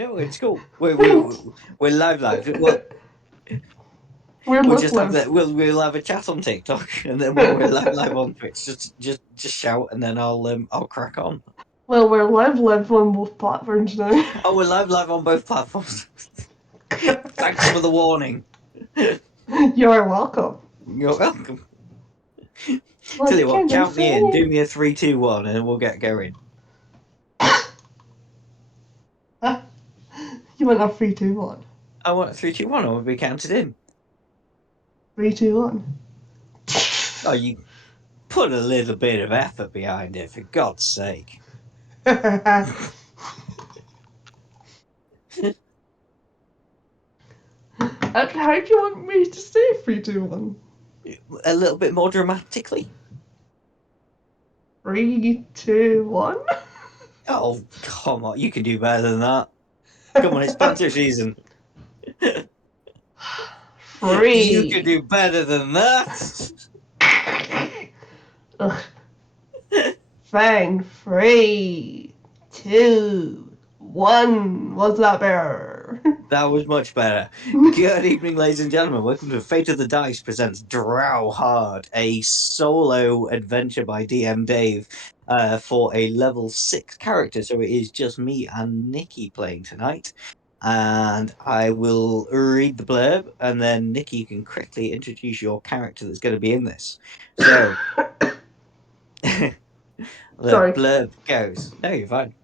No, it's cool. We're live. We're We'll live just have live. that. We'll have a chat on TikTok, and then when we're live on Twitch, just shout, and then I'll crack on. Well, we're live on both platforms now. Oh, we're live on both platforms. Thanks for the warning. You're welcome. You're welcome. Tell What you what, can I count me in. say? Do me a 3, 2, 1, and we'll get going. You want a 3, 2, 1. I want 3, 2, 1. I want to be counted in. 3, 2, 1. Oh, you put a little bit of effort behind it, for God's sake. And how do you want me to say 3, 2, 1? A little bit more dramatically. 3, 2, 1. Oh, come on. You can do better than that. Come on, it's banter season. You can 3. do better than that. Ugh. Fang. 3, 2, 1. What's that bear? That was much better. Good evening, ladies and gentlemen. Welcome to Fate of the Dice presents Drow Hard, a solo adventure by DM Dave for a level 6 character. So it is just me and Nikki playing tonight. And I will read the blurb, and then Nikki, you can quickly introduce your character that's going to be in this. So the Sorry. blurb goes. No, you're fine.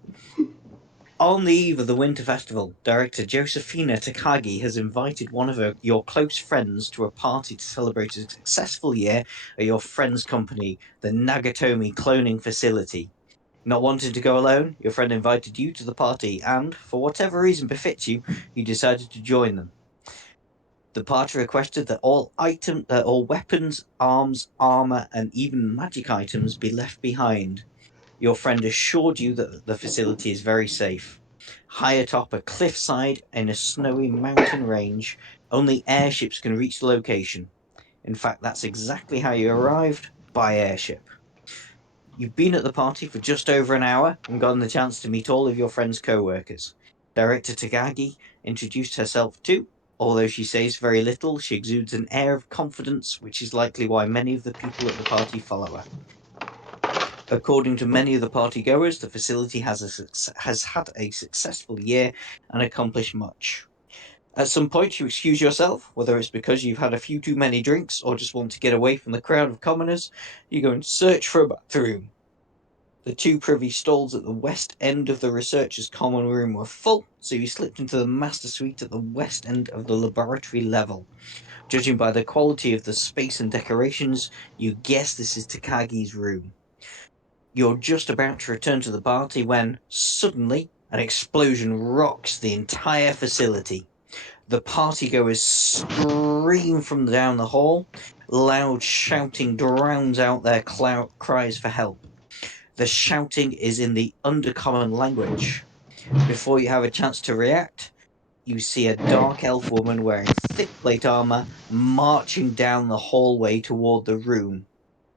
On the eve of the Winter Festival, director Josephina Takagi has invited one of your close friends to a party to celebrate a successful year at your friend's company, the Nagatomi Cloning Facility. Not wanting to go alone, your friend invited you to the party and, for whatever reason befits you, you decided to join them. The party requested that all weapons, arms, armor, and even magic items be left behind. Your friend assured you that the facility is very safe. High atop a cliffside in a snowy mountain range, only airships can reach the location. In fact, that's exactly how you arrived, by airship. You've been at the party for just over an hour and gotten the chance to meet all of your friend's co-workers. Director Takagi introduced herself too. Although she says very little, she exudes an air of confidence, which is likely why many of the people at the party follow her. According to many of the partygoers, the facility has had a successful year and accomplished much. At some point, you excuse yourself, whether it's because you've had a few too many drinks or just want to get away from the crowd of commoners. You go and search for a bathroom. The 2 privy stalls at the west end of the researchers' common room were full, so you slipped into the master suite at the west end of the laboratory level. Judging by the quality of the space and decorations, you guess this is Takagi's room. You're just about to return to the party when, suddenly, an explosion rocks the entire facility. The partygoers scream from down the hall. Loud shouting drowns out their cries for help. The shouting is in the undercommon language. Before you have a chance to react, you see a dark elf woman wearing thick plate armor marching down the hallway toward the room.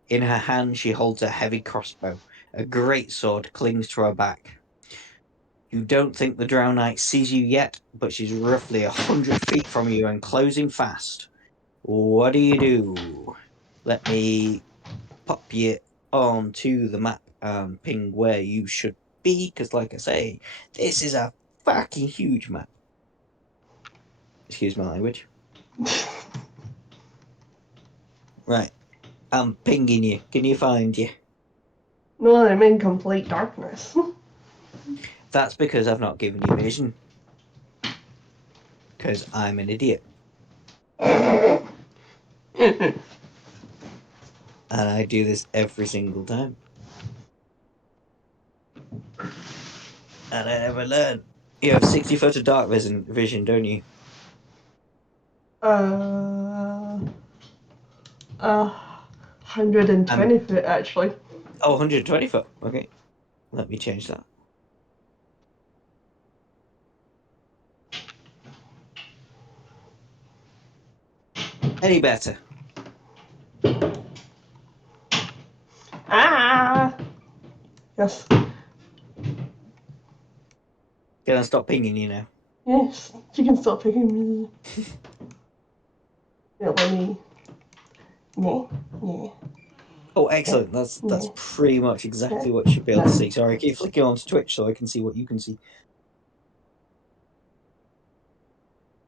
In her hand, she holds a heavy crossbow. A great sword clings to her back. You don't think the Drow Knight sees you yet, but she's roughly 100 feet from you and closing fast. What do? Let me pop you onto the map and ping where you should be, because, like I say, this is a fucking huge map. Excuse my language. Right, I'm pinging you. Can you find you? No, I'm in complete darkness. That's because I've not given you vision. Because I'm an idiot. And I do this every single time. And I never learn. You have 60 foot of dark vision, don't you? uh, 120 foot actually. Oh, 120 foot. Okay. Let me change that. Any better? Ah. Yes. Can I stop pinging you now? Yes, you can stop picking me. Yeah, let me. Yeah, yeah, Oh, excellent. That's yeah. pretty much exactly what you should be able to see. Sorry, I keep flicking onto Twitch so I can see what you can see.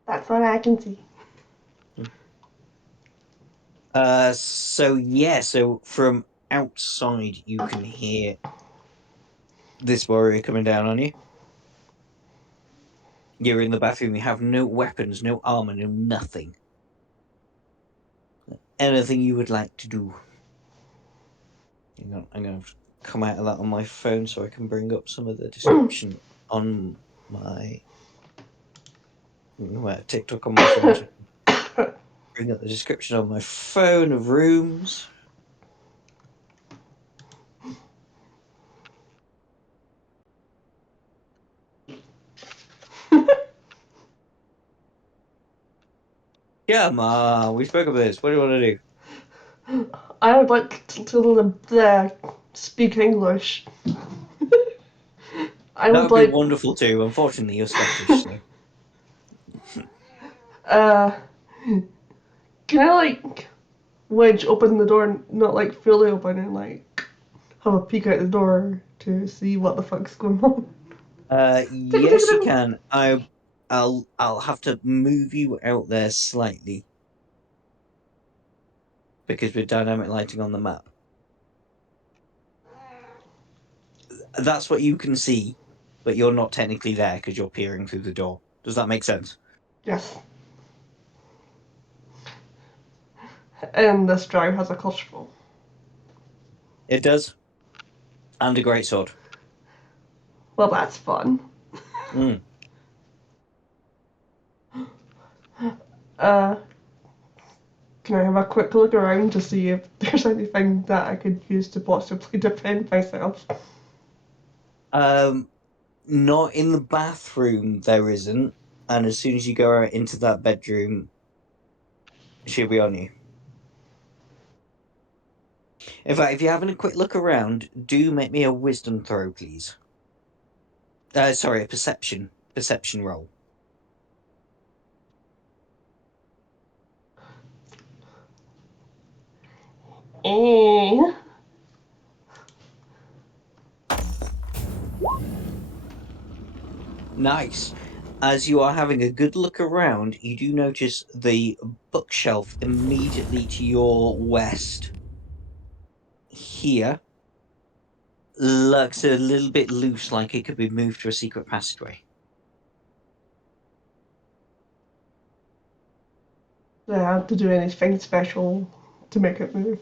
That's what I can see. So from outside you can hear this warrior coming down on you. You're in the bathroom, you have no weapons, no armor, no nothing. Anything you would like to do? I'm going to come out of that on my phone so I can bring up some of the description on my TikTok on my phone. So I can bring up the description on my phone of rooms. Yeah, Ma, we spoke about this. What do you want to do? I would like to speak English. I That would would be like, wonderful too. Unfortunately, you're Scottish, so. uh, can I like wedge open the door, not like fully open, and like have a peek out the door to see what the fuck's going on? Yes, you can. I'll have to move you out there slightly because with dynamic lighting on the map, that's what you can see, but you're not technically there because you're peering through the door. Does that make sense? Yes. And this drow has a crossbow. It does, and a great sword. Well, that's fun. Mm. Uh, can I have a quick look around to see if there's anything that I could use to possibly defend myself? Um, Not in the bathroom. There isn't, and as soon as you go out into that bedroom, she'll be on you. In fact, if you're having a quick look around, do make me a wisdom throw, please. Sorry, a perception roll. Eh. Nice. As you are having a good look around, you do notice the bookshelf immediately to your west here looks a little bit loose, like it could be moved to a secret passageway. Do I have to do anything special to make it move?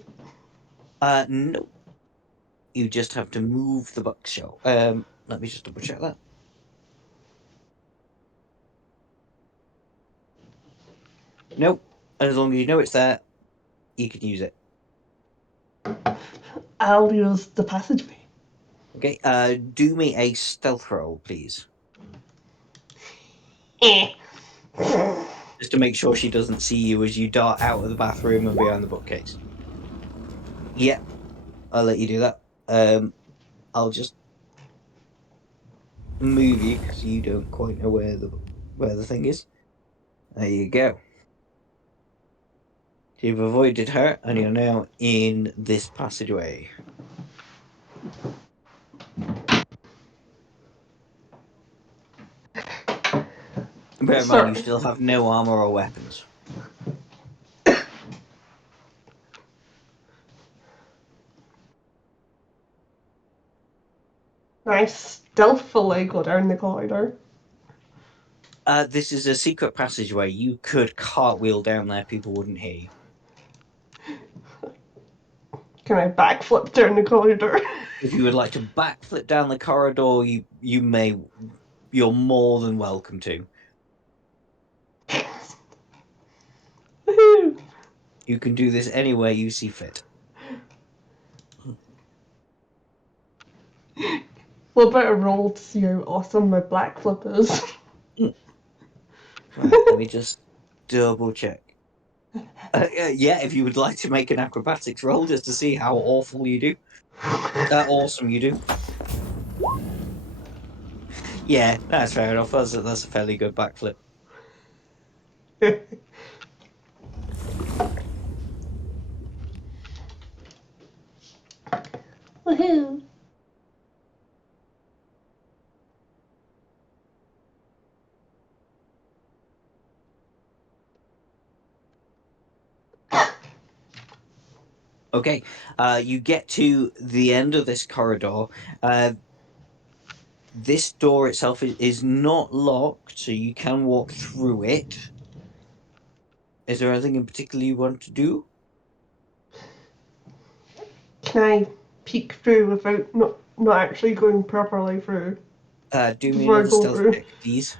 No, you just have to move the bookshelf. Let me just double check that. Nope. As long as you know it's there, you can use it. I'll use the passageway. Okay. Do me a stealth roll, please, Eh. just to make sure she doesn't see you as you dart out of the bathroom and behind the bookcase. Yeah, I'll let you do that. I'll just move you because you don't quite know where the thing is. There you go. You've avoided her, and you're now in this passageway. Bear in mind, you Sorry. still have no armor or weapons. I stealthily go down the corridor. This is a secret passageway. You could cartwheel down there; people wouldn't hear you. Can I backflip down the corridor? If you would like to backflip down the corridor, you may. You're more than welcome to. Woohoo! You can do this any way you see fit. What about a roll to see how awesome my backflip is? Right, let me just double check. Yeah, if you would like to make an acrobatics roll just to see how awful you do, awesome you do. Yeah, that's fair enough. That's a fairly good backflip. Woohoo! Okay, you get to the end of this corridor. Uh, this door itself is not locked, so you can walk through it. Is there anything in particular you want to do? Can I peek through without not actually going properly through Do me before I another go stealth through? check, please.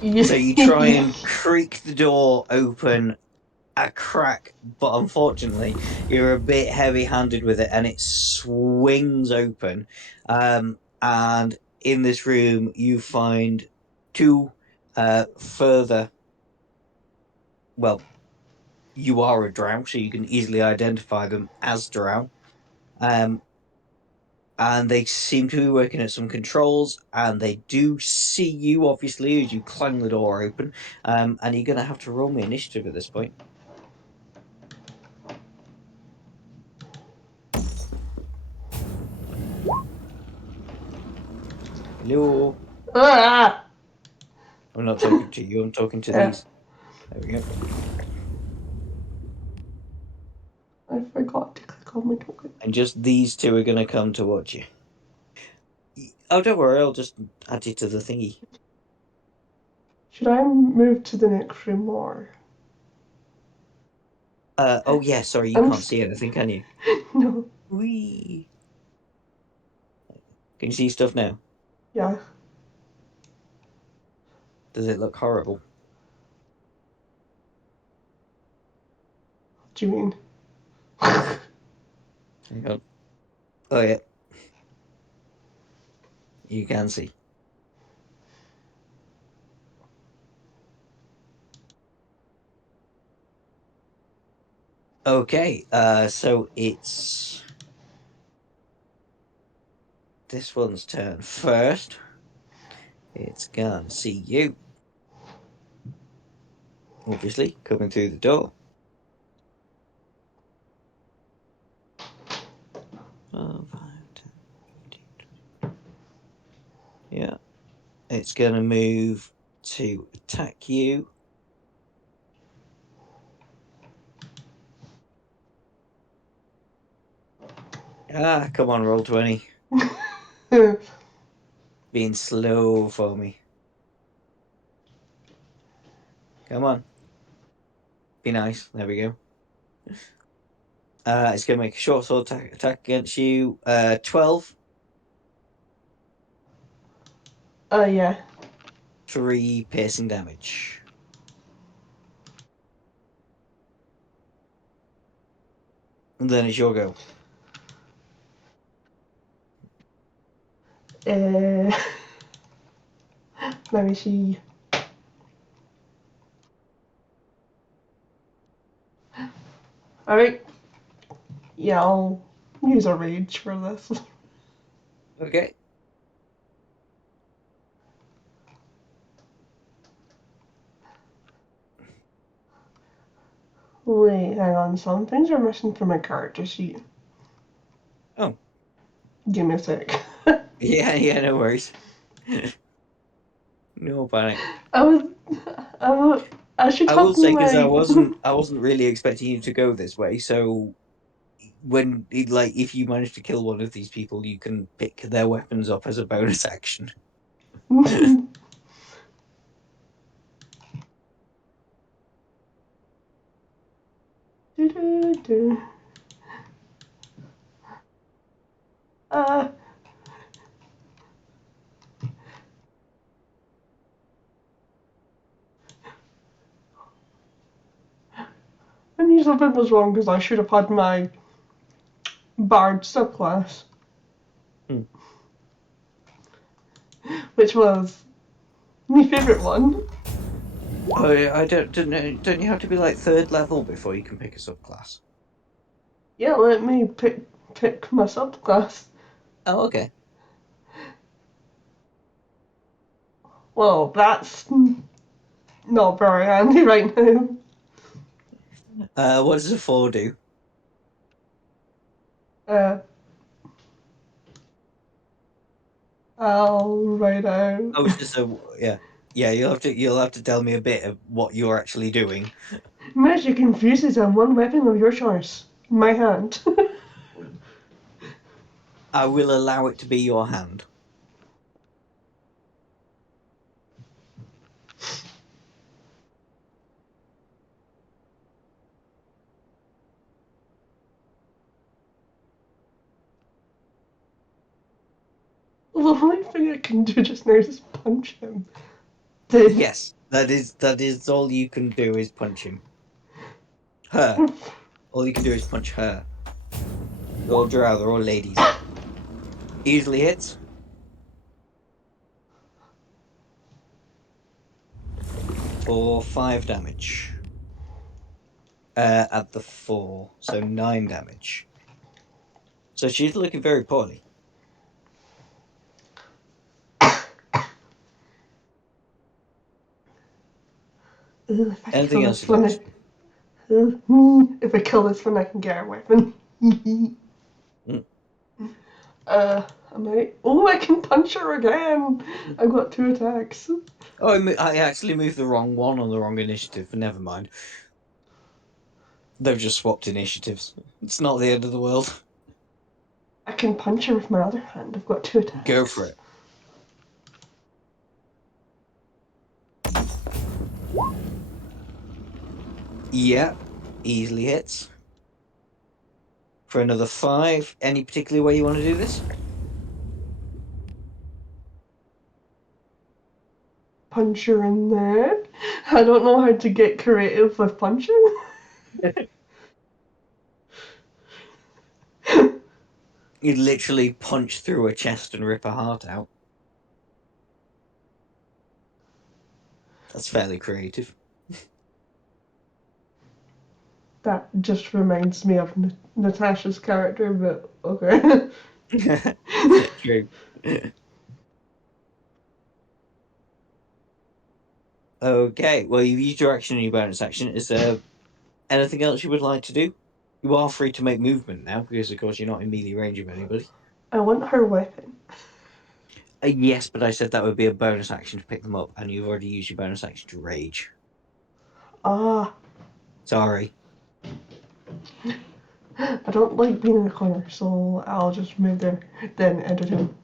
So you try Yeah. and creak the door open a crack, but unfortunately, you're a bit heavy-handed with it, and it swings open. And in this room, you find two further. Well, you are a drow, so you can easily identify them as drow. Um, and they seem to be working at some controls, and they do see you obviously as you clang the door open. And you're going to have to roll me initiative at this point. Hello. Ah! I'm not talking to you. I'm talking to Yeah, these. There we go. I forgot to click on my token. And just these two are going to come to watch you. Oh, don't worry. I'll just add you to the thingy. Should I move to the next room more? Oh yeah. Sorry, you I'm can't see anything, can you? no. Wee. Can you see stuff now? Yeah. Does it look horrible? What do you mean? Hang on. Oh yeah, you can see. Okay. So it's this one's turn first. It's gonna see you. Obviously, coming through the door. Oh, 5, 10, 15, 20. Yeah. It's gonna move to attack you. Ah, come on, roll 20. Being slow for me. Come on. Be nice. There we go. It's going to make a short sword attack against you. 12, Yeah. 3 piercing damage. And then it's your go. Uh, let me see. Alright. Yeah, I'll use a rage for this. Okay. Wait, hang on. Some things are missing from my character sheet. Oh, Give me a sec. yeah, no worries. No panic. I was, I should I will have say because I my. wasn't I wasn't really expecting you to go this way. So when like if you manage to kill one of these people, you can pick their weapons up as a bonus action. uh, I knew something was wrong because I should have had my Bard subclass, Hmm. which was my favourite one. Oh, I don't know. Don't you have to be like third level before you can pick a subclass? Yeah, let me pick my subclass. Oh, okay. Well, that's not very handy right now. What does a 4 do? Uh, I'll write out. Oh, it's just a yeah, yeah. You'll have to tell me a bit of what you're actually doing. Magic infuses on one weapon of your choice. My hand. I will allow it to be your hand. The only thing I can do just now is punch him. Then Yes, that is all you can do is punch him. Her. All you can do is punch her. They're all drow. They're all ladies. Easily hits for 5 damage. At the 4, so 9 damage. So she's looking very poorly. if I kill Anything else this you'd like one, to do? if I kill this one, I can get a weapon. Mm. I might. Oh, I can punch her again. I've got 2 attacks. Oh, I actually moved the wrong one on the wrong initiative. Never mind. They've just swapped initiatives. It's not the end of the world. I can punch her with my other hand. I've got 2 Go for attacks. it. Yeah, easily hits. For another 5. Any particular way you want to do this? Punch her in there. I don't know how to get creative with punching. You literally punch through a chest and rip a heart out. That's fairly creative. That just reminds me of Natasha's character, but okay. True. Okay, well, you've used your action in your bonus action. Is there anything else you would like to do? You are free to make movement now, because of course you're not in melee range of anybody. I want her weapon. Yes, but I said that would be a bonus action to pick them up, and you've already used your bonus action to rage. Ah, Sorry. I don't like being in a corner, so I'll just move there, then enter him.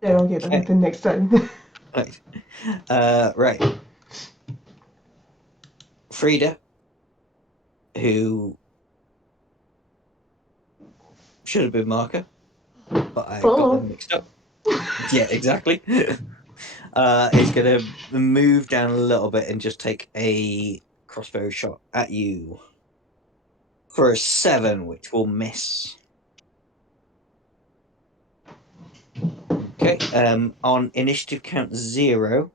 Then I'll get the Okay. weapon next time. Right. Right. Frida, who should have been Marker, but I got Full. them mixed up. Yeah, exactly. Is going to move down a little bit and just take a crossbow shot at you for a 7, which will miss. Okay. On initiative count 0,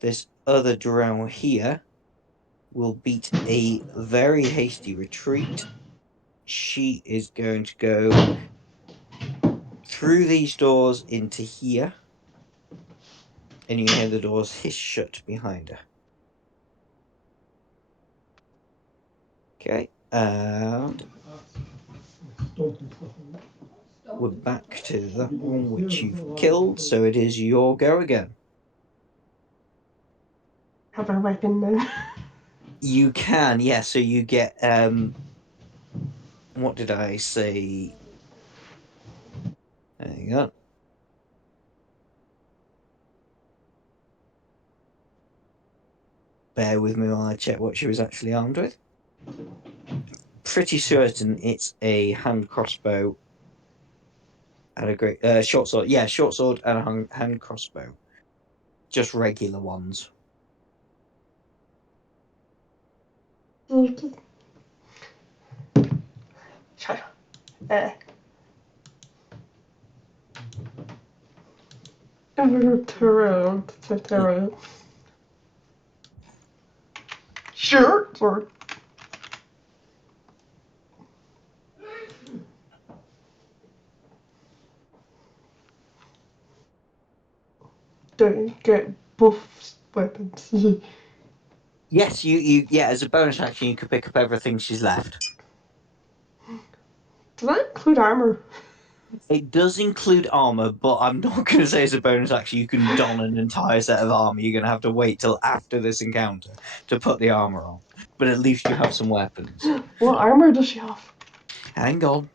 this other drow here will beat a very hasty retreat. She is going to go through these doors into here, and you hear the doors hiss shut behind her. Okay, and we're back to that one which you've killed, so it is your go again. Have her weapon now. You can, yeah, so you get what did I say? Hang on. Bear with me while I check what she was actually armed with. Pretty certain it's a hand crossbow and a great short sword. Yeah, short sword and a hand crossbow. Just regular ones. Shut up. Uh, Turtle. Short sword. Don't get both weapons. Yes, yeah, as a bonus action, you could pick up everything she's left. Does that include armor? It does include armor, but I'm not going to say as a bonus action you can don an entire set of armor. You're going to have to wait till after this encounter to put the armor on. But at least you have some weapons. What armor does she have? Hang on.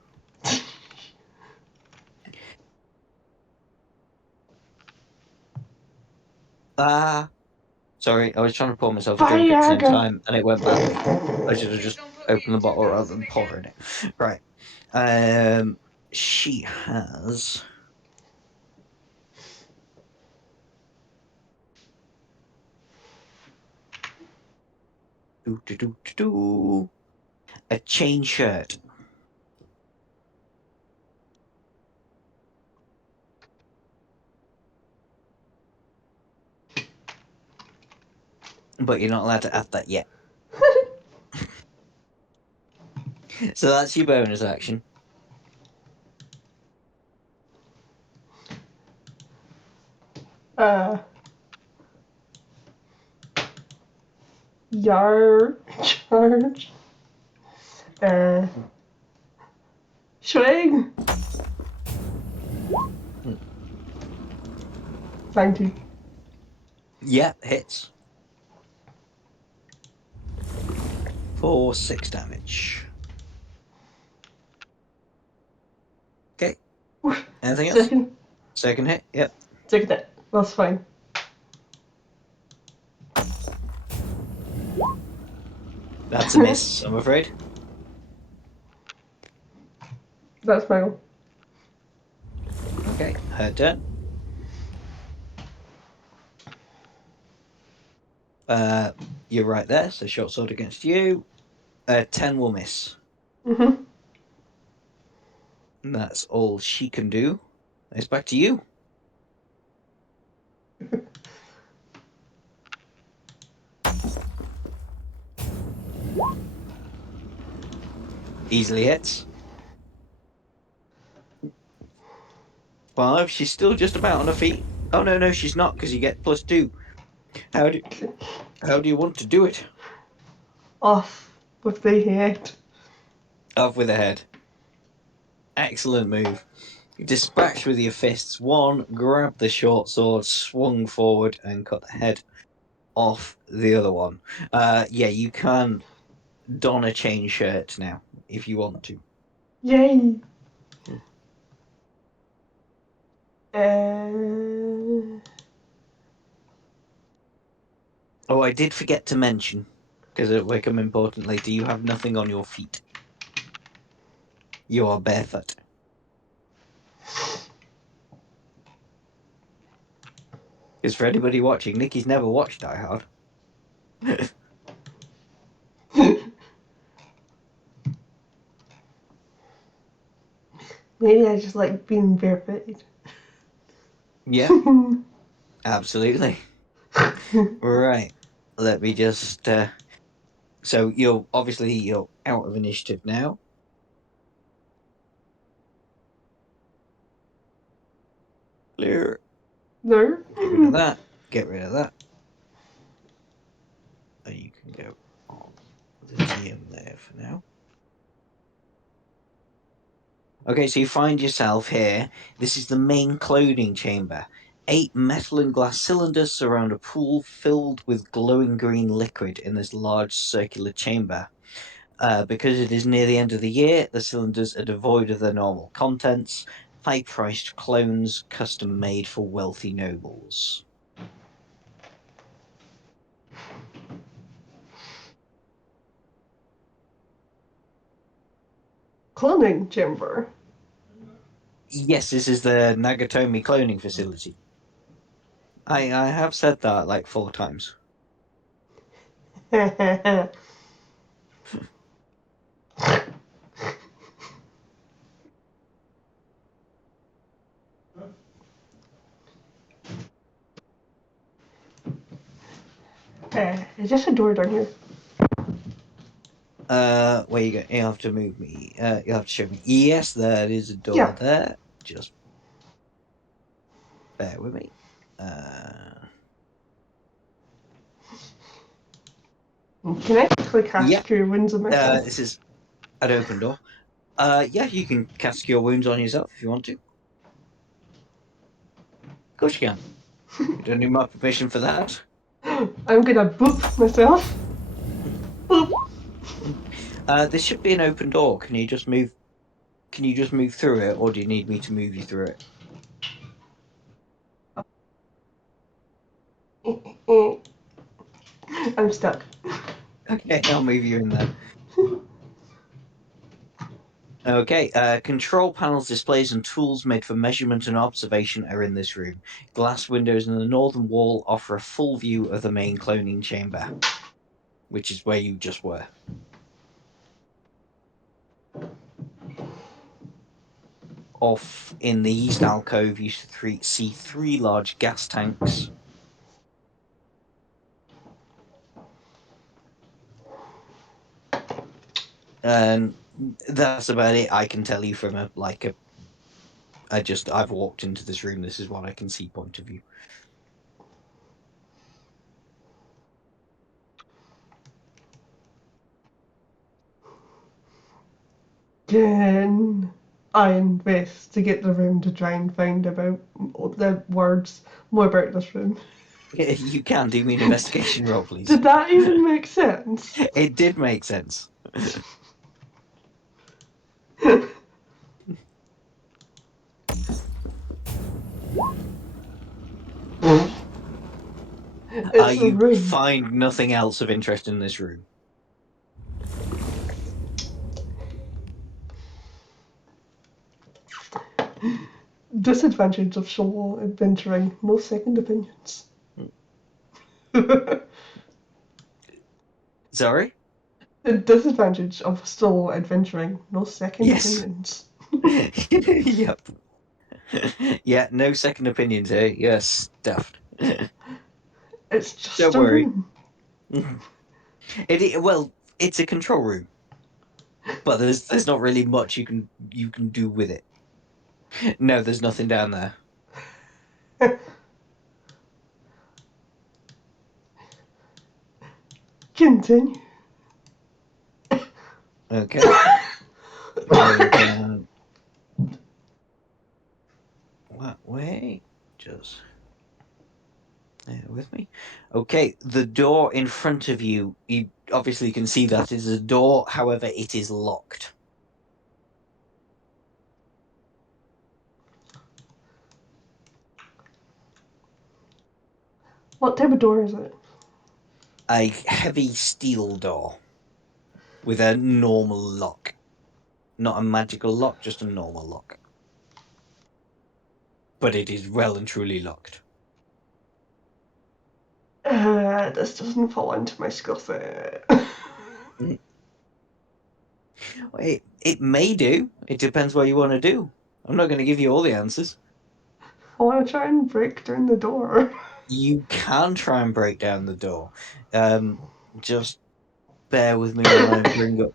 Sorry, I was trying to pour myself a drink at the same Viagra. time and it went badly. I should have just opened the bottle rather than pouring it. Right. She has. A chain shirt. But you're not allowed to add that yet. So that's your bonus action. Yar charge. Swing. 90. Yeah, hits. For 6 damage. Okay. Anything else? Second hit, yep. Second hit. That's fine. That's a miss, I'm afraid. That's fine. Okay, her turn. You're right there, so short sword against you. 10 will miss. Mm-hmm. And that's all she can do. It's back to you. Easily hits. 5. She's still just about on her feet. Oh no, she's not because you get +2. How do you want to do it? Off with the head. Off with the head. Excellent move. You dispatched with your fists. One grabbed the short sword, swung forward, and cut the head off the other one. Yeah, you can don a chain shirt now if you want to. Yay. Uh, Oh, I did forget to mention, because it will come important later, you have nothing on your feet. You are barefoot. Because for anybody watching, Nikki's never watched Die Hard. Maybe I just like being barefooted. Yeah, absolutely. Right. Let me just. So you're out of initiative now. Clear. No. Get rid of that. Get rid of that. And you can go on the TM there for now. Okay, so you find yourself here. This is the main cloning chamber. 8 metal and glass cylinders surround a pool filled with glowing green liquid in this large circular chamber. Because it is near the end of the year, the cylinders are devoid of their normal contents, high-priced clones custom made for wealthy nobles. Cloning chamber. Yes, this is the Nagatomi cloning facility. I have said that like 4 times. Is just a door down here? Where you go? You have to move me. You have to show me. Yes, there is a door Yeah. there. Just bear with me. Uh, Can I quickly cast yeah. Cure Wounds on myself? This is an open door. Yeah, you can cast Cure Wounds on yourself if you want to. Of course you can. You don't need my permission for that. I'm gonna boop myself. Boop. This should be an open door. Can you just move? Can you just move through it, or do you need me to move you through it? I'm stuck. Okay, I'll move you in there. Okay, control panels, displays, and tools made for measurement and observation are in this room. Glass windows in the northern wall offer a full view of the main cloning chamber, which is where you just were. Off in the east alcove, you see three large gas tanks. And that's about it. I can tell you from I've walked into this room. This is what I can see point of view. Can I investigate the room to try and find about the words more about this room? You can do me an investigation roll, please. Did that even make sense? It did make sense. It's a You room. find nothing else of interest in this room. Disadvantage of solo adventuring, no second opinions. The Sorry? disadvantage of solo adventuring, no second Yes. opinions. Yep. Yeah, no second opinions here. You're stuffed. It's just Don't a worry. room. Well, it's a control room, but there's not really much you can do with it. No, there's nothing down there. Continue. Okay. You can. Wait, just with me. Okay, the door in front of you. You obviously can see that is a door. However, it is locked. What type of door is it? A heavy steel door with a normal lock, not a magical lock, just a normal lock. But it is well and truly locked. This doesn't fall into my skill set. It may do. It depends what you want to do. I'm not going to give you all the answers. I want to try and break down the door. You can try and break down the door. Just bear with me while I bring up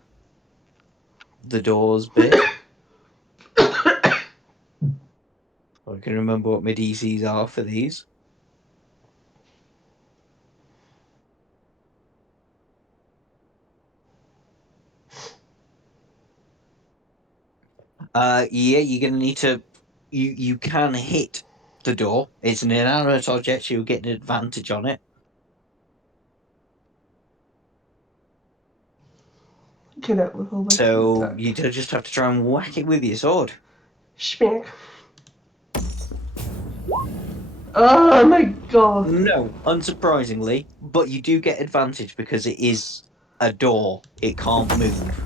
the doors bit. I can remember what my DCs are for these. Yeah, you're going to need to. You can hit the door. It's an inanimate object, so you'll get an advantage on it. Get out with all my So attack. you just have to try and whack it with your sword. Schmack. Oh my god. No, unsurprisingly, but you do get advantage because it is a door. It can't move.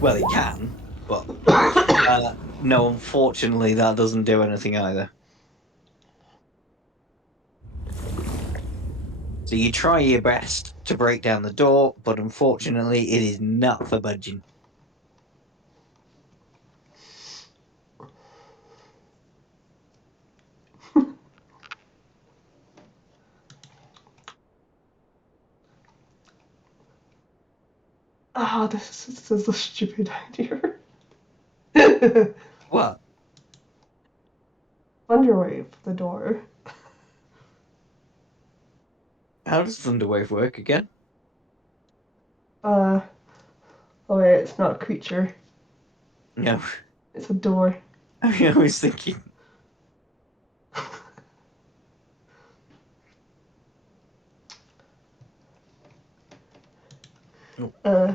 Well, it can, but no, unfortunately, that doesn't do anything either. So you try your best to break down the door, but unfortunately, it is not for budging. Ah, this is a stupid idea. What? Thunderwave the door. How does Thunderwave work again? Oh wait, it's not a creature. No. It's a door. I was thinking. Uh,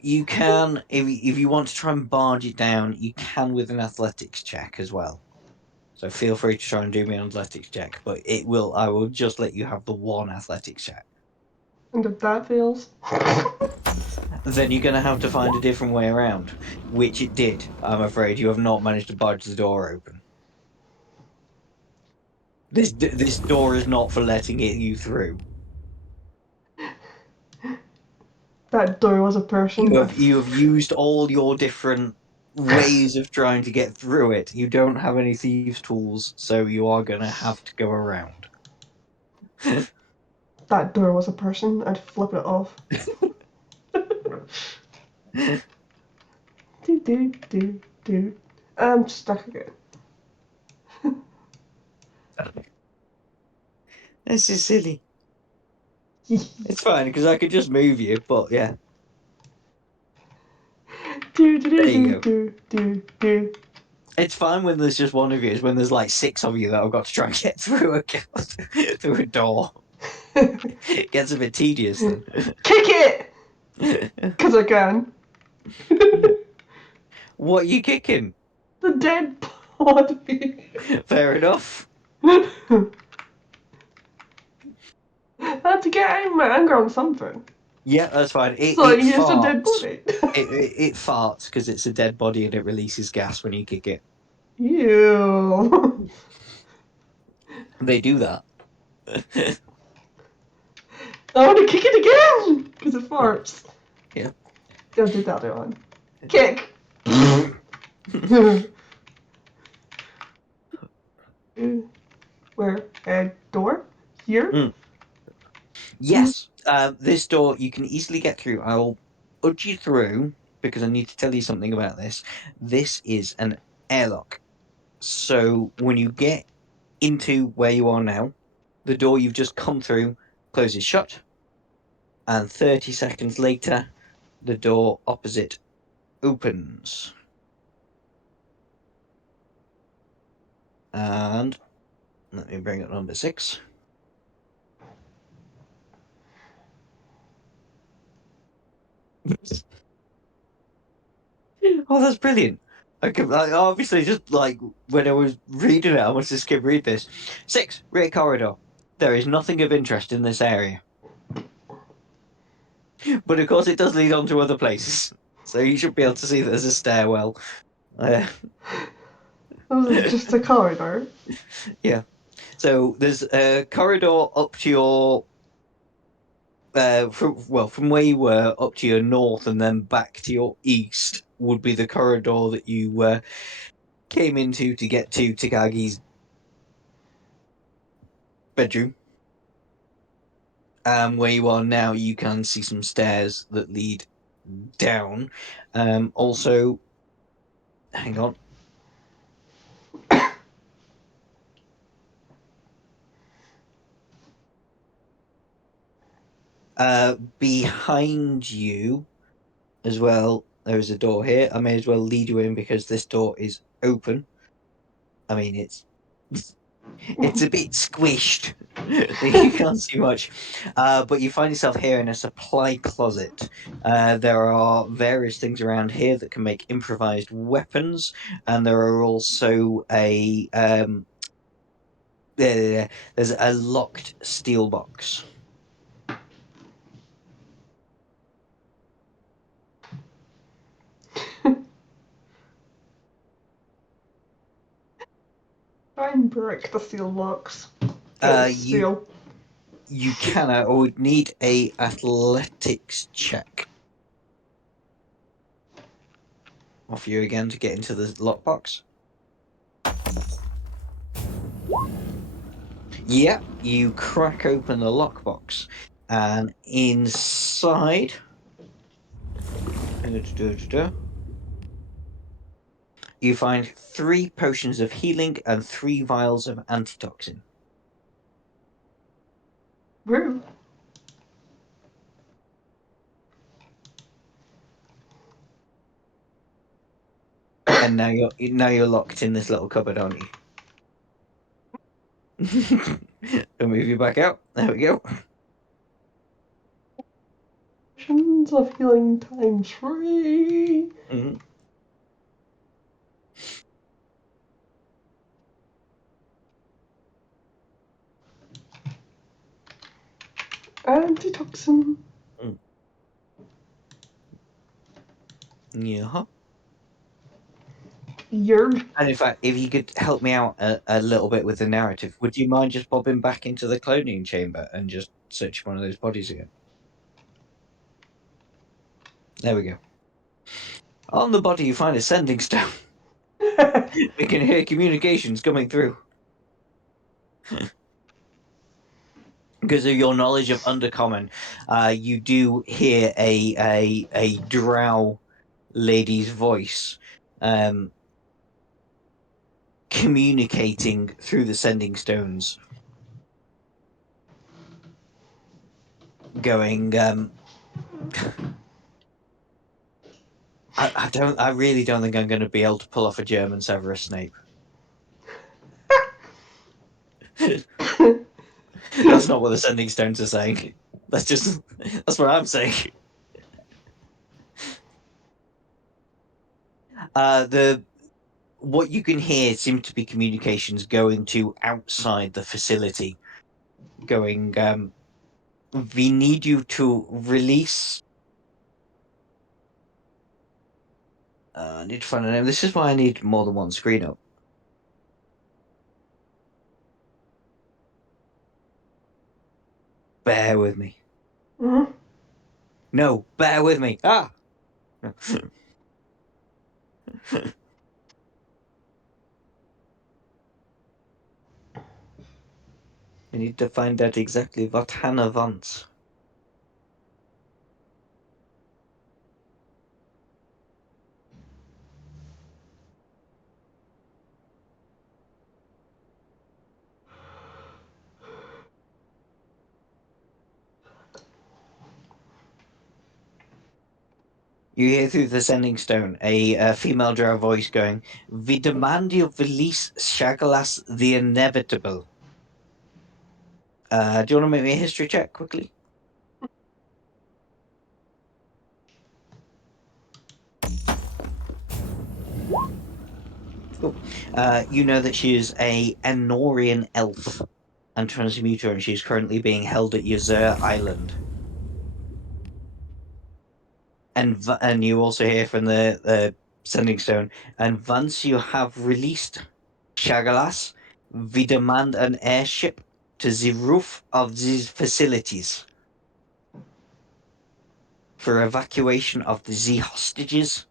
You can, if you want to try and barge it down, you can with an athletics check as well. So feel free to try and do me an athletics check, but I will just let you have the one athletics check. and if that fails, Then you're going to have to find a different way around, which it did. I'm afraid you have not managed to barge the door open. This door is not for letting you through. that door was a person. You have used all your different ways of trying to get through it. You don't have any thieves' tools, so you are going to have to go around. That door was a person. I'd flip it off. Do. I'm stuck again. This is silly. It's fine because I could just move you, but yeah, there you go. Do. It's fine when there's just one of you. It's when there's like six of you that have got to try and get through through a door. It gets a bit tedious then. Kick it! Because I can. What are you kicking? The dead body. Fair enough. I had to get out my anger on something. Yeah, that's fine. So I It used a dead farts. body. It farts because it's a dead body and it releases gas when you kick it. Ew. They do that. I want to kick it again! Because it farts. Yeah. Don't do the other one. Kick! Where? A door? Here? Mm. Yes. This door you can easily get through. I'll udge you through because I need to tell you something about this. This is an airlock. So when you get into where you are now, the door you've just come through closes shut, and 30 seconds later, the door opposite opens. And let me bring up number 6. Oh, that's brilliant. I obviously just like when I was reading it, I must just skip read this. 6, rear corridor. There is nothing of interest in this area. But of course, it does lead on to other places. So you should be able to see there's a stairwell. This is just a corridor. Yeah. So there's a corridor up to your from where you were up to your north and then back to your east would be the corridor that you came into to get to Takagi's bedroom. Where you are now, you can see some stairs that lead down. Also, hang on. Behind you as well, there is a door here. I may as well lead you in because this door is open. I mean, it's a bit squished. You can't see much, but you find yourself here in a supply closet. There are various things around here that can make improvised weapons, and there are also there's a locked steel box. Try and break the steel box. Uh, It's you steel. you cannot or would need a athletics check off you again to get into the lockbox. Yeah, you crack open the lockbox, and inside You find 3 potions of healing and 3 vials of antitoxin. Where? And now you're locked in this little cupboard, aren't you? I'll move you back out. There we go. Potions of healing times 3. Mhm. Antitoxin. Mm. Yeah. Yerg. And in fact, if you could help me out a little bit with the narrative, would you mind just popping back into the cloning chamber and just searching one of those bodies again? There we go. On the body, you find a sending stone. We can hear communications coming through. Because of your knowledge of Undercommon, you do hear a drow lady's voice communicating through the sending stones, going, I really don't think I'm going to be able to pull off a German Severus Snape. That's not what the sending stones are saying. That's what I'm saying. The what you can hear seem to be communications going to outside the facility, going, we need you to release. I need to find a name. This is why I need more than one screen up. Bear with me. Mhm. No, bear with me. Ah! I need to find out exactly what Hannah wants. You hear through the sending stone a female drow voice going, we demand you release Shagalas the Inevitable. Do you want to make me a history check quickly? Cool. You know that she is a Enorian elf and transmuter, and she's currently being held at Ysir Island. And you also hear from the sending stone. And once you have released Shagalas, we demand an airship to the roof of these facilities for evacuation of the hostages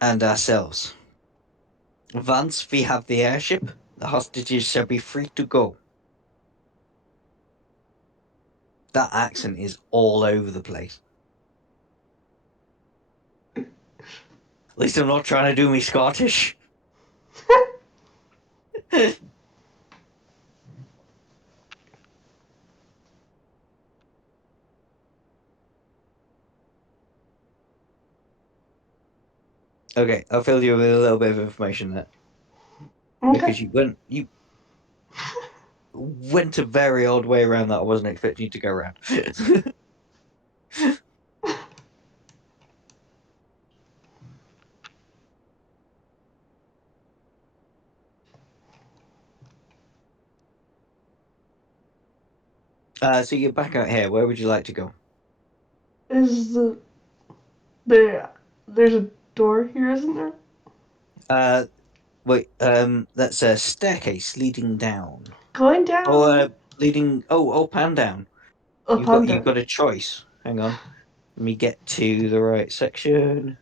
and ourselves. Once we have the airship, the hostages shall be free to go. That accent is all over the place. At least I'm not trying to do me Scottish. Okay, I'll fill you with a little bit of information there Okay. because you went a very odd way around that I wasn't expecting you to go around. So you're back out here. Where would you like to go? Is there there's a door here, isn't there? Uh, wait. That's a staircase leading down. Going Oh, down. leading. Oh, pan down. Up You've got and you've down. got a choice. Hang on. Let me get to the right section.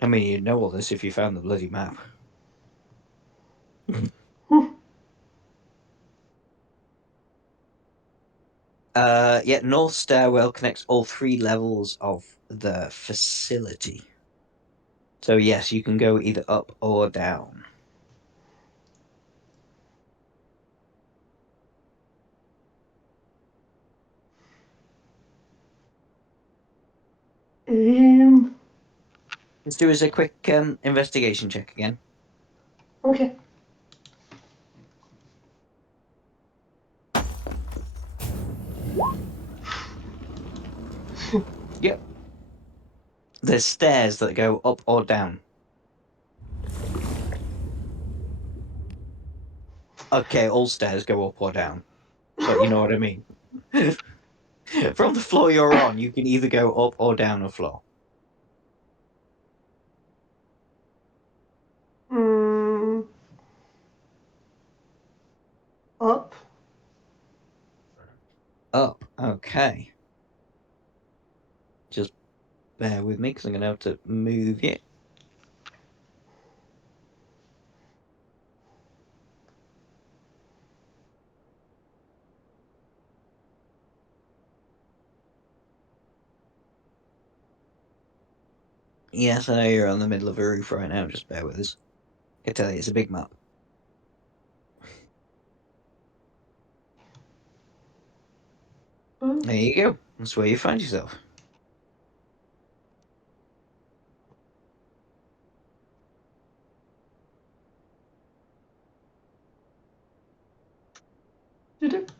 I mean, you'd know all this if you found the bloody map. Yeah, North Stairwell connects all 3 levels of the facility. So yes, you can go either up or down. Um, Let's do as a quick investigation check again. okay. Yep. There's stairs that go up or down. Okay, all stairs go up or down, but you know what I mean. From the floor you're on, you can either go up or down a floor. Mm, up. Up. Okay. Just bear with me because I'm going to have to move it. Yes, I know you're on the middle of a roof right now. Just bear with us. I can tell you, it's a big map. Mm, There you go. That's where you find yourself. did it?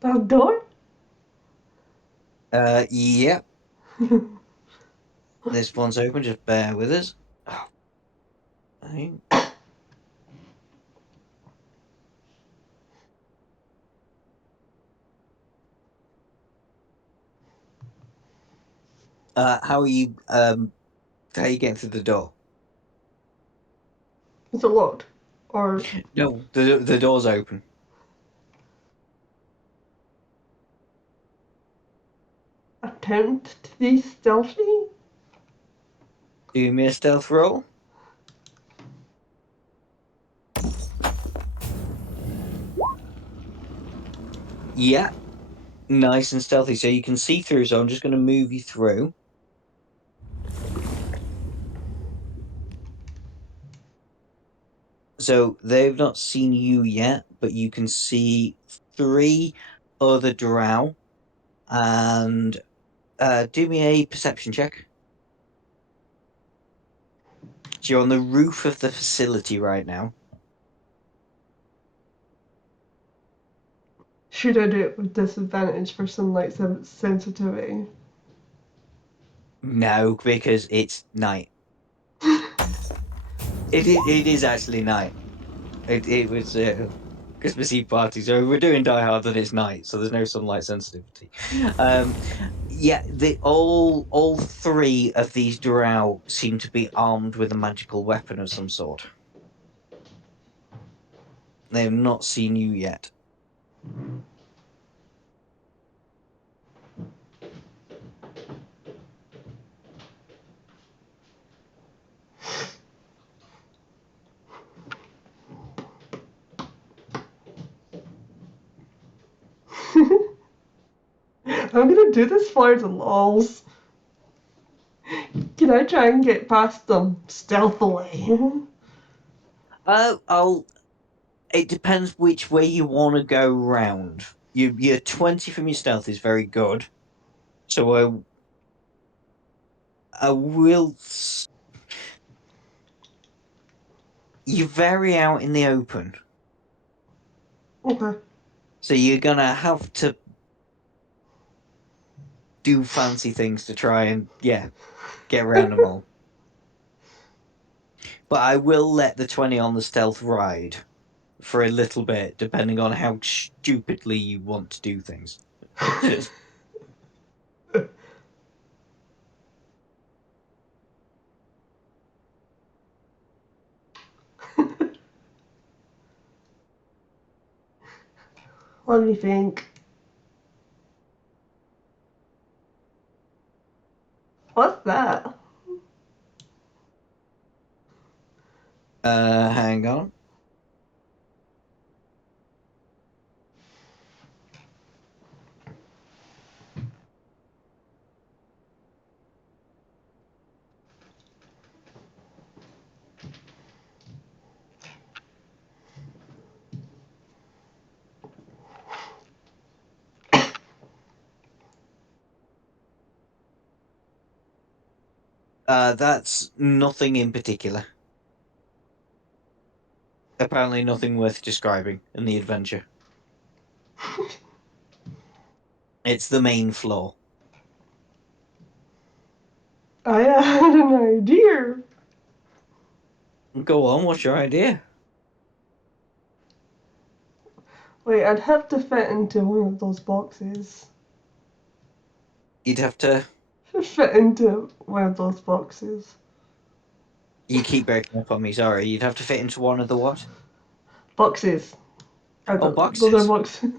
That door? Yeah. This one's open. Just bear with us. Oh, I- how are you? How are you getting through the door? Is it locked? Or No, the door's open. attempt to be stealthy? Do me a stealth roll. Yeah, nice and stealthy, so you can see through. So I'm just going to move you through. So they've not seen you yet, but you can see 3 other drow. And do me a perception check. So you're on the roof of the facility right now. Should I do it with disadvantage for sunlight sensitivity? No, because it's night. It is actually night. It was Christmas Eve party, so we're doing Die Hard and it's night, so there's no sunlight sensitivity. Um, yeah, the all 3 of these drow seem to be armed with a magical weapon of some sort. They have not seen you yet. I'm gonna do this for the lols. Can I try and get past them stealthily? I'll. It depends which way you want to go round. Your 20 from your stealth is very good, so I will. You vary out in the open, Okay. so you're gonna have to do fancy things to try and get around them all. But I will let the 20 on the stealth ride for a little bit, depending on how stupidly you want to do things. Let me think. What's that? Hang on. That's nothing in particular. Apparently, nothing worth describing in the adventure. It's the main floor. I had an idea. Go on, what's your idea? Wait, I'd have to fit into one of those boxes. You'd have to. Fit into one of those boxes. You keep breaking up on me. Sorry. You'd have to fit into one of the what? Boxes. Oh, Those are boxes. boxes.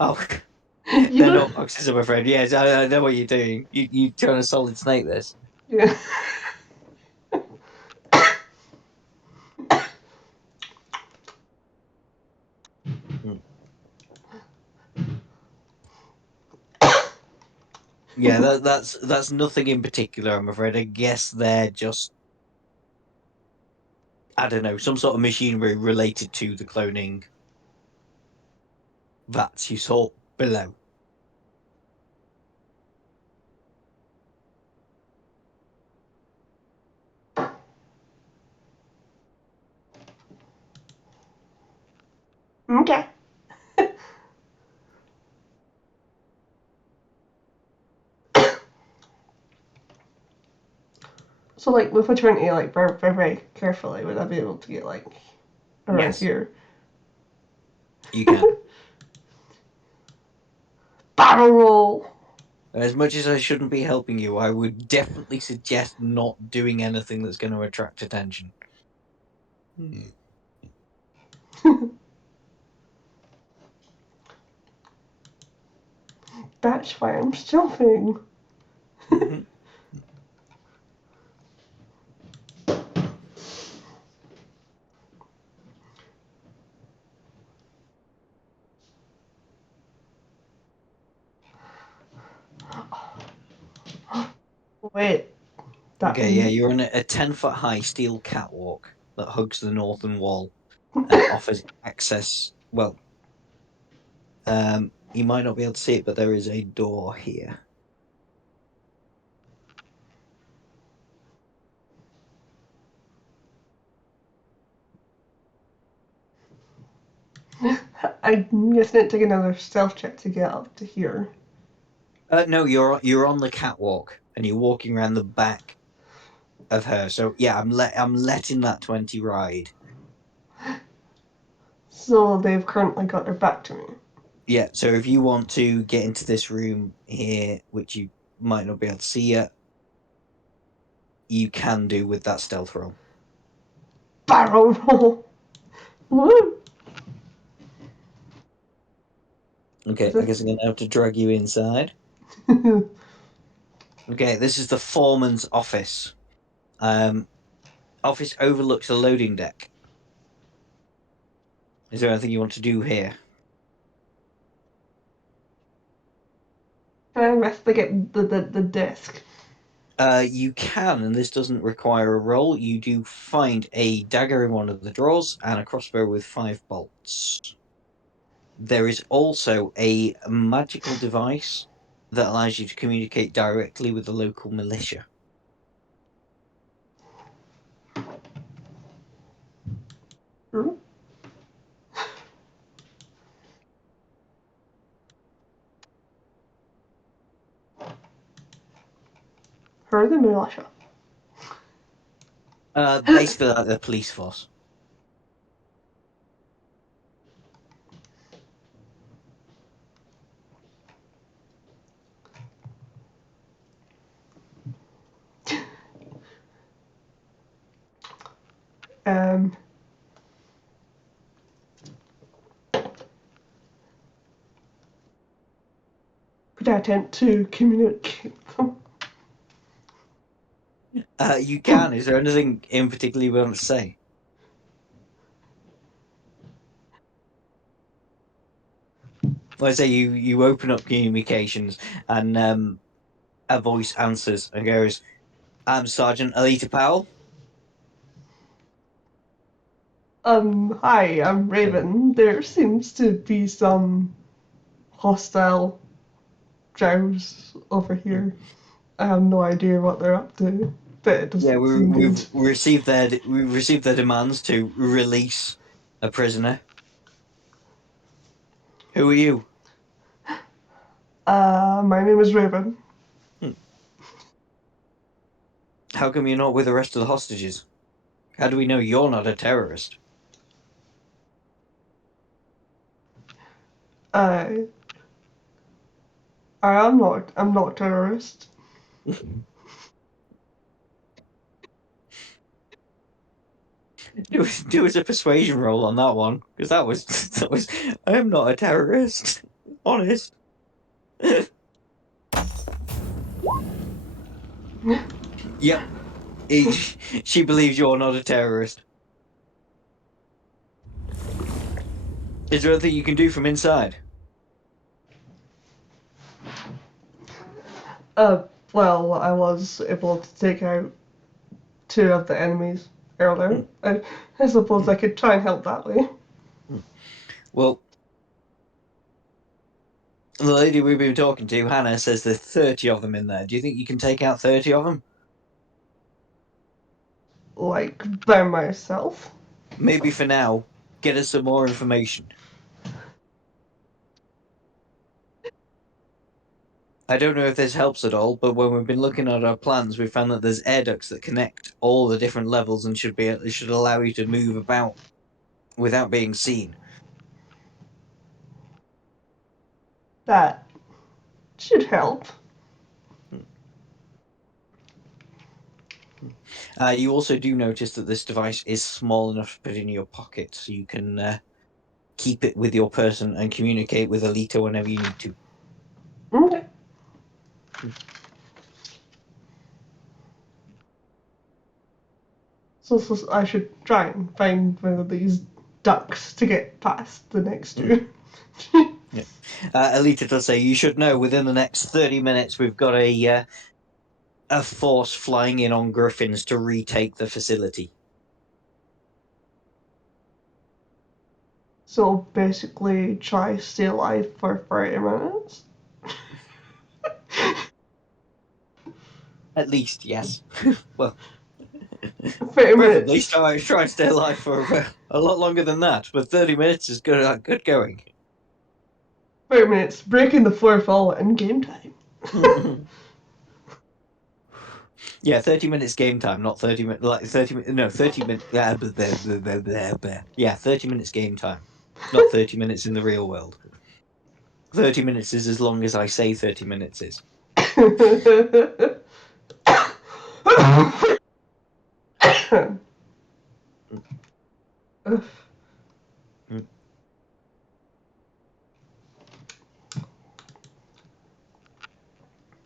Oh, You they're know? not boxes, I'm afraid. Yes, I know what you're doing. You trying to solid snake this? Yeah. Mm. Yeah, that's nothing in particular. I'm afraid. I guess they're just, I don't know, some sort of machinery related to the cloning vats you saw below. Okay. So, like, with a 20, like, very, very, very carefully, would I be able to get, like, around Yes, here? you can. Barrel roll! As much as I shouldn't be helping you, I would definitely suggest not doing anything that's going to attract attention. Hmm. That's why I'm stealthing. Mhm. Wait, that. Okay, yeah, you're on a 10-foot high steel catwalk that hugs the northern wall and offers access. Well, you might not be able to see it, but there is a door here. I'm guessing it take another stealth check to get up to here. No, you're on the catwalk and you're walking around the back of her. So yeah, I'm letting that 20 ride. So they've currently got their back to me. Yeah, so if you want to get into this room here, which you might not be able to see yet, you can do with that stealth roll. Barrel roll! Woo! Okay, Is I guess I'm gonna have to drag you inside. this... Okay, this is the foreman's office. Um, Office overlooks a loading deck. Is there anything you want to do here? Can I investigate the desk? You can, and this doesn't require a roll. You do find a dagger in one of the drawers and a crossbow with 5 bolts. There is also a magical device that allows you to communicate directly with the local militia. Hmm? Her the militia. Basically like the police force. Um, could I attempt to communicate them? You can. Is there anything in particular you want to say? Well, I say you open up communications and a voice answers and goes, "I'm Sergeant Alita Powell." Hi, I'm Um, Raven. There seems to be some hostile drows over here. I have no idea what they're up to, but it Yeah, doesn't seem good. we've received their demands to release a prisoner. Who are you? My name is Raven. Hmm. How come you're not with the rest of the hostages? How do we know you're not a terrorist? I I am not. I'm not a terrorist. Do us a persuasion roll on that one, because that was that was. I am not a terrorist. Honest. Yep. She believes you're not a terrorist. Is there anything you can do from inside? Uh, well, I was able to take out two of the enemies Hmm. earlier. I suppose Hmm. I could try and help that way. Hmm. Well, the lady we've been talking to, Hannah, says there's 30 of them in there. Do you think you can take out 30 of them? Like, by myself. Maybe for now, get us some more information. I don't know if this helps at all, but when we've been looking at our plans, we found that there's air ducts that connect all the different levels and should allow you to move about without being seen. That should help. You also do notice that this device is small enough to put in your pocket, so you can keep it with your person and communicate with Alita whenever you need to. Okay. So I should try and find one of these ducks to get past the next Mm. two. Yeah. Alita does say you should know within the next 30 minutes we've got a force flying in on griffins to retake the facility. So basically, try stay alive for 30 minutes. At least, yes. Well, 30 preferably minutes. try and stay alive for a lot longer than that, but 30 minutes is good, good going. 30 minutes. Breaking the fourth wall in game time. Yeah, 30 minutes game time, not 30 minutes, like 30 minutes, no, 30 minutes, yeah, 30 minutes game time, not 30 minutes in the real world. 30 minutes is as long as I say 30 minutes is.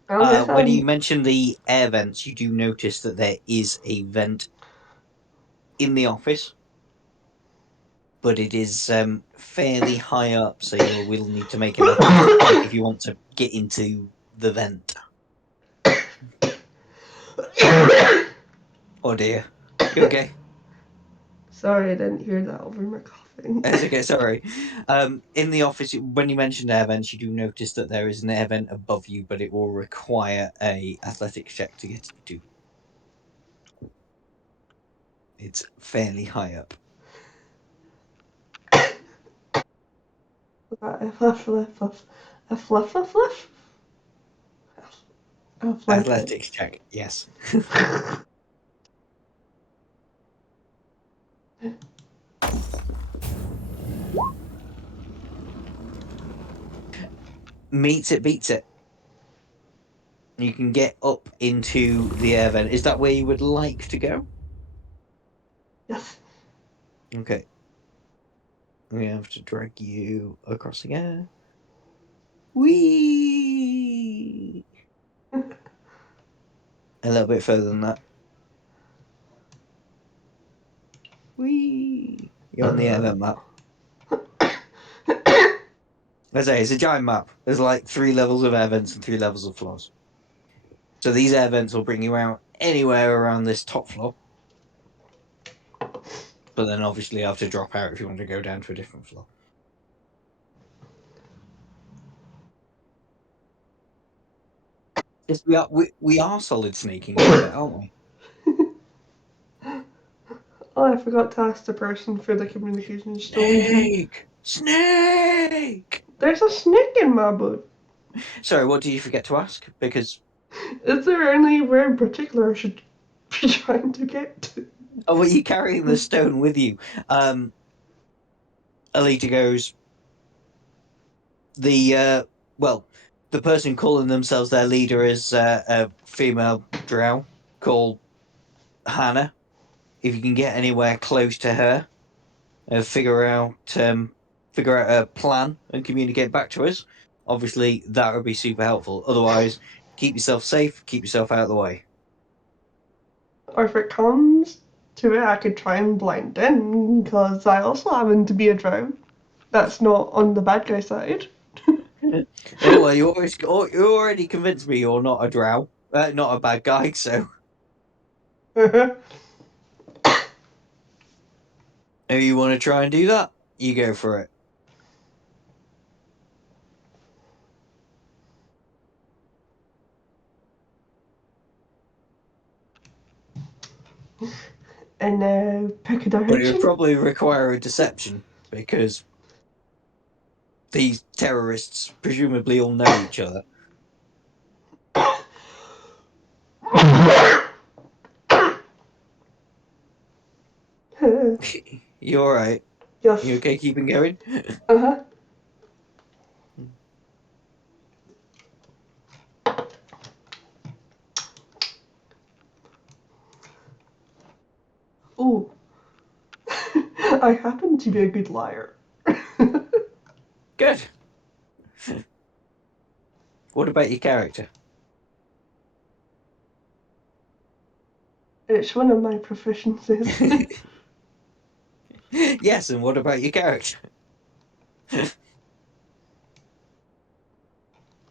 Okay, When you so mention the air vents, you do notice that there is a vent in the office, but it is fairly high up, so you will need to make an athletics check if you want to get into the vent. Oh dear. You okay? sorry I didn't hear that over my coughing. It's okay, sorry. In the office, when you mentioned air vents, you do notice that there is an air vent above you, but it will require a athletics check to get to. It's fairly high up. A fluff, fluff, fluff. A fluff, fluff, fluff. Athletic. Athletics check, yes. Meets it, beats it. You can get up into the air vent. Is that where you would like to go? Yes. Okay. We have to drag you across the air. Whee! A little bit further than that. Whee! You're on the air vent map. As I say, it's a giant map. There's like 3 levels of air vents and 3 levels of floors. So these air vents will bring you out anywhere around this top floor. But then obviously you have to drop out if you want to go down to a different floor. Yes, we are solid sneaking in a bit, aren't we? Oh, I forgot to ask the person for the communication stone. Snake! Snake! There's a snake in my boat. Sorry, what did you forget to ask? Because Is there anywhere in particular I should be trying to get to? were you carrying the stone with you? Um, Alita goes, the well, the person calling themselves their leader is a female drow called Hannah. If you can get anywhere close to her, figure out a plan and communicate back to us. Obviously, that would be super helpful. Otherwise, keep yourself safe, keep yourself out of the way. Or if it comes to it, I could try and blend in, because I also happen to be a drow. That's not on the bad guy side. Well, you already convinced me you're not a drow, not a bad guy. So, if you want to try and do that, you go for it. And pick a But it would direction. probably require a deception because these terrorists presumably all know each other. You all right? You Yes. okay keeping going? Uh huh. Oh, I happen to be a good liar. Good. What about your character? It's one of my proficiencies. Yes, and what about your character?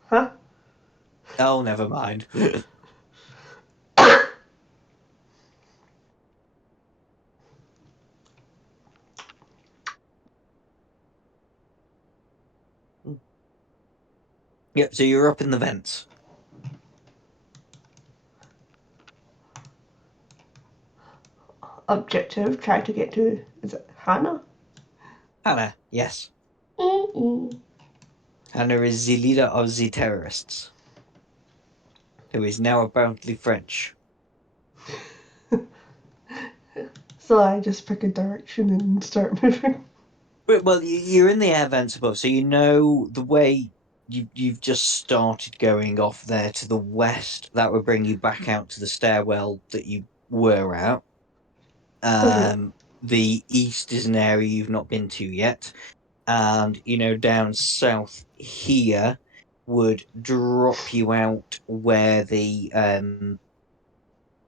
Huh? Oh, never mind. Yep, so you're up in the vents. Objective, try to get to, is it Hannah? Hannah, yes. Mm-mm. Hannah is the leader of the terrorists, who is now apparently French. So I just pick a direction and start moving. Well, you're in the air vents above, so you know the way you've just started going off there to the west. That would bring you back out to the stairwell that you were at. Okay. The east is an area you've not been to yet, and down south here would drop you out where the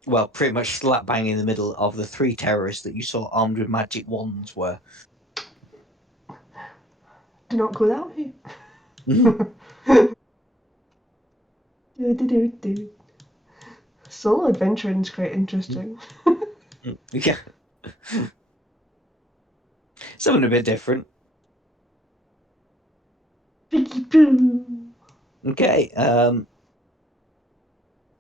well, pretty much slap bang in the middle of the three terrorists that you saw armed with magic wands were. Do not go that way. Mhm. Do, do, do, do. Solo adventuring is quite interesting. Yeah, something a bit different. Picky poo. Okay,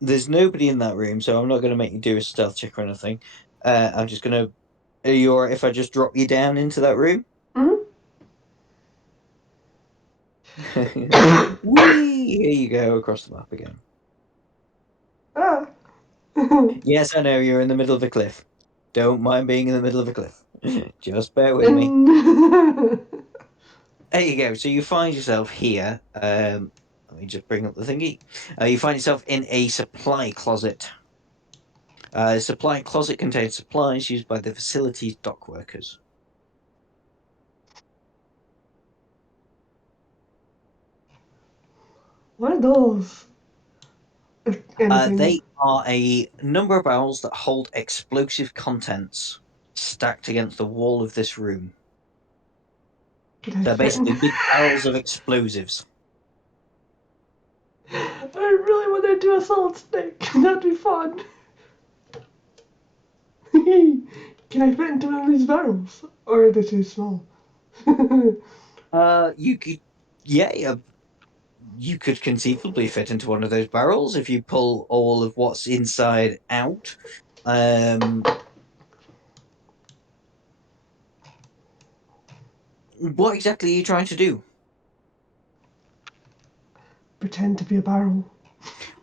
there's nobody in that room, so I'm not going to make you do a stealth check or anything. I'm just going to. Are you alright if I just drop you down into that room? Mm-hmm. Whee! Here you go across the map again. Ah. Yes, I know you're in the middle of a cliff. Don't mind being in the middle of a cliff. Just bear with me. And There you go. So you find yourself here. Let me just bring up the thingy. You find yourself in a supply closet. The supply closet contains supplies used by the facility's dock workers. what are those? If anything, They are a number of barrels that hold explosive contents stacked against the wall of this room. could I So fit basically, in? big barrels of explosives. I really want to do a solid snake. That'd be fun. Can I fit into one of these barrels? Or are they too small? You could, yeah, you could conceivably fit into one of those barrels if you pull all of what's inside out. What exactly are you trying to do? Pretend to be a barrel.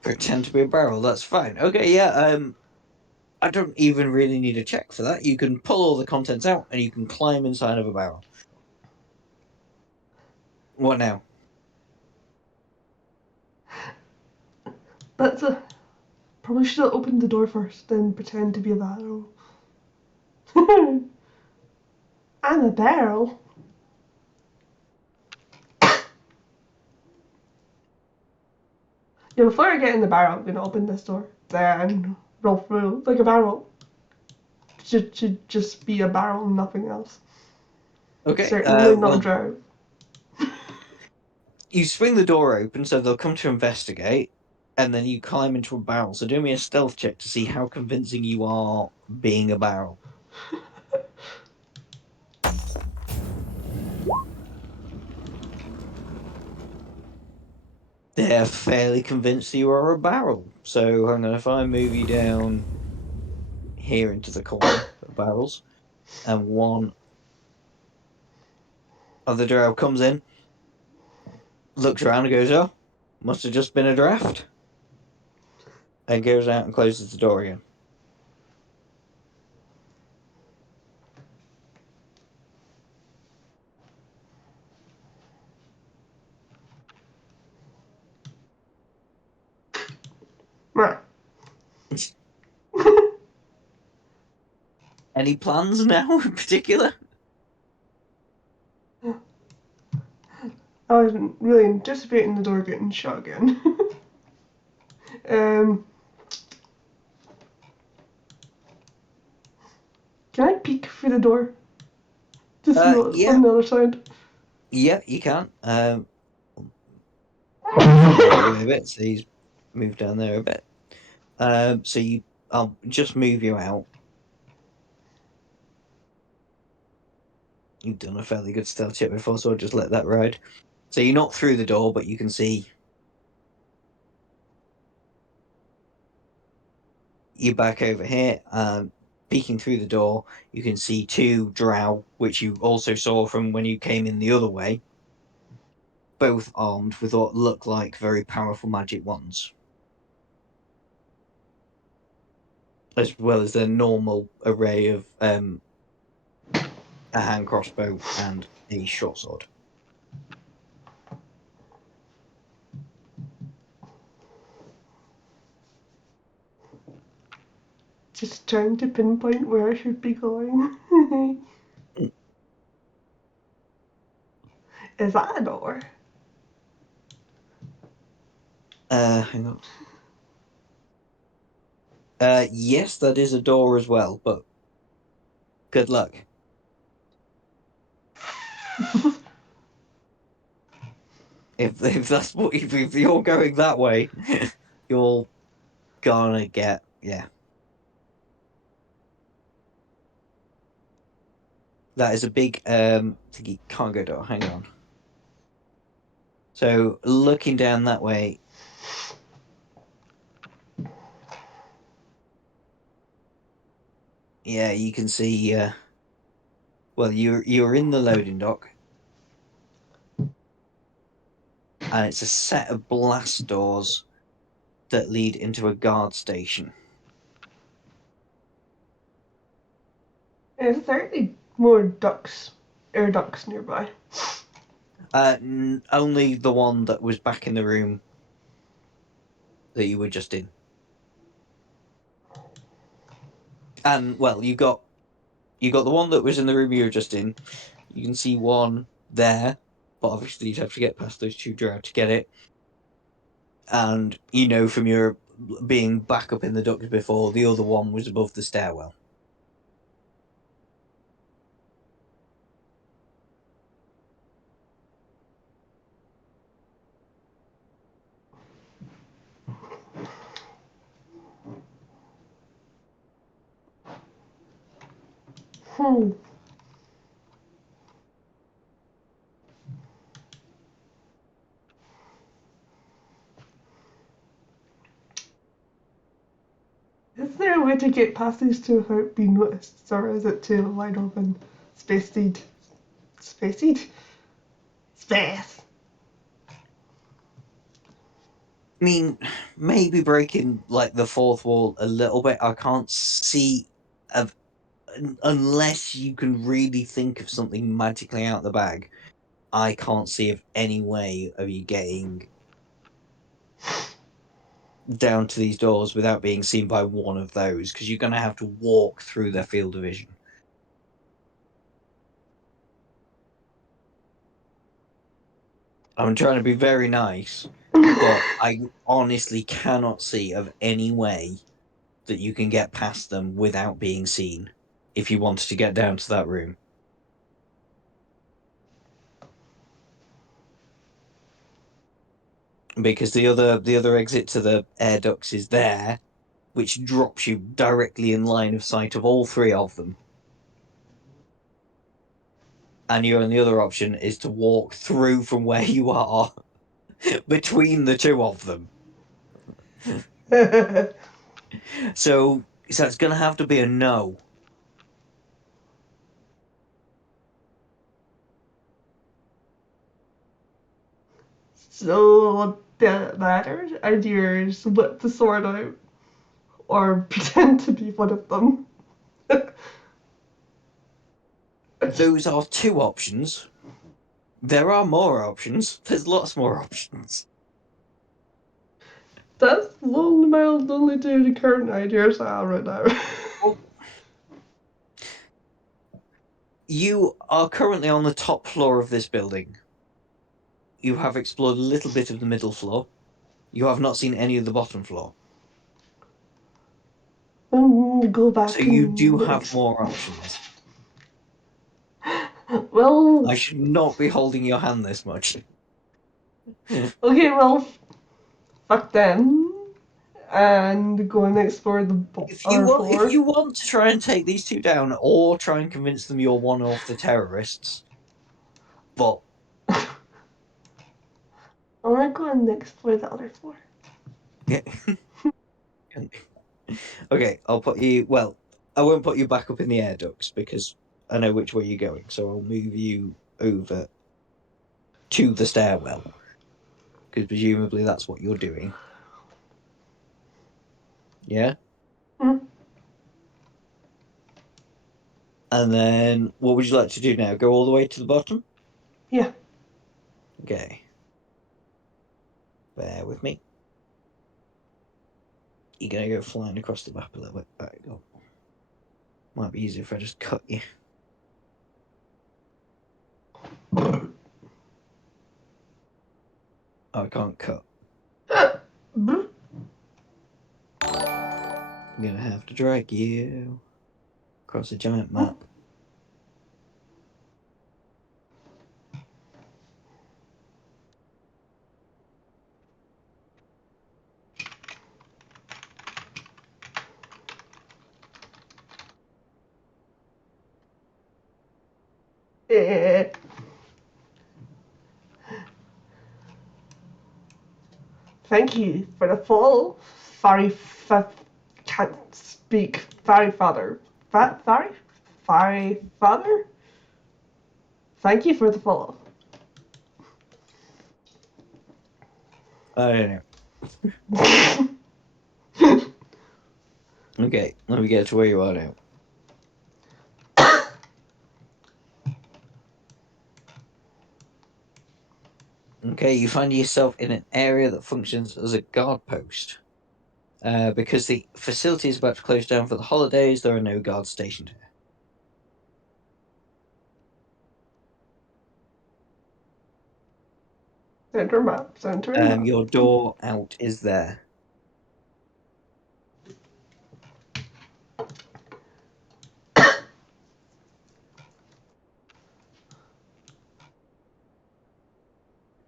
Pretend to be a barrel. That's fine. Okay, yeah. I don't even really need a check for that. You can pull all the contents out and you can climb inside of a barrel. What now? That's a. Probably should have opened the door first, then pretend to be a barrel. I'm a barrel. Yeah, before I get in the barrel, I'm gonna open this door then roll through like a barrel. Should just be a barrel, nothing else. Okay. Certainly not a Well, drow. you swing the door open, so they'll come to investigate, and then you climb into a barrel. So do me a stealth check to see how convincing you are being a barrel. They're fairly convinced you are a barrel. So hang on, if I move you down here into the corner of barrels, and one other drow comes in, looks around and goes, "Oh, must have just been a draft," and goes out and closes the door again. Right. Any plans now in particular? I wasn't really anticipating the door getting shut again. um, can I peek through the door to see what's Yeah, on the other side? yeah, you can. Move him out of the way a bit, so he's moved down there a bit. So I'll just move you out. You've done a fairly good stealth check before, so I'll just let that ride. So you're not through the door, but you can see you're back over here. Peeking through the door, you can see two drow, which you also saw from when you came in the other way, both armed with what look like very powerful magic wands, as well as their normal array of a hand crossbow and a short sword. Just trying to pinpoint where I should be going. Is that a door? Hang on. Yes, that is a door as well, but good luck. If that's what if you're going that way, you're gonna get yeah. That is a big thingy cargo door. Hang on. So looking down that way, yeah, you can see. Well, you're in the loading dock, and it's a set of blast doors that lead into a guard station. Is there any more ducks, air ducts nearby? Only the one that was back in the room that you were just in. And well, you got the one that was in the room you were just in. You can see one there, but obviously you'd have to get past those two drow to get it. And you know from your being back up in the ducts before, the other one was above the stairwell. Hmm. Is there a way to get past these two without being noticed, or is it too wide open? Spaced. Spaced? Space. I mean, maybe breaking like the fourth wall a little bit. I can't see of unless you can really think of something magically out the bag. I can't see of any way of you getting down to these doors without being seen by one of those, because you're going to have to walk through their field of vision. I'm trying to be very nice, but I honestly cannot see of any way that you can get past them without being seen if you wanted to get down to that room. Because the other exit to the air ducts is there, which drops you directly in line of sight of all three of them. And your only other option is to walk through from where you are between the two of them. So it's going to have to be a no. So the matter ideas whip the sword out or pretend to be one of them. Those are two options. There are more options. There's lots more options. That's long miles only to the current ideas I have right now. Well, you are currently on the top floor of this building. You have explored a little bit of the middle floor. You have not seen any of the bottom floor. Go So back you do and have more options. well, I should not be holding your hand this much. okay, well, fuck them and go and explore the other If floor. you want to try and take these two down, or try and convince them you're one of the terrorists, but I want to go and explore the other floor. yeah. Okay, I'll put you. Well, I won't put you back up in the air ducts because I know which way you're going. So I'll move you over to the stairwell because presumably that's what you're doing. Yeah. Hmm? And then what would you like to do now? Go all the way to the bottom? Yeah. Okay. Bear with me. You're gonna go flying across the map a little bit. There you go. Might be easier if I just cut you. Oh, I can't cut. I'm gonna have to drag you across a giant map. Eh. Thank you for the full can't speak fairy father. Fairy father? Thank you for the follow. I don't know. Okay, let me get to where you are now. Okay, you find yourself in an area that functions as a guard post. Because the facility is about to close down for the holidays, there are no guards stationed here. Center map, center map. Your door out is there.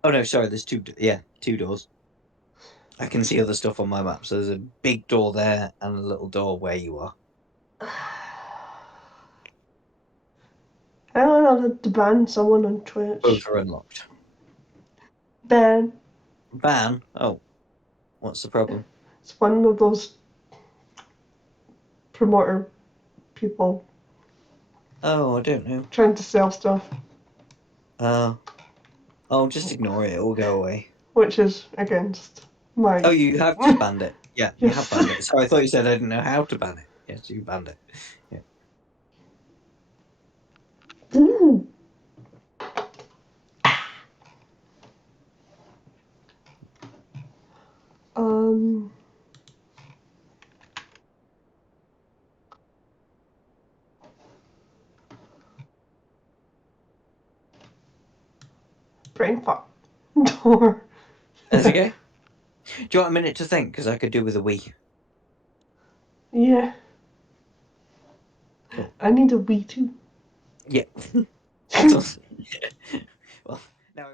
Oh no, sorry, there's two. Yeah, two doors. I can see other stuff on my map. So there's a big door there and a little door where you are. I don't know to ban someone on Twitch. Both are unlocked. Ban. Ban? Oh, what's the problem? It's one of those promoter people Oh, I don't know. trying to sell stuff, Uh, oh, just ignore it. It will go away. which is against Oh, my. you have just banned it. Yeah, you have Yes. banned it. So I thought you said I didn't know how to ban it. Yes, you banned it. Yeah. Ooh. Um. Brain fuck. Door. That's okay. Do you want a minute to think? Because I could do with a wee. Yeah. Cool. I need a wee too. Yeah. Excellent. Well, now.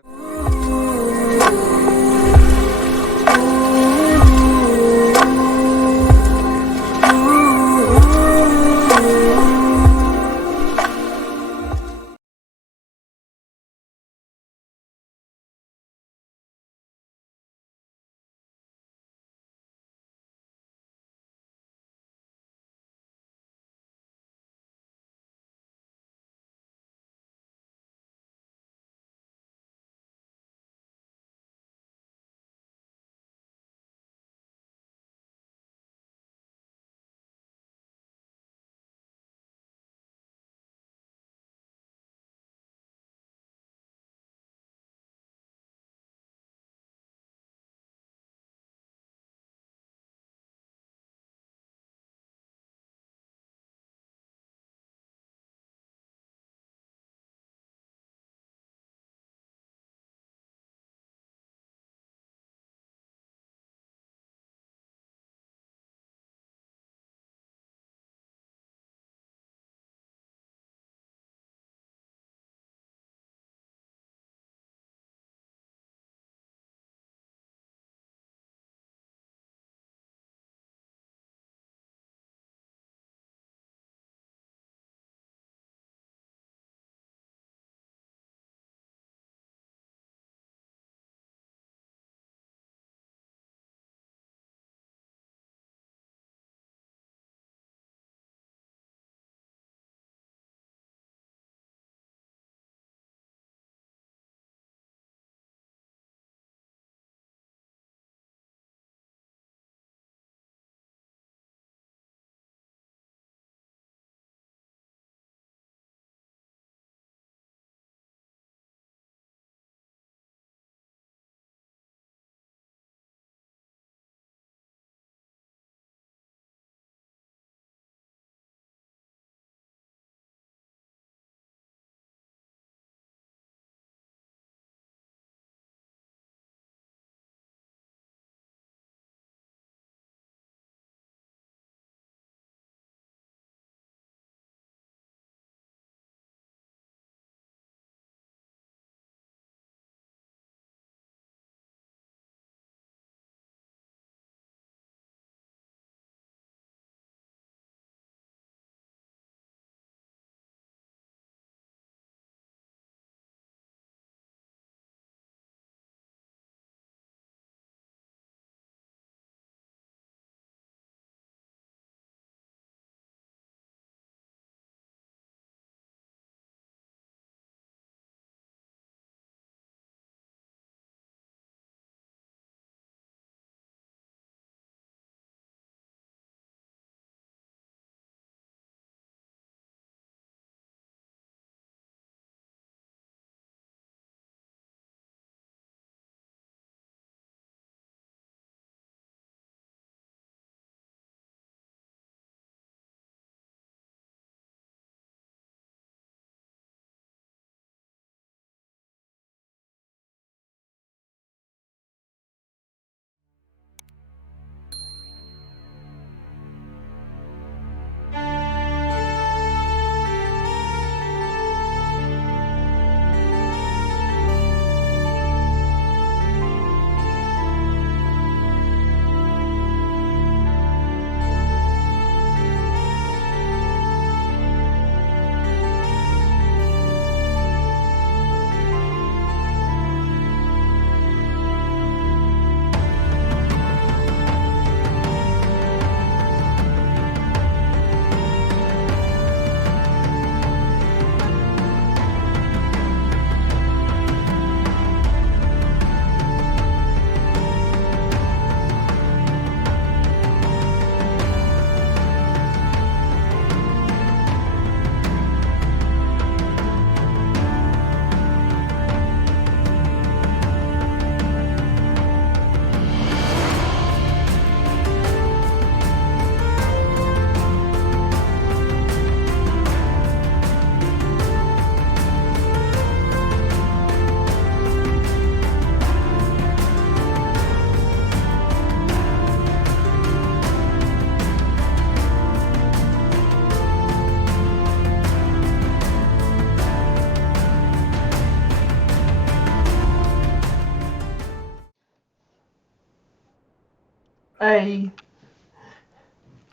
Aye.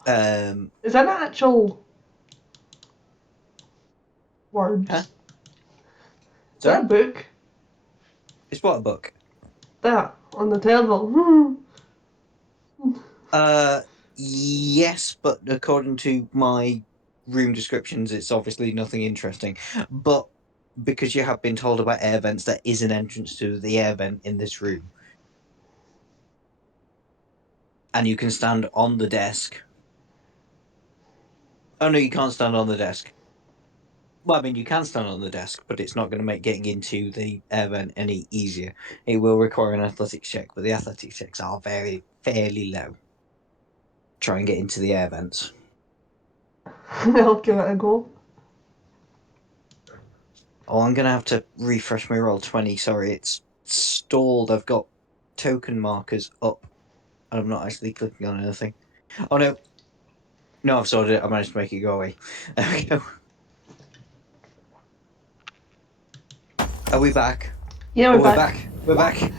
Um, Is that an actual huh? words? Is that a Sorry, book? it's what a book. That on the table. Uh, yes, but according to my room descriptions, it's obviously nothing interesting. But because you have been told about air vents, there is an entrance to the air vent in this room, and you can stand on the desk. Oh no, you can't stand on the desk. Well, I mean, you can stand on the desk, but it's not going to make getting into the air vent any easier. It will require an athletics check, but the athletics checks are fairly low. Try and get into the air vents. I'll give it a go. Oh, I'm going to have to refresh my roll 20. Sorry, it's stalled. I've got token markers up. I'm not actually clicking on anything. Oh no. No, I've sorted it. I managed to make it go away. There we go. Are we back? Yeah, Oh, we're we're back. back. We're back.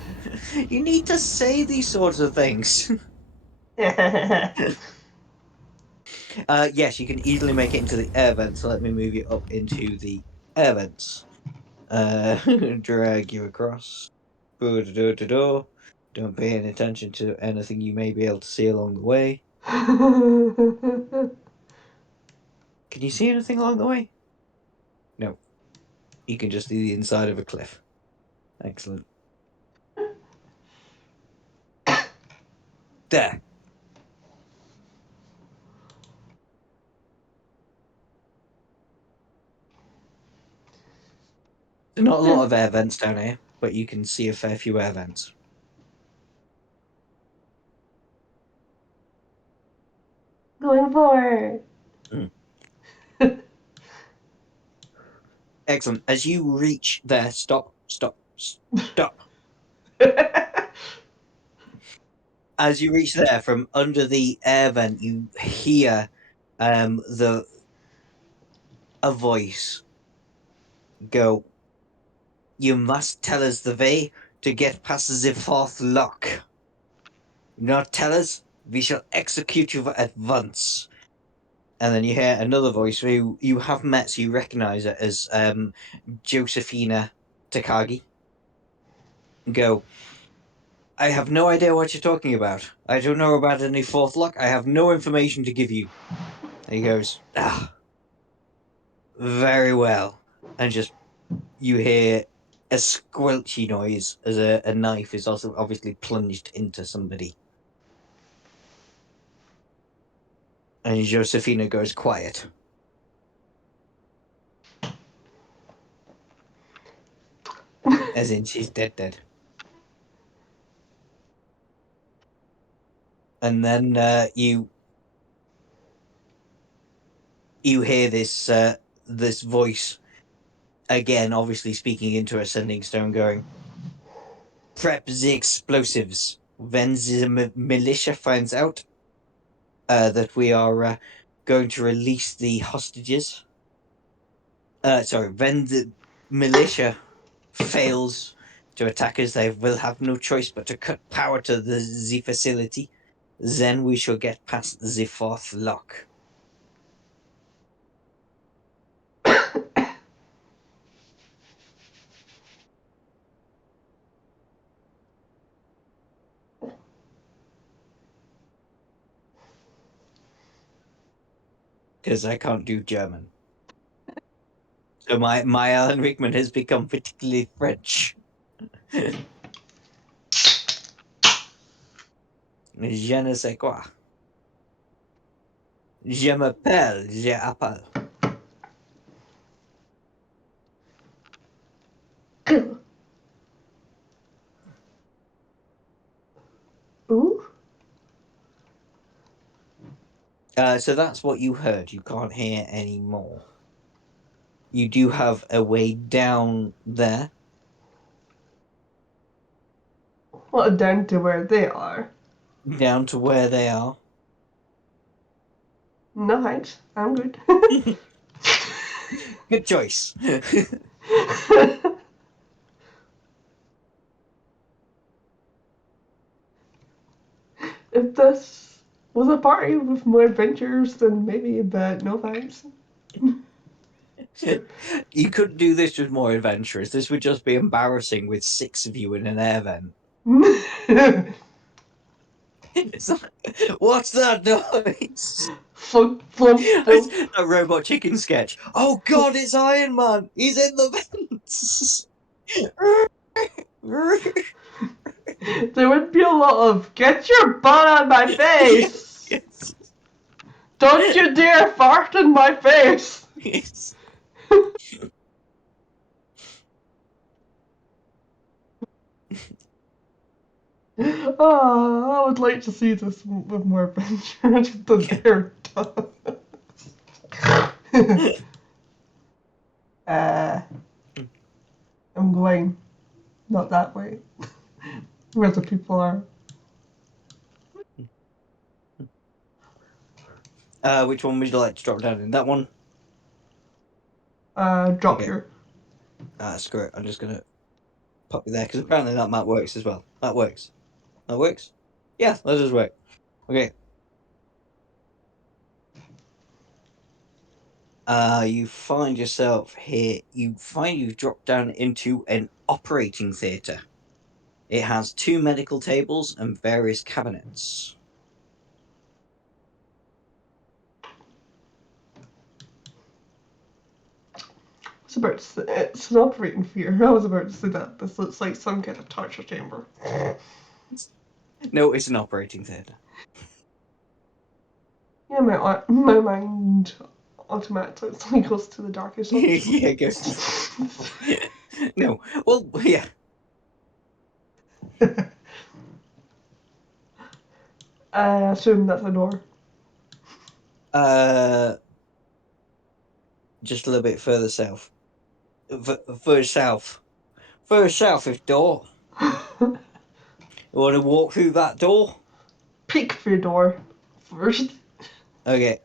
You need to say these sorts of things. Yes, you can easily make it into the air vents. So let me move you up into the air vents. Drag you across. Don't pay any attention to anything you may be able to see along the way. Can you see anything along the way? No. You can just see the inside of a cliff. Excellent. There. There's not a lot of air vents down here, but you can see a fair few air vents. Going forward. Mm. Excellent. As you reach there, stop. As you reach there, from under the air vent, you hear the a voice go. You must tell us the way to get past the fourth lock. Not tell us, we shall execute you at once. And then you hear another voice who you have met, so you recognize it as Josephina Takagi. Go. I have no idea what you're talking about. I don't know about any fourth lock. I have no information to give you. And he goes, very well. And just you hear a squelchy noise as a knife is also obviously plunged into somebody. And Josephina goes quiet. As in she's dead. And then you hear this voice again, obviously speaking into a sending stone, going, "Prep the explosives. When the militia finds out that we are going to release the hostages. Sorry, when the militia fails to attack us, they will have no choice but to cut power to the facility. Then we shall get past the fourth lock." Because I can't do German. So my Alan Rickman has become particularly French. Je ne sais quoi. Je m'appelle, j'appelle. Ooh. So that's what you heard. You can't hear any more. You do have a way down there. What down to where they are. Down to where they are. No thanks. I'm good. Good choice. If this was a party with more adventures, then maybe, but no thanks. You couldn't do this with more adventurous. This would just be embarrassing with 6 of you in an air vent. It's like, what's that noise? Flunk, flump, It's flump. a robot chicken sketch. Oh god, it's Iron Man! He's in the vents! There would be a lot of get your butt on my face! Yes. Don't you dare fart in my face! Yes. Oh, I would like to see this with more adventure. Just the air does. uh, I'm going not that way. Where the people are. Which one would you like to drop down in? That one? Drop Okay. here. Screw it. I'm just gonna pop you there because apparently that map works as well. That works. That works? Yeah, that does work. Okay. You find yourself here. You find you've dropped down into an operating theatre. It has 2 medical tables and various cabinets. It's an operating theatre. I was about to say that. This looks like some kind of torture chamber. No, it's an operating theatre. Yeah, my mind automatically goes to the darkest option. Yeah, goes. No, well, yeah. I assume that's a door. Uh, just a little bit further south. Further south. Further south is door. You want to walk through that door? Peek through door first. Okay.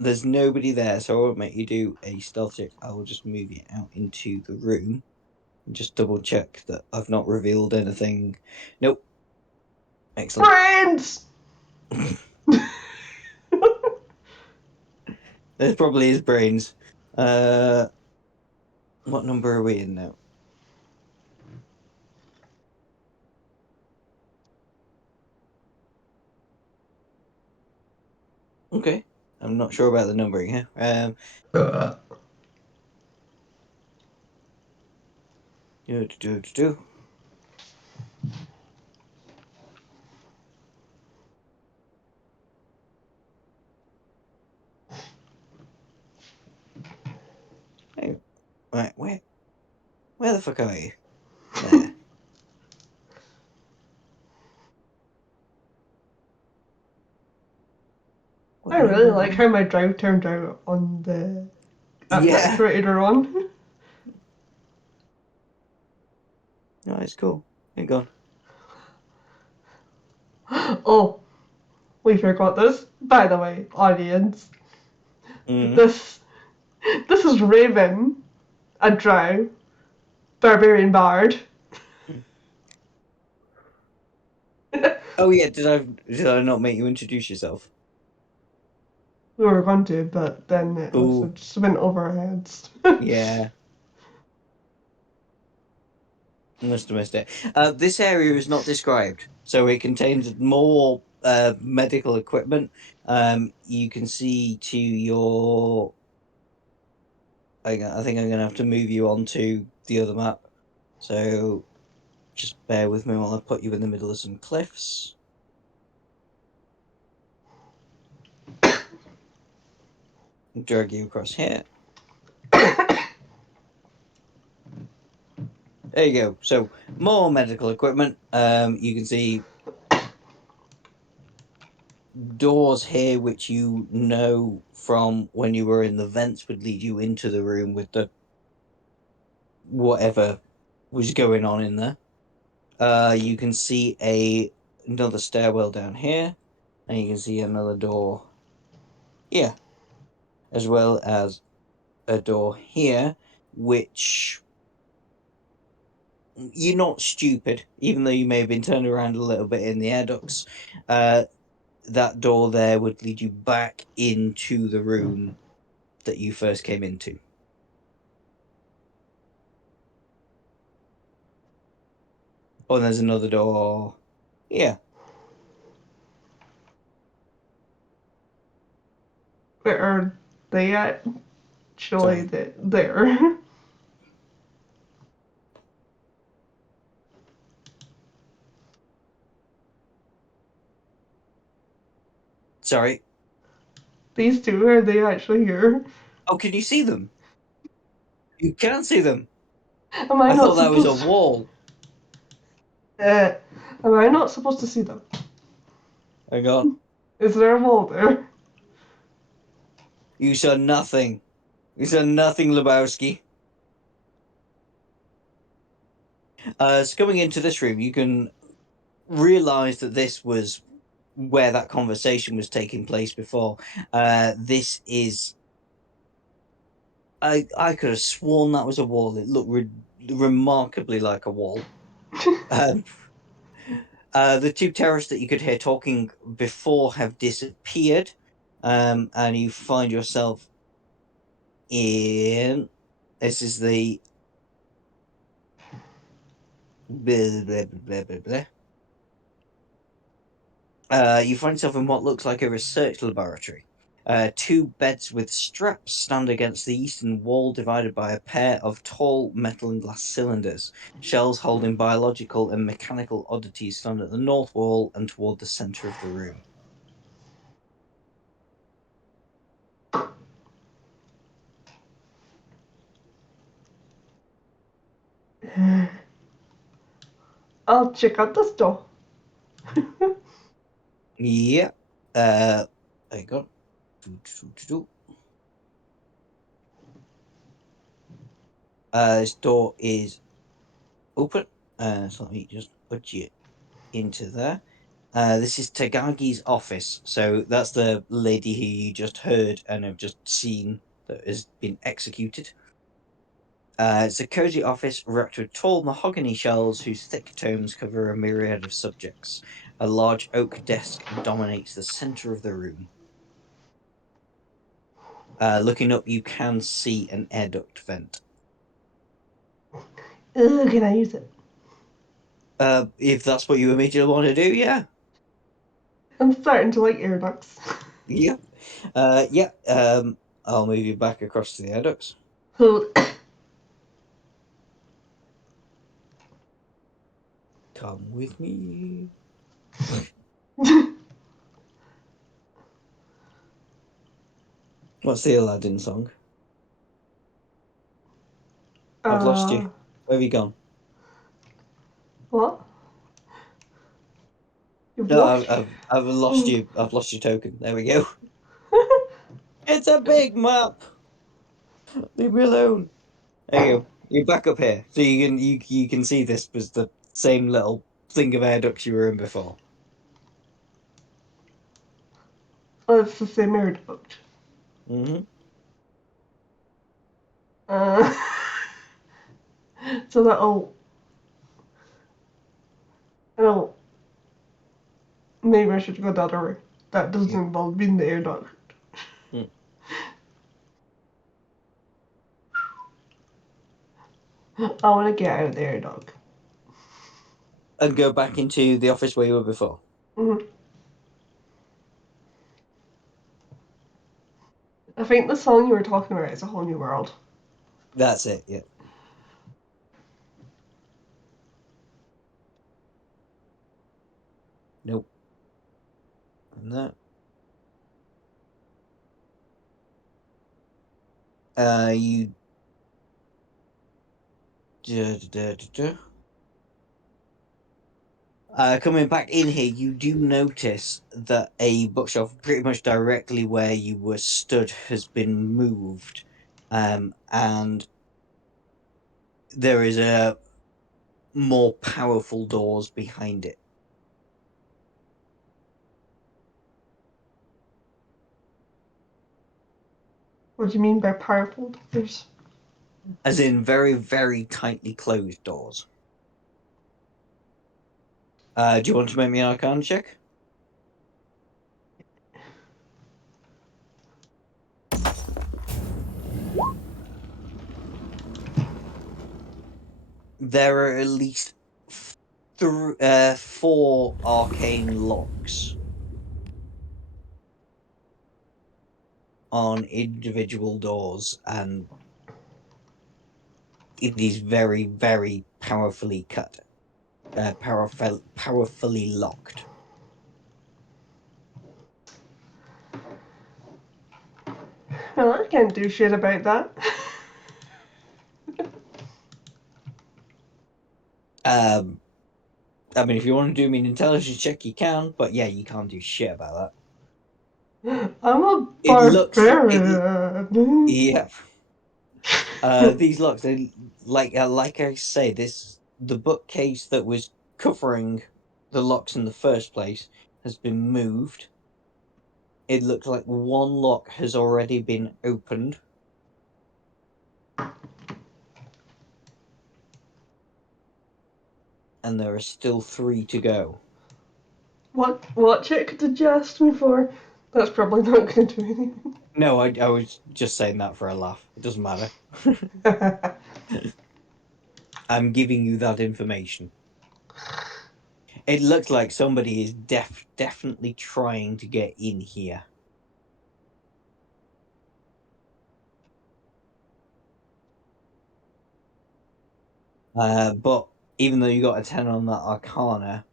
There's nobody there, so I won't make you do a stealth check. I will just move you out into the room and just double check that I've not revealed anything. Nope. Excellent. Brains! There's probably his brains. Uh, what number are we in now? Okay. I'm not sure about the numbering here. Do. Hey, right, where the fuck are you? There. What I really number are like we? how my drive turned out on the app Yeah. activator on. No, it's cool. Hang on. Oh, we forgot this. By the way, audience, Mm. this this is Raven, a drow, barbarian bard. Oh yeah, did I not make you introduce yourself? We were going to, but then it must Oh have just went over our heads. yeah, must have missed it. This area is not described, so it contains more medical equipment. You can see to your. I think I'm gonna have to move you on to the other map. So just bear with me while I put you in the middle of some cliffs. Drag you across here. There you go. So more medical equipment. You can see doors here, which you know from when you were in the vents would lead you into the room with the whatever was going on in there. You can see another stairwell down here, and you can see another door here, as well as a door here, which you're not stupid, even though you may have been turned around a little bit in the air ducts. Uh, that door there would lead you back into the room that you first came into. Oh, and there's another door. Yeah. Where are they actually Sorry. there? Sorry. These two, are they actually here? Oh, can you see them? You can see them. Am I I not thought that was a supposed wall. uh, am I not supposed to see them? Hang on. Is there a wall there? You saw nothing. You saw nothing, Lebowski. So coming into this room, you can realize that this was where that conversation was taking place before. This is. I could have sworn that was a wall. It looked remarkably like a wall. Um, the two terrorists that you could hear talking before have disappeared, and you find yourself in. This is the. Blah, blah, blah, blah, blah. You find yourself in what looks like a research laboratory. Two beds with straps stand against the eastern wall, divided by a pair of tall metal and glass cylinders. Shelves holding biological and mechanical oddities stand at the north wall and toward the center of the room. I'll check out this door. Yeah. There you go. This door is open. So let me just put you into there. This is Tagagi's office. So that's the lady who you just heard and have just seen that has been executed. It's a cozy office wrapped with tall mahogany shelves whose thick tomes cover a myriad of subjects. A large oak desk dominates the center of the room. Looking up, you can see an air duct vent. Ugh, can I use it? If that's what you immediately want to do, yeah. I'm starting to like air ducts. Yeah. Yeah. I'll move you back across to the air ducts. So, Come with me. What's the Aladdin song? I've lost you. uh, Where have you gone? what? You've No, lost I've lost me. you. I've lost your token. There we go. It's a big map. Leave me alone. There you go. You're back up here, so you can see this was the same little thing of air ducts you were in before. Oh, it's the same air duct. Hmm. Uh, so that'll, oh, maybe I should go the other way. That doesn't Yeah. involve being the air duct. Mm. I want to get out of the air duct. And go back into the office where you were before. Mhm. I think the song you were talking about is A Whole New World. That's it. Yeah. Nope. And that. You. Da, da, da, da. Coming back in here, you do notice that a bookshelf pretty much directly where you were stood has been moved. And there is a more powerful doors behind it, What do you mean by powerful? There's as in very, very tightly closed doors. Do you want to make me an Arcana check? There are at least four arcane locks on individual doors, and it is very, very powerfully cut, powerfully locked. Well, I can't do shit about that. I mean, if you want to do me an intelligence check, you can, but yeah, you can't do shit about I'm a that. It looks, barbarian. yeah. These locks, they like I say, the bookcase that was covering the locks in the first place has been moved. It looks like one lock has already been opened, and there are still three to go. What check did you ask me for? That's probably not going to do anything. No, I was just saying that for a laugh. It doesn't matter. I'm giving you that information. It looks like somebody is definitely trying to get in here. But even though you got a 10 on that Arcana,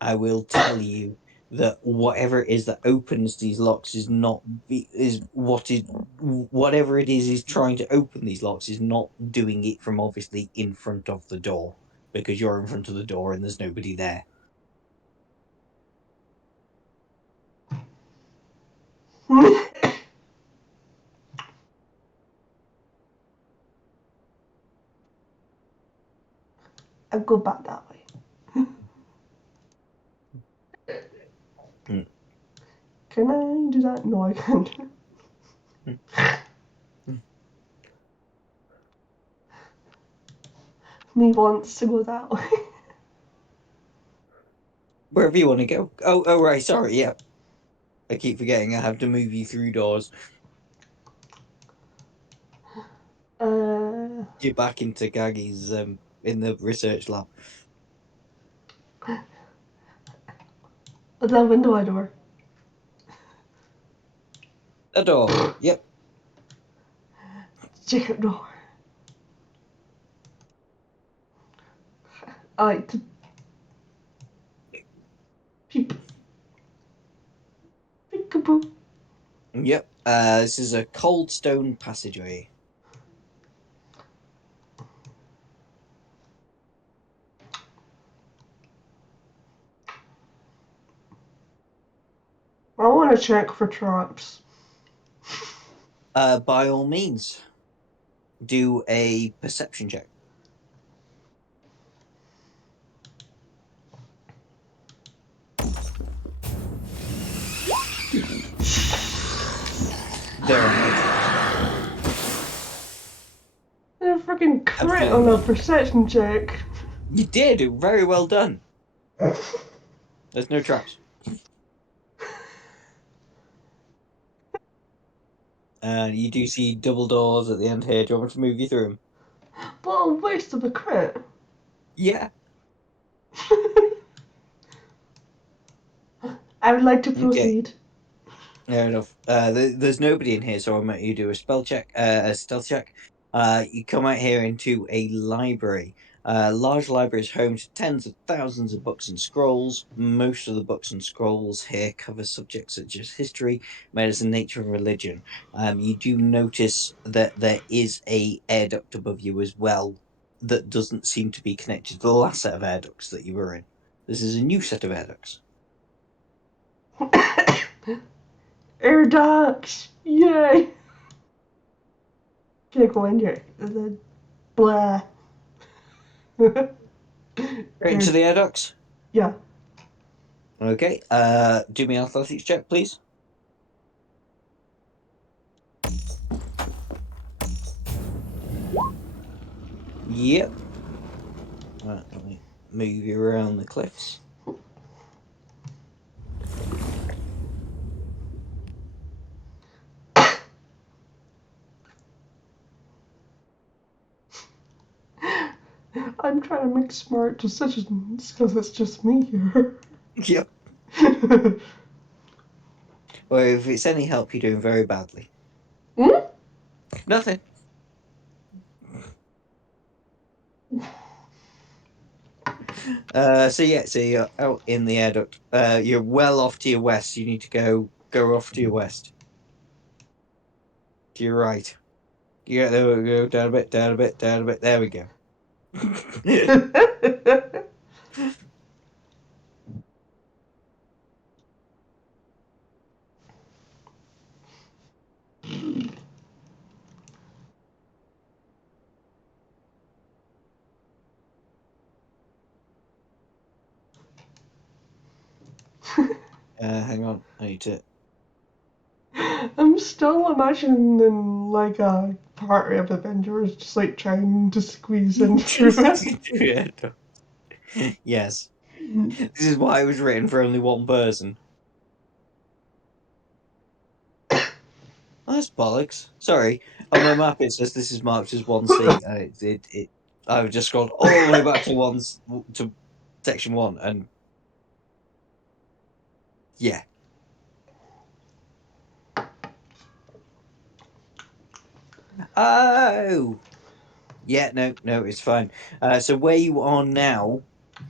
I will tell you that whatever it is that opens these locks is not is what is whatever it is trying to open these locks is not doing it from obviously in front of the door, because you're in front of the door and there's nobody there. I'll go back that way. Mm. Can I do that? No, I can't. Mm. Mm. Me wants to go that way. Wherever you want to go. Oh, right. Sorry. Yeah, I keep forgetting. I have to move you through doors. Uh, You're back into Gagi's in the research lab. the window I door. A door. Yep. Secret door. I like to peep. Peekaboo. Yep. This is a cold stone passageway. I want to check for traps. By all means, do a perception check. There are no traps. I freaking crit on Absolutely a none. perception check. You did. Very well done. There's no traps. And you do see double doors at the end here. Do you want me to move you through them? What a waste of a crit. Yeah. I would like to Okay. proceed. Fair enough. There's nobody in here, so I'll make you do a spell check, a stealth check. You come out here into a library. Large library is home to tens of thousands of books and scrolls. Most of the books and scrolls here cover subjects such as history, medicine, nature, and religion. You do notice that there is a air duct above you as well that doesn't seem to be connected to the last set of air ducts that you were in. This is a new set of air ducts. Air ducts! Yay! Can I go in here? The blah. Right into Air, the air ducts. yeah. Okay. Do me an athletics check, please. Yep. Right, let me move you around the cliffs. I'm trying to make smart decisions because it's just me here. Yep. Well, if it's any help, you're doing very badly. Hmm? Nothing. So yeah, so you're out in the air duct. You're well off to your west. You need to go off to your west. To your right. Yeah, there we go. Down a bit, down a bit, down a bit. There we go. Hang on. I need to. I'm still imagining like a party of Avengers just like trying to squeeze in through it. Yes. This is why it was written for only one person. Oh, that's bollocks. Sorry. On my map it says this is marked as 1C. I've just scrolled all the way back to to section 1 and yeah. Oh. Yeah, no, it's fine. So where you are now,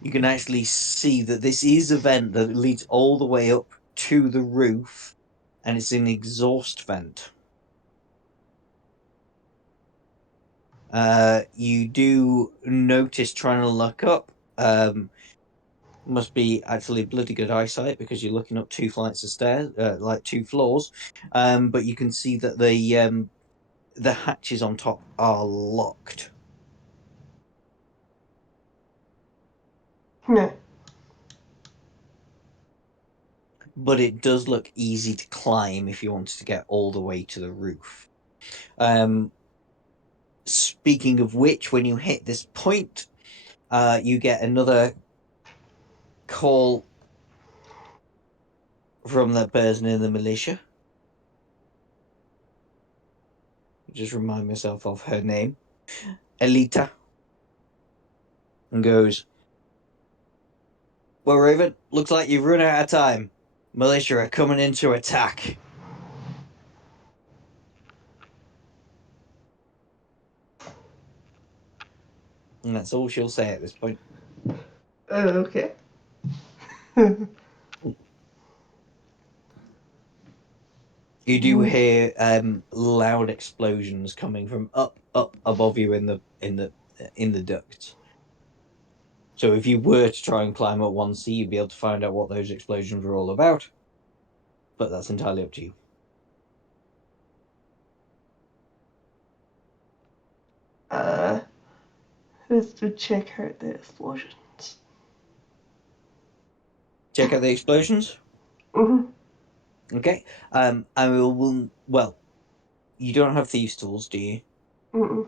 you can actually see that this is a vent that leads all the way up to the roof, and it's an exhaust vent. You do notice trying to look up. Must be actually bloody good eyesight because you're looking up two flights of stairs, like two floors. But you can see that the hatches on top are locked. Yeah. But it does look easy to climb if you wanted to get all the way to the roof. Um, Speaking of which, when you hit this point, you get another call from that person in the militia. Just remind myself of her name, Elita, and goes, "Well, Raven, looks like you've run out of time. Militia are coming in to attack." And that's all she'll say at this point. Okay. You do hear loud explosions coming from up above you in the ducts. So if you were to try and climb up 1C, you'd be able to find out what those explosions were all about. But that's entirely up to you. uh, let's to check out the explosions. Check out the explosions. Mm-hmm. Okay. I will. Well, you don't have thieves' tools, do you? Mm-mm.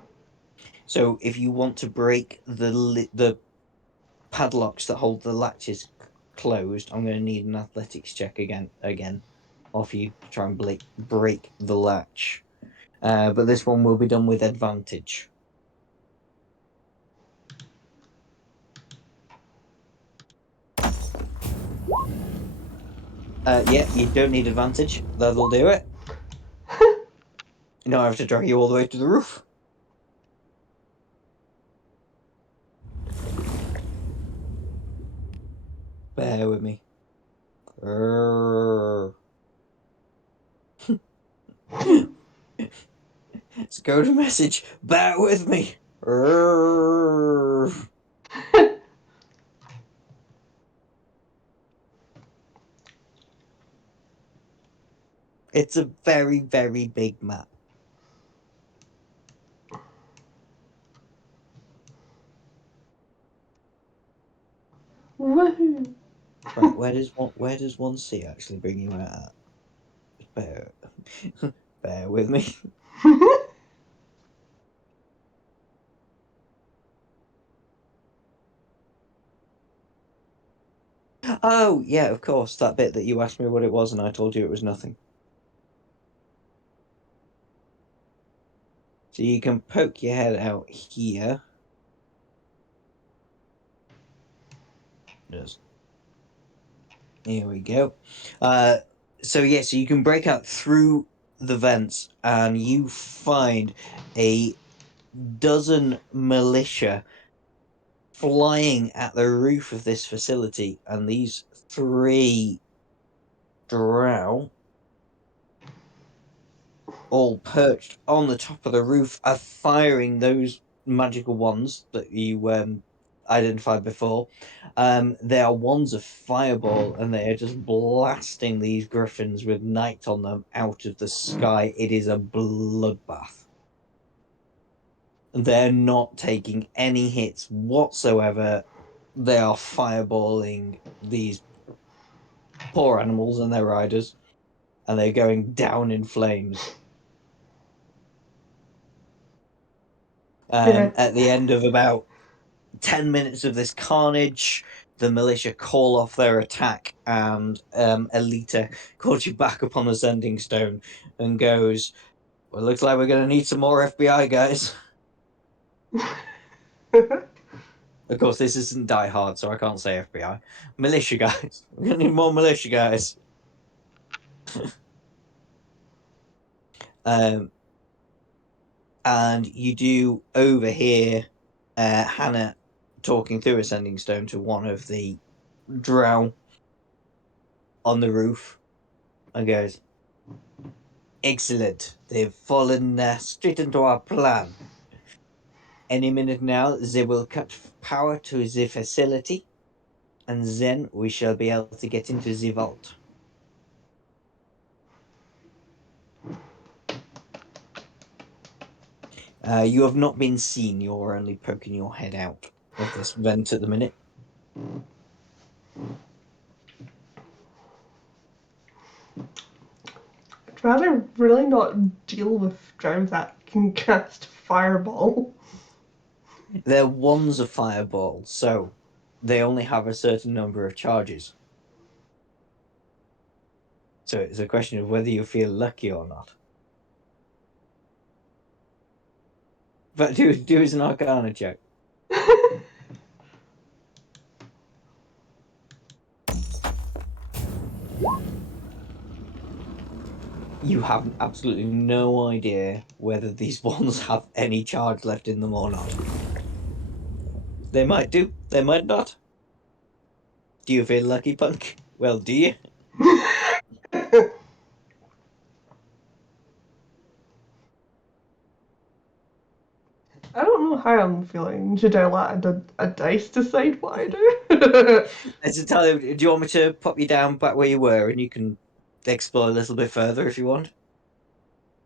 So if you want to break the padlocks that hold the latches closed, I'm going to need an athletics check again off you to try and break the latch. But this one will be done with advantage. Yeah, you don't need advantage. That'll do it. Now I have to drag you all the way to the roof. Bear with me. It's a code message. Bear with me. It's a very, very big map. Woohoo! Right, where does 1C actually bring you out at? Bear, bear with me. Oh, yeah, of course. That bit that you asked me what it was, and I told you it was nothing. So you can poke your head out here. Yes. Here we go. So yeah, so you can break out through the vents, and you find a dozen militia flying at the roof of this facility, and these three drow all perched on the top of the roof are firing those magical wands that you identified before. They are wands of fireball, and they are just blasting these griffins with night on them out of the sky. It is a bloodbath. They're not taking any hits whatsoever. They are fireballing these poor animals and their riders, and they're going down in flames. Yeah. At the end of about 10 minutes of this carnage, the militia call off their attack, and Elita calls you back up on the sending stone and goes, well, looks like we're going to need some more FBI guys. Of course, this isn't Die Hard, so I can't say FBI. Militia guys. We're going to need more militia guys. Um, and you do overhear Hannah talking through a sending stone to one of the drow on the roof and goes, excellent. They've fallen straight into our plan. Any minute now, they will cut power to the facility, and then we shall be able to get into the vault. You have not been seen. You're only poking your head out of this vent at the minute. I'd rather really not deal with drows that can cast fireball. They're wands of fireball, so they only have a certain number of charges. So it's a question of whether you feel lucky or not. But do as an Arcana check. You have absolutely no idea whether these wands have any charge left in them or not. They might do, they might not. Do you feel lucky, Punk? Well, do you? I don't know how I'm feeling. Should I let a dice decide what I do? As a tell you, do you want me to pop you down back where you were and you can explore a little bit further if you want?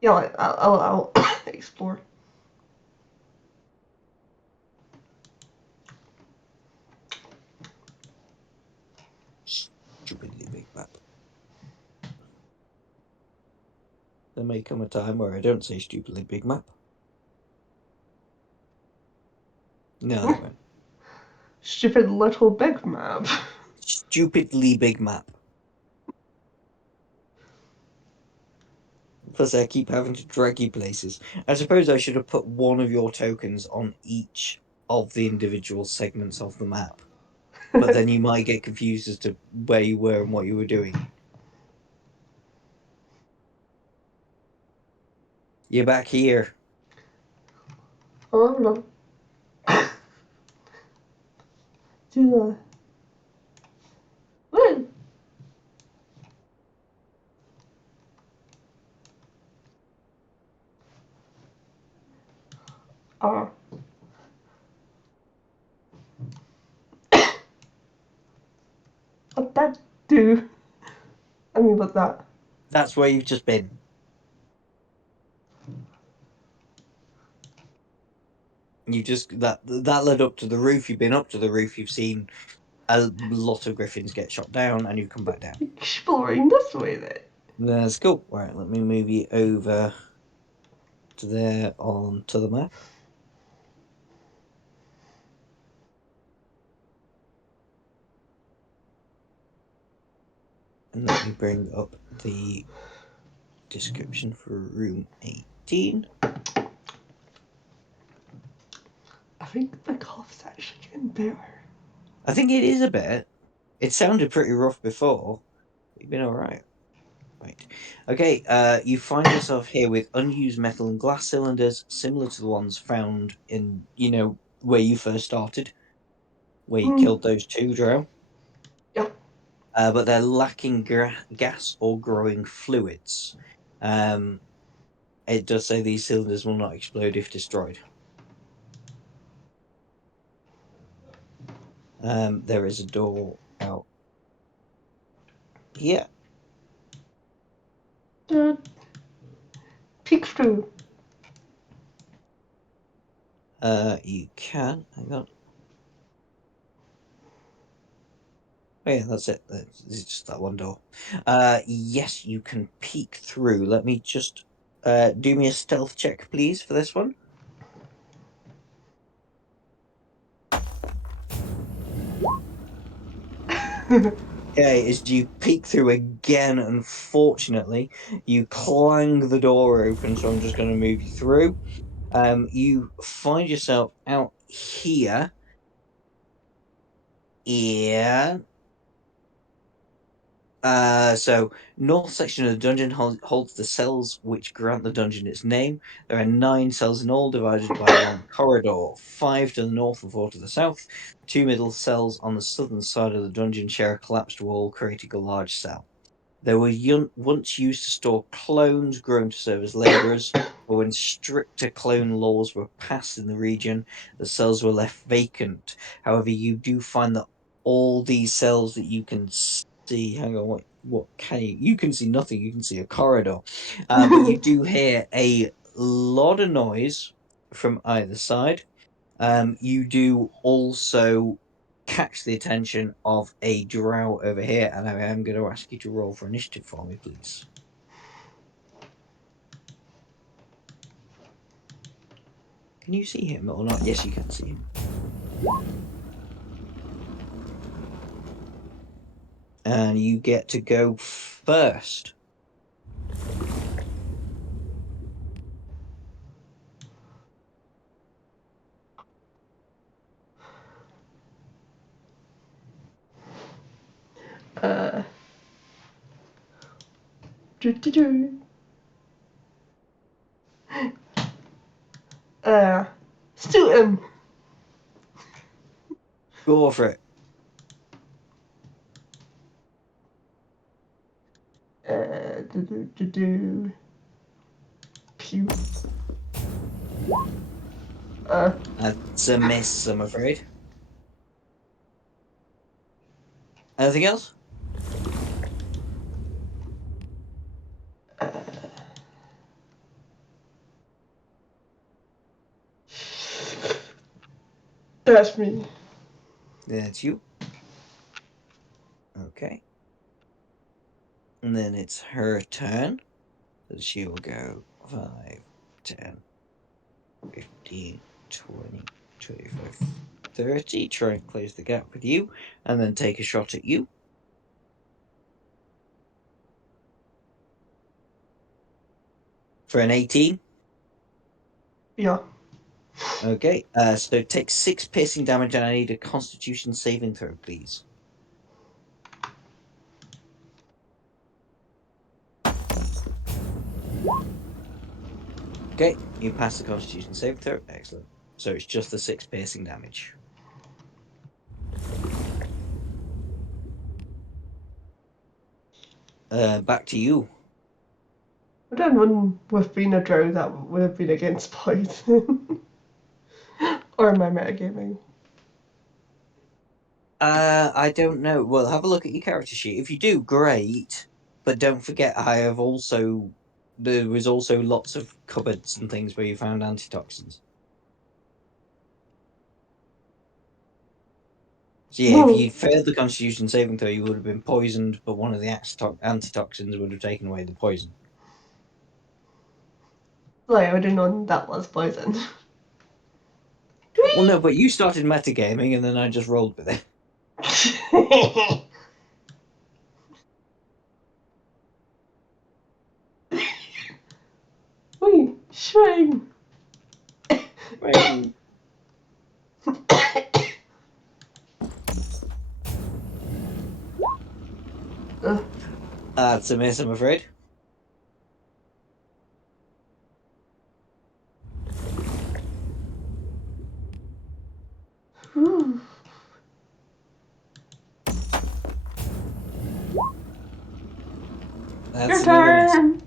Yeah, like, I'll explore. Stupidly big map. There may come a time where I don't say stupidly big map. No, there won't. Stupid little big map. Stupidly big map. Plus, I keep having to drag you places. I suppose I should have put one of your tokens on each of the individual segments of the map. But then you might get confused as to where you were and what you were doing. You're back here. Oh no. Do the. Woo! Oh. What that do? I mean, what that? That's where you've just been. You just that led up to the roof. You've been up to the roof. You've seen a lot of griffins get shot down, and you've come back down. Exploring this way then. That's cool. Right, let me move you over to there onto the map. let me bring up the description for room 18. I think the cough's actually getting better. I think it is a bit. It sounded pretty rough before. You've been all right. Right. Okay, you find yourself here with unused metal and glass cylinders, similar to the ones found in, where you first started, where you Hmm. killed those two drow. Yep. But they're lacking gas or growing fluids. Um, it does say these cylinders will not explode if destroyed. There is a door out here. Peek through. You can. Hang on. Oh yeah, that's it. It's just that one door. Yes, you can peek through. Let me just do me a stealth check, please, for this one. Okay, as you peek through again, unfortunately, you clang the door open, so I'm just going to move you through. You find yourself out here. Yeah. So north section of the dungeon holds the cells which grant the dungeon its name. There are 9 cells in all, divided by a long corridor. 5 to the north and 4 to the south. 2 middle cells on the southern side of the dungeon share a collapsed wall, creating a large cell. They were once used to store clones grown to serve as laborers, but when stricter clone laws were passed in the region, the cells were left vacant. However, you do find that all these cells that you can see, hang on, what can you can see nothing, you can see a corridor. But you do hear a lot of noise from either side. You do also catch the attention of a drow over here, and I am going to ask you to roll for initiative for me, please. Can you see him or not? Yes, you can see him. And you get to go first. uh. Do, do, do. Uh. Suit him. Go for it. Do, do, do, do. Pew. Uh. That's a miss, I'm afraid. Anything else? uh. That's me. That's you. Okay. And then it's her turn. So she will go 5, 10, 15, 20, 25, 30. Try and close the gap with you, and then take a shot at you. For an 18. Yeah. Okay, so take 6 piercing damage, and I need a constitution saving throw, please. Okay, you pass the constitution saving throw. Excellent. So it's just the 6 piercing damage. Back to you. I done one with being a drow that would have been against poison. Or my metagaming. I don't know. Well, have a look at your character sheet. If you do, great. But don't forget, there was also lots of cupboards and things where you found antitoxins. So yeah, if No. you'd failed the Constitution saving throw, you would have been poisoned, but one of the antitoxins would have taken away the poison. Like, I would have known that was poison. Well, no, but you started metagaming, and then I just rolled with it. Ugh. That's a miss, I'm afraid. Whew. Your That's another miss. turn.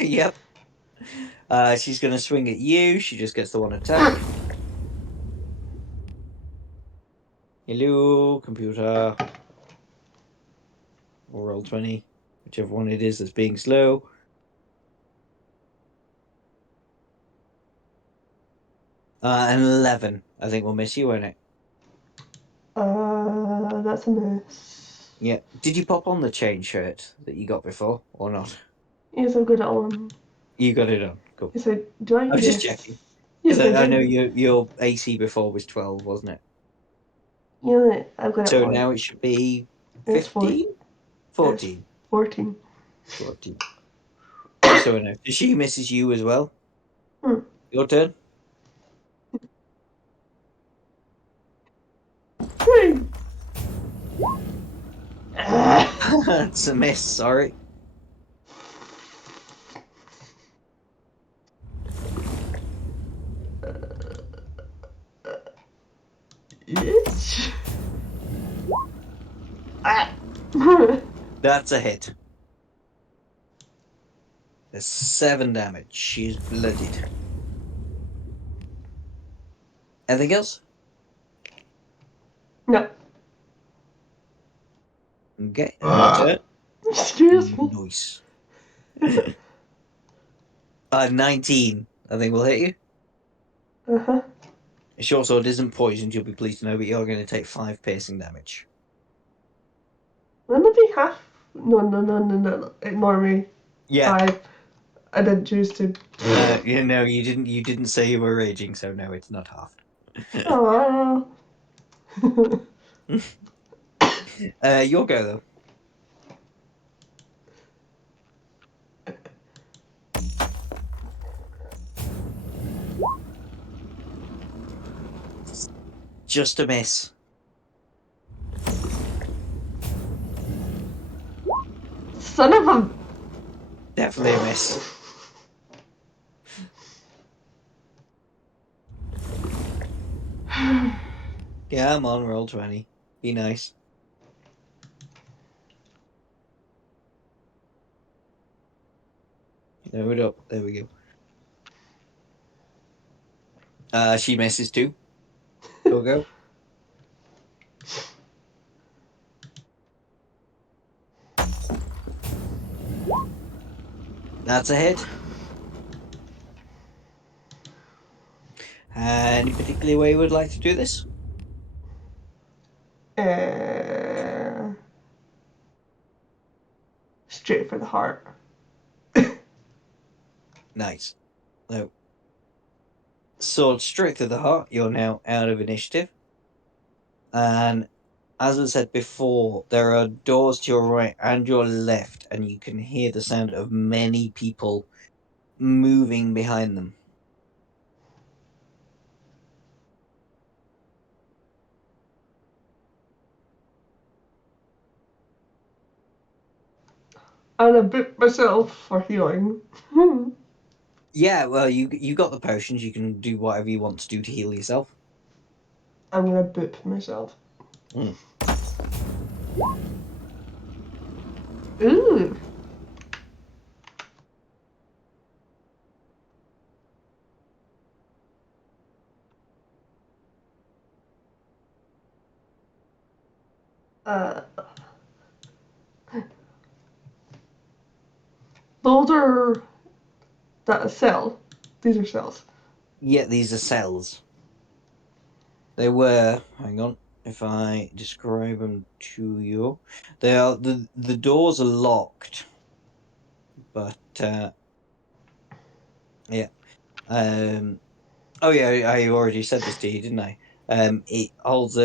Yep. She's going to swing at you. She just gets the one attack. Hello, computer. Or roll 20, whichever one it is that's being slow. An 11. I think we'll miss you, won't it? That's a miss. Yeah. Did you pop on the chain shirt that you got before or not? Yes, I've got it on. You got it on. Cool. Yes, I do. I was just Yes. checking. Because Yes, I I know do. your AC before was 12, wasn't it? Yeah, I've got it So on. now it should be It's 15? it's 14. 14. 14. Just so I know. So she misses you as well. Hmm. Your turn. Hey. It's a miss, sorry. Itch. Ah. That's a hit. There's 7 damage. She's bloodied. Anything else? No. Okay, your turn. Excuse me. Nice. 19. I think will hit you. Uh-huh. A short sword isn't poisoned, you'll be pleased to know, but you're going to take 5 piercing damage. Wouldn't it be half? No, no, no, no, no. Ignore me. Yeah. 5. I didn't choose to. You didn't say you were raging, so no, it's not halved. Aww. Your go though. Just a miss. Son of a. Definitely a miss. Yeah, I'm on roll 20. Be nice. Load it up. There we go. She misses too. Your go. That's a hit. Any particular way you would like to do this? uh, Straight for the heart. Nice. No. Sword straight to the heart. You're now out of initiative. And as I said before, there are doors to your right and your left, and you can hear the sound of many people moving behind them. And I booked myself for healing. Yeah, well, you got the potions. You can do whatever you want to do to heal yourself. I'm gonna boop myself. Mm. Ooh. Uh, those are that a cell. These are cells. Yeah, these are cells. They were. Hang on. If I describe them to you, they are the doors are locked, but yeah. Um. Oh yeah, I already said this to you, didn't I? It holds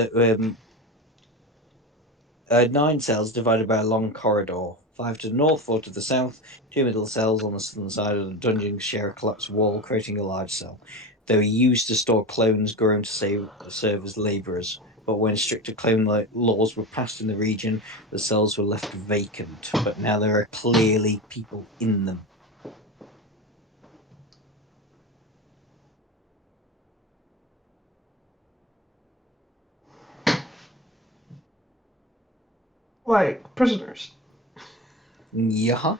nine cells divided by a long corridor. 5 to the north, 4 to the south. 2 middle cells on the southern side of the dungeon share a collapsed wall, creating a large cell. They were used to store clones grown to serve as laborers. but when stricter clone laws were passed in the region, the cells were left vacant. But now there are clearly people in them. Like prisoners. Yeah.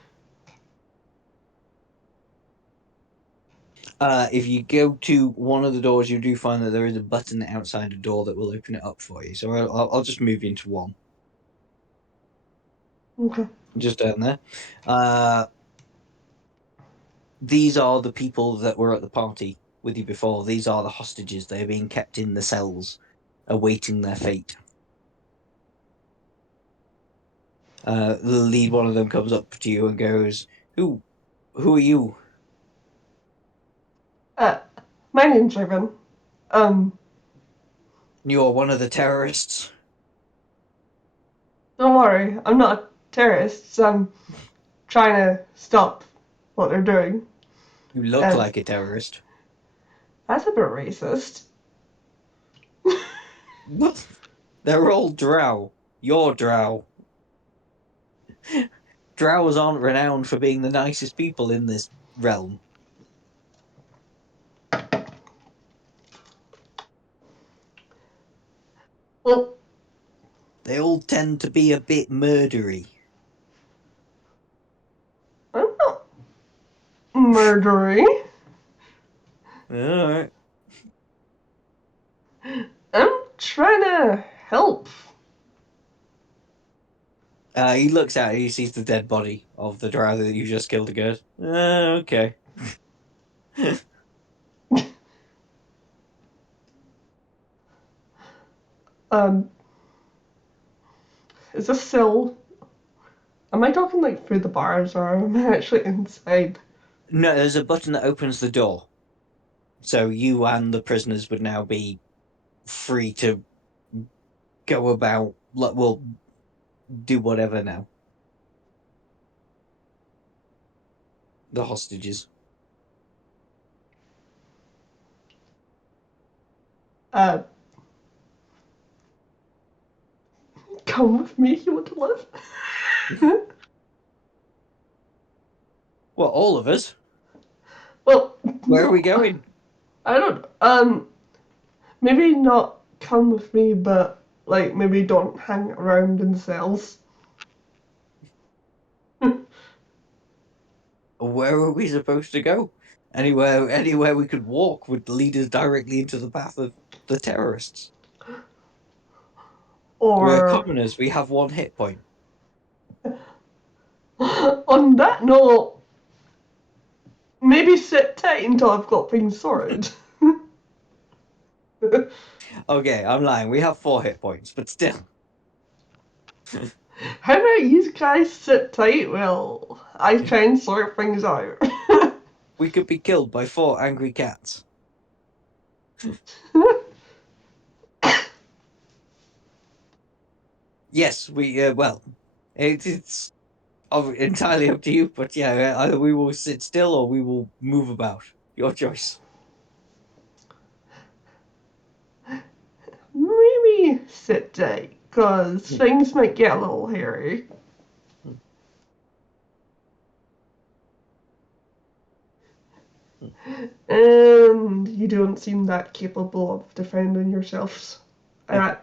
If you go to one of the doors, you do find that there is a button outside the door that will open it up for you. So I'll just move you into one, Okay. just down there. Uh, these are the people that were at the party with you before. These are the hostages. They are being kept in the cells, awaiting their fate. The lead one of them comes up to you and goes, Who are you?" Uh, my name's Raven. Um, "You are one of the terrorists." don't worry, I'm not a terrorist. I'm trying to stop what they're doing. "You look And like a terrorist." that's a bit racist. "What? They're all drow. You're drow. Drows aren't renowned for being the nicest people in this realm. Well, They all tend to be a bit murdery." I'm not murdery. Alright. I'm trying to help. He looks out and he sees the dead body of the drow that you just killed and goes, okay. Um, is this still? Am I talking like through the bars or am I actually inside? No, there's a button that opens the door. So you and the prisoners would now be free to go about, well, do whatever now. The hostages. Uh, come with me. You want to live? Well, all of us? Well, Where are we no, going? I don't. Maybe not come with me, but like maybe don't hang around in cells. Where are we supposed to go? Anywhere we could walk would lead us directly into the path of the terrorists. We're Or commoners, we have one hit point. on that note, maybe sit tight until I've got things sorted. Okay, I'm lying, we have 4 hit points, but still. How about you guys sit tight while I try and sort things out? We could be killed by 4 angry cats. Yes, well, it's entirely up to you, but yeah, either we will sit still or we will move about. Your choice. Maybe sit tight, because Hmm, things might get a little hairy. hmm, hmm. And you don't seem that capable of defending yourselves. Okay.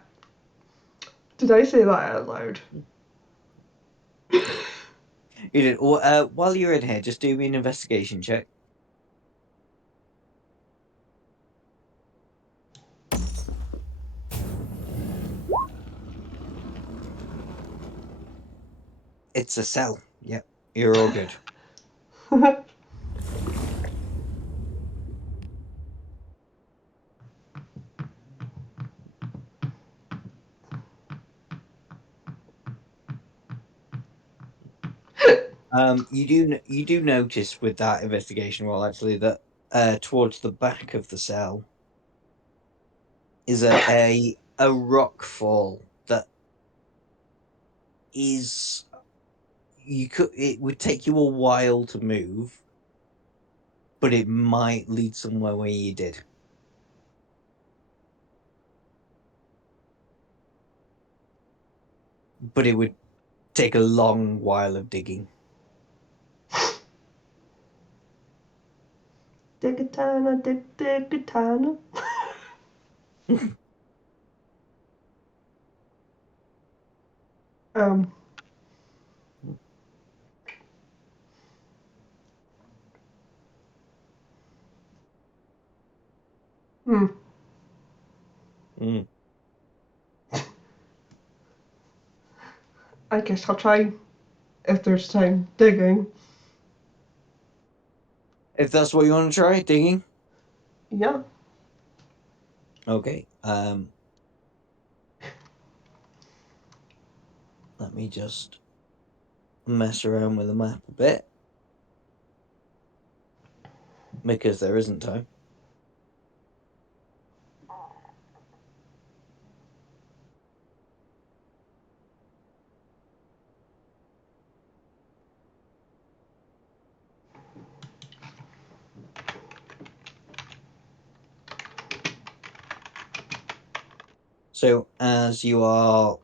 Did I say that out loud? You did. While you're in here, just do me an investigation check. It's a cell. Yep, you're all good. You do notice with that investigation roll actually that towards the back of the cell is a rock fall that is it would take you a while to move, but it might lead somewhere where you did. but it would take a long while of digging. Digatana, digatana. um. Hmm. Mm. I guess I'll try if there's time digging. If that's what you want to try, digging. Yeah. Okay. Let me just mess around with the map a bit because there isn't time. So as you are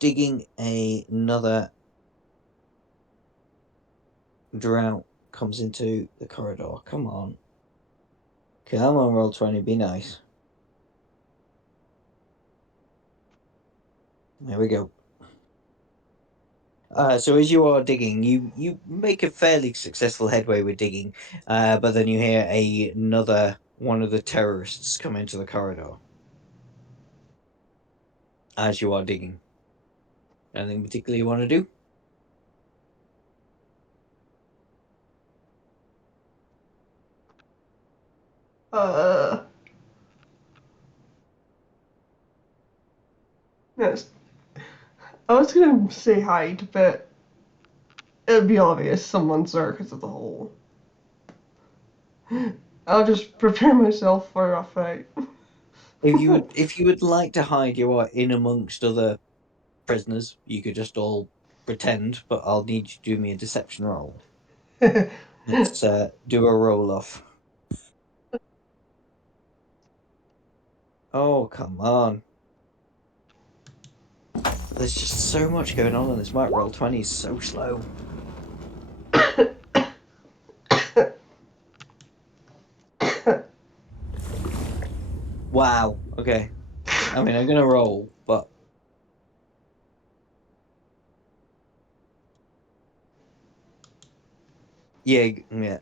digging, another drought comes into the corridor. Come on. Come on, roll 20, be nice. There we go. So as you are digging, you make a fairly successful headway with digging, but then you hear another one of the terrorists come into the corridor as you are digging. Anything particular you want to do? Uh. Yes. I was gonna say hide, but it'd be obvious someone's there because of the hole. I'll just prepare myself for a fight. If you would like to hide, you are in amongst other prisoners. You could just all pretend, but I'll need you to do me a deception roll. Let's do a roll off. Oh, come on. There's just so much going on in this map. Roll 20 is so slow. Wow. Okay. I mean, I'm gonna roll, but yeah, yeah.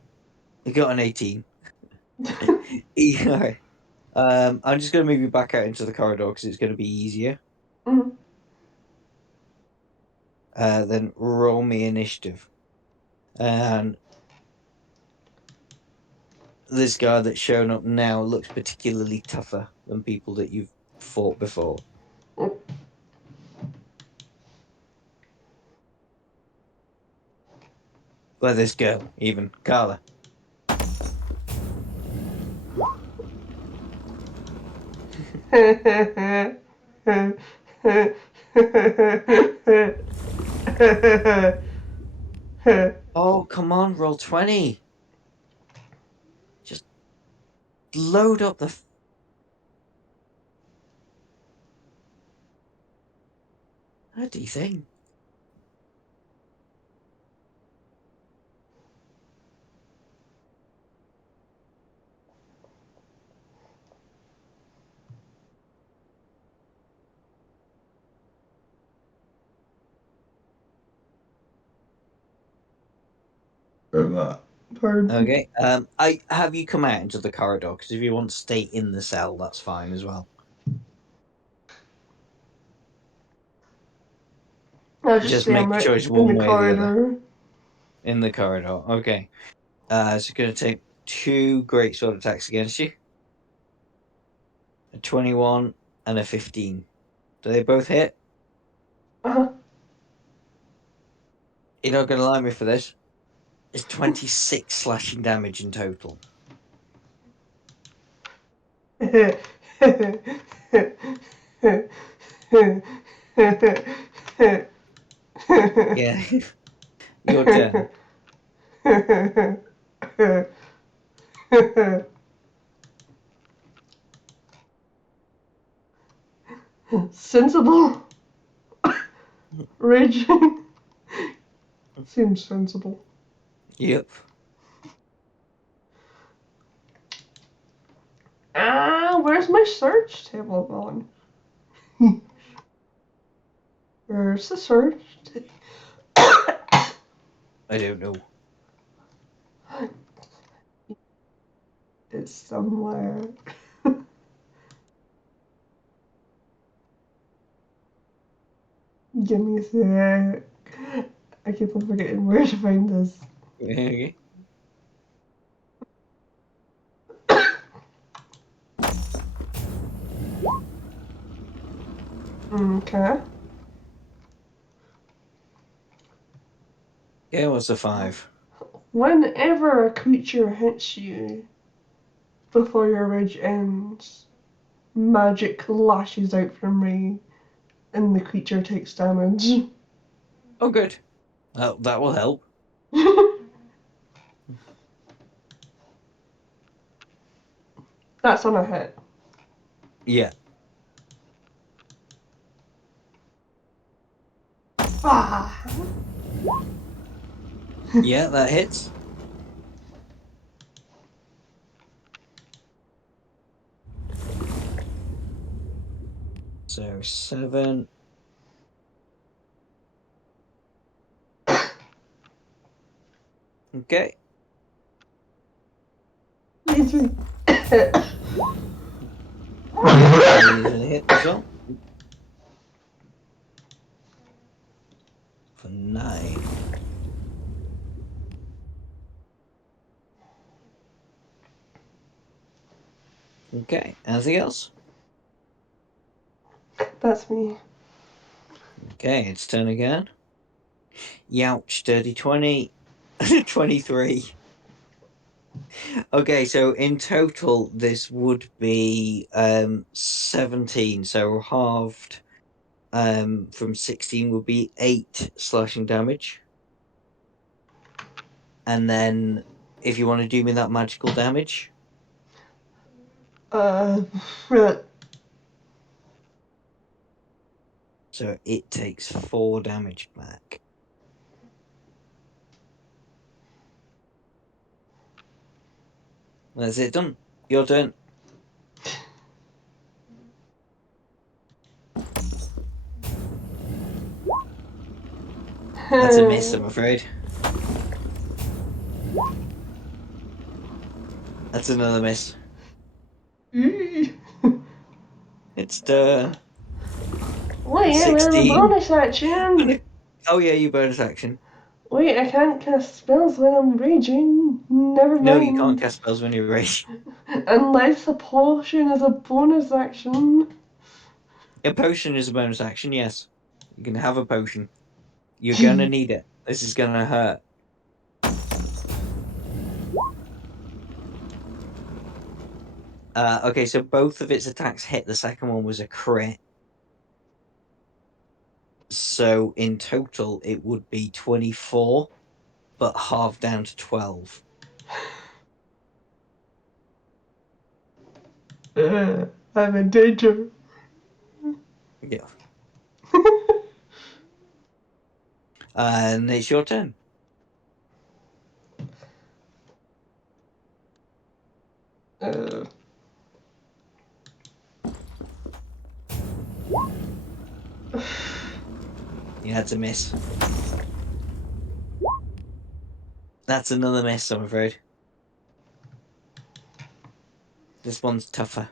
I got an 18. Yeah. I'm just gonna move you back out into the corridor because it's gonna be easier. Mm. Then roll me initiative. And this guy that's shown up now looks particularly tougher than people that you've fought before. Well, this girl, even Carla. Oh, come on, roll 20. Just load up the. What do you think? Pardon. Okay. I have you come out into the corridor because if you want to stay in the cell, that's fine as well. I'll just Just say I'm make a right choice in one the way or the other corridor. in the corridor. Okay. So it's going to take two great sword attacks against you. A 21 and a 15. Do they both hit? Uh-huh. You're not going to like me for this. It's 26 slashing damage in total. Yeah. Your turn. Sensible. Raging. Seems sensible. Yep. Where's my search table going? Where's the search table? I don't know. It's somewhere. Give me a sec. I keep on forgetting where to find this. Okay. Okay. Yeah, what's a 5? Whenever a creature hits you before your rage ends, magic lashes out from me and the creature takes damage. Oh, good. That will help. That's on a hit. Yeah. Ah. Yeah, that hits. So 7. Okay. Leads me. Yep, that is a hit as well. For 9. Okay, anything else? That's me. Okay, it's turn again. Youch, dirty 20. 23. Okay, so in total, this would be 17. So halved from 16 would be 8 slashing damage. And then if you want to do me that magical damage, Uh, right. so it takes 4 damage back. That's it done. Your turn. That's a miss, I'm afraid. That's another miss. It's turn Wait, I'm in a 16. bonus action. Oh yeah, you bonus action. Wait, I can't cast spells when I'm raging. Never No, you can't mind. cast spells when you're raging. Unless a potion is a bonus action. A potion is a bonus action, yes. You can have a potion. You're gonna need it. This is gonna hurt. Okay, so both of its attacks hit. The second one was a crit. So in total, it would be 24, but halved down to 12. I'm in danger. Yeah. And it's your turn. uh, Yeah, that's a miss. That's another miss, I'm afraid. This one's tougher.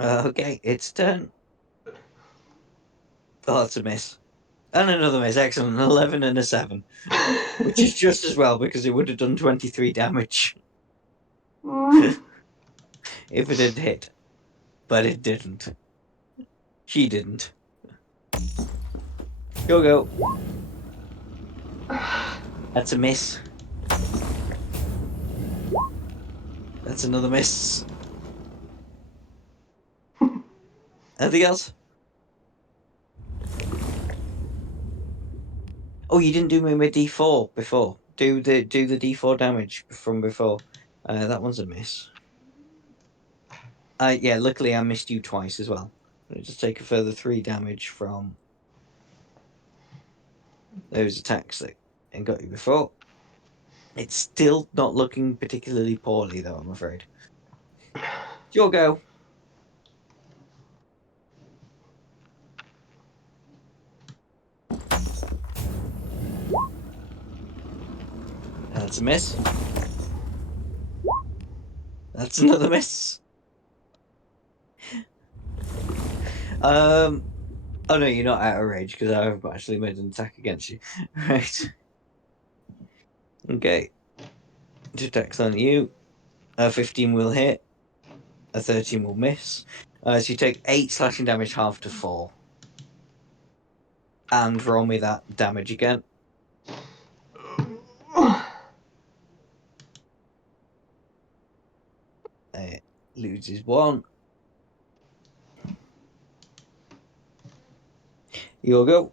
Okay, it's turn. Oh, that's a miss. And another miss. Excellent. An 11 and a 7. Which is just as well because it would have done 23 damage mm. if it had hit. But it didn't. She didn't. Go. That's a miss. That's another miss. Anything else? Oh, you didn't do me with D4 before. Do the D4 damage from before. That one's a miss. Yeah, luckily I missed you twice as well. I'll just take a further 3 damage from those attacks that got you before. It's still not looking particularly poorly, though, I'm afraid. It's your go. That's a miss. That's another miss. Oh no, you're not out of rage because I've actually made an attack against you. Right. Okay. 2 attacks on you. 15 will hit. A 13 will miss. So you take 8 slashing damage, half to 4. And roll me that damage again. It loses 1. You'll go.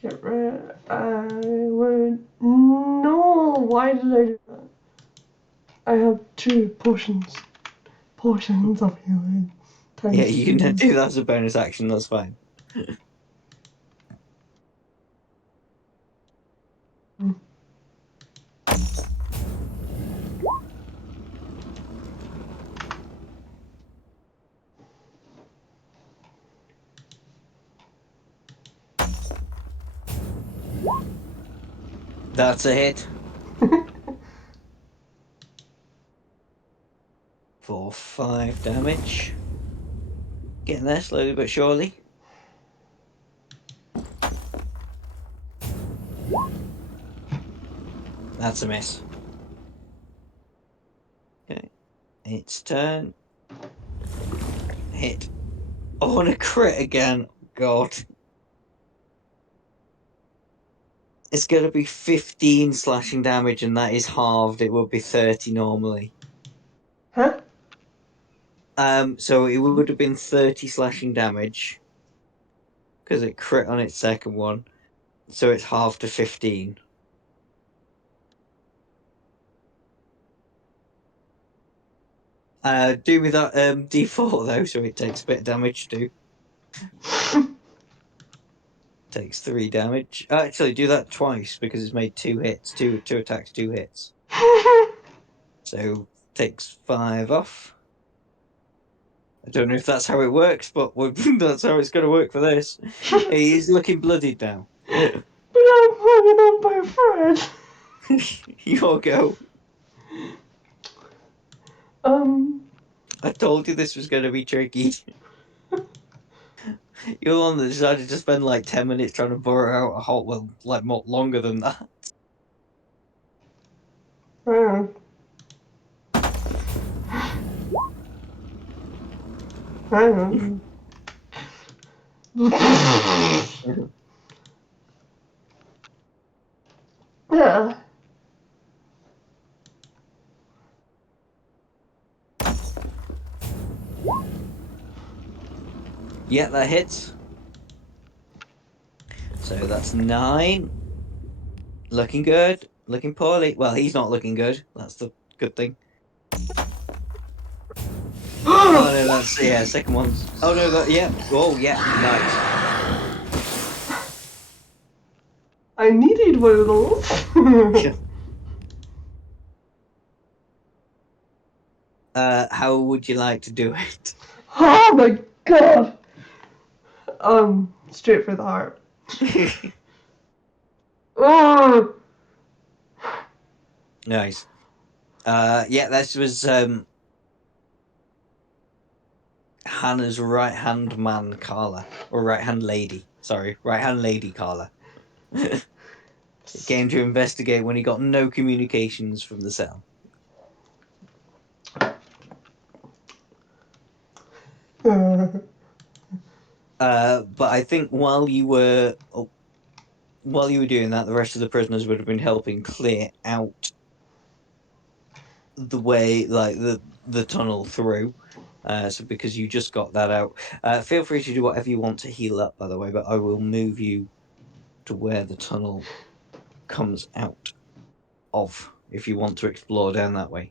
Get rid. I would. No, why did I do that? I have 2 potions. Potions of healing. Yeah, Times you can 2. do that as a bonus action, that's fine. That's a hit. For 5 damage. Getting there slowly but surely. That's a miss. Okay. Its turn. Hit. Oh, and a crit again. God. It's going to be 15 slashing damage, and that is halved. It would be 30 normally. Huh? So it would have been 30 slashing damage because it crit on its second one. So it's halved to 15. Do with that D4 though, so it takes a bit of damage too. Takes 3 damage. Actually, do that twice because it's made 2 hits, two attacks, 2 hits. So takes 5 off. I don't know if that's how it works, but that's how it's going to work for this. He's looking bloodied now. But I'm hanging on by a thread. Your go. I told you this was going to be tricky. You're the one that decided to spend like 10 minutes trying to burrow out a hole, well, like more longer than that. Yeah. Yeah, that hits. So that's 9. Looking good. Looking poorly. Well, he's not looking good. That's the good thing. Oh no, that's yeah, second one's. Oh no, that yeah. Oh yeah, I needed one of those. nice. How would you like to do it? Oh my god. Straight for the heart. Oh. Nice. Yeah, this was Hannah's right hand man, Carla, or right hand lady. Sorry, right hand lady, Carla. Came to investigate when he got no communications from the cell. But I think while you were doing that, the rest of the prisoners would have been helping clear out the way, like the tunnel through. So because you just got that out, feel free to do whatever you want to heal up, by the way, but I will move you to where the tunnel comes out of if you want to explore down that way.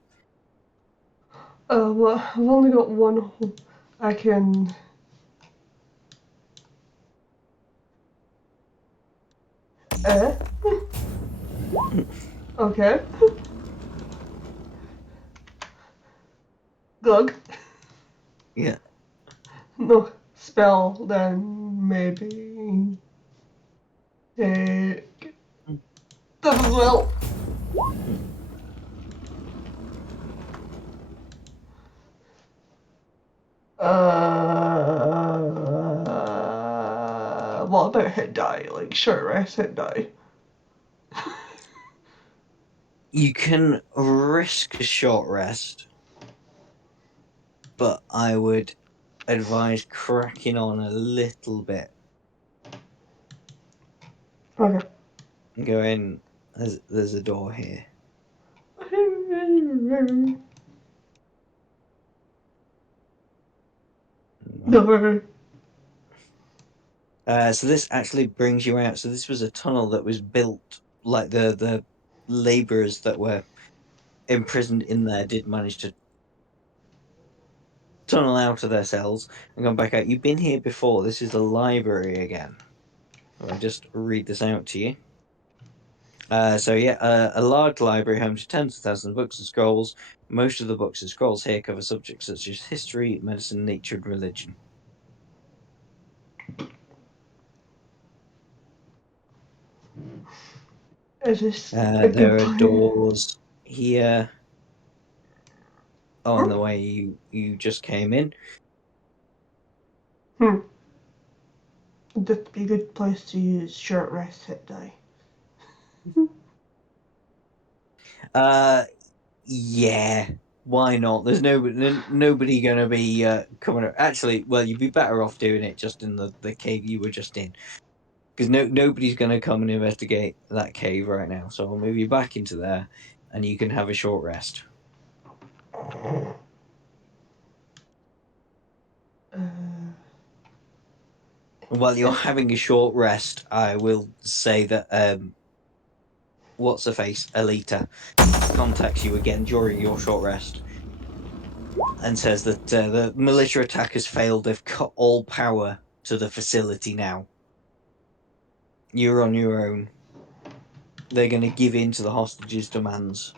Well, I've only got one hole. I can. Eh? Okay. Glug. Yeah. No spell, then maybe. Take. That as well. What about hit die? Like short rest hit die? You can risk a short rest, but I would advise cracking on a little bit. Okay. Go in. There's a door here. No. So this actually brings you out. So this was a tunnel that was built, like the laborers that were imprisoned in there did manage to tunnel out of their cells and come back out. You've been here before. This is the library again. I'll just read this out to you. A large library home to tens of thousands of books and scrolls. Most of the books and scrolls here cover subjects such as history, medicine, nature, and religion. Is this a good There are plan? doors here on Hmm? the way you just came in. Hmm. Would this be a good place to use short rest hit die? Uh, yeah, why not? There's nobody going to be coming. Actually, well, you'd be better off doing it just in the cave you were just in, because nobody's going to come and investigate that cave right now. So I'll move you back into there, and you can have a short rest. Uh, While you're having a short rest, I will say that what's her face, Alita, contacts you again during your short rest and says that the militia attack has failed. They've cut all power to the facility now. You're on your own. They're going to give in to the hostages' demands.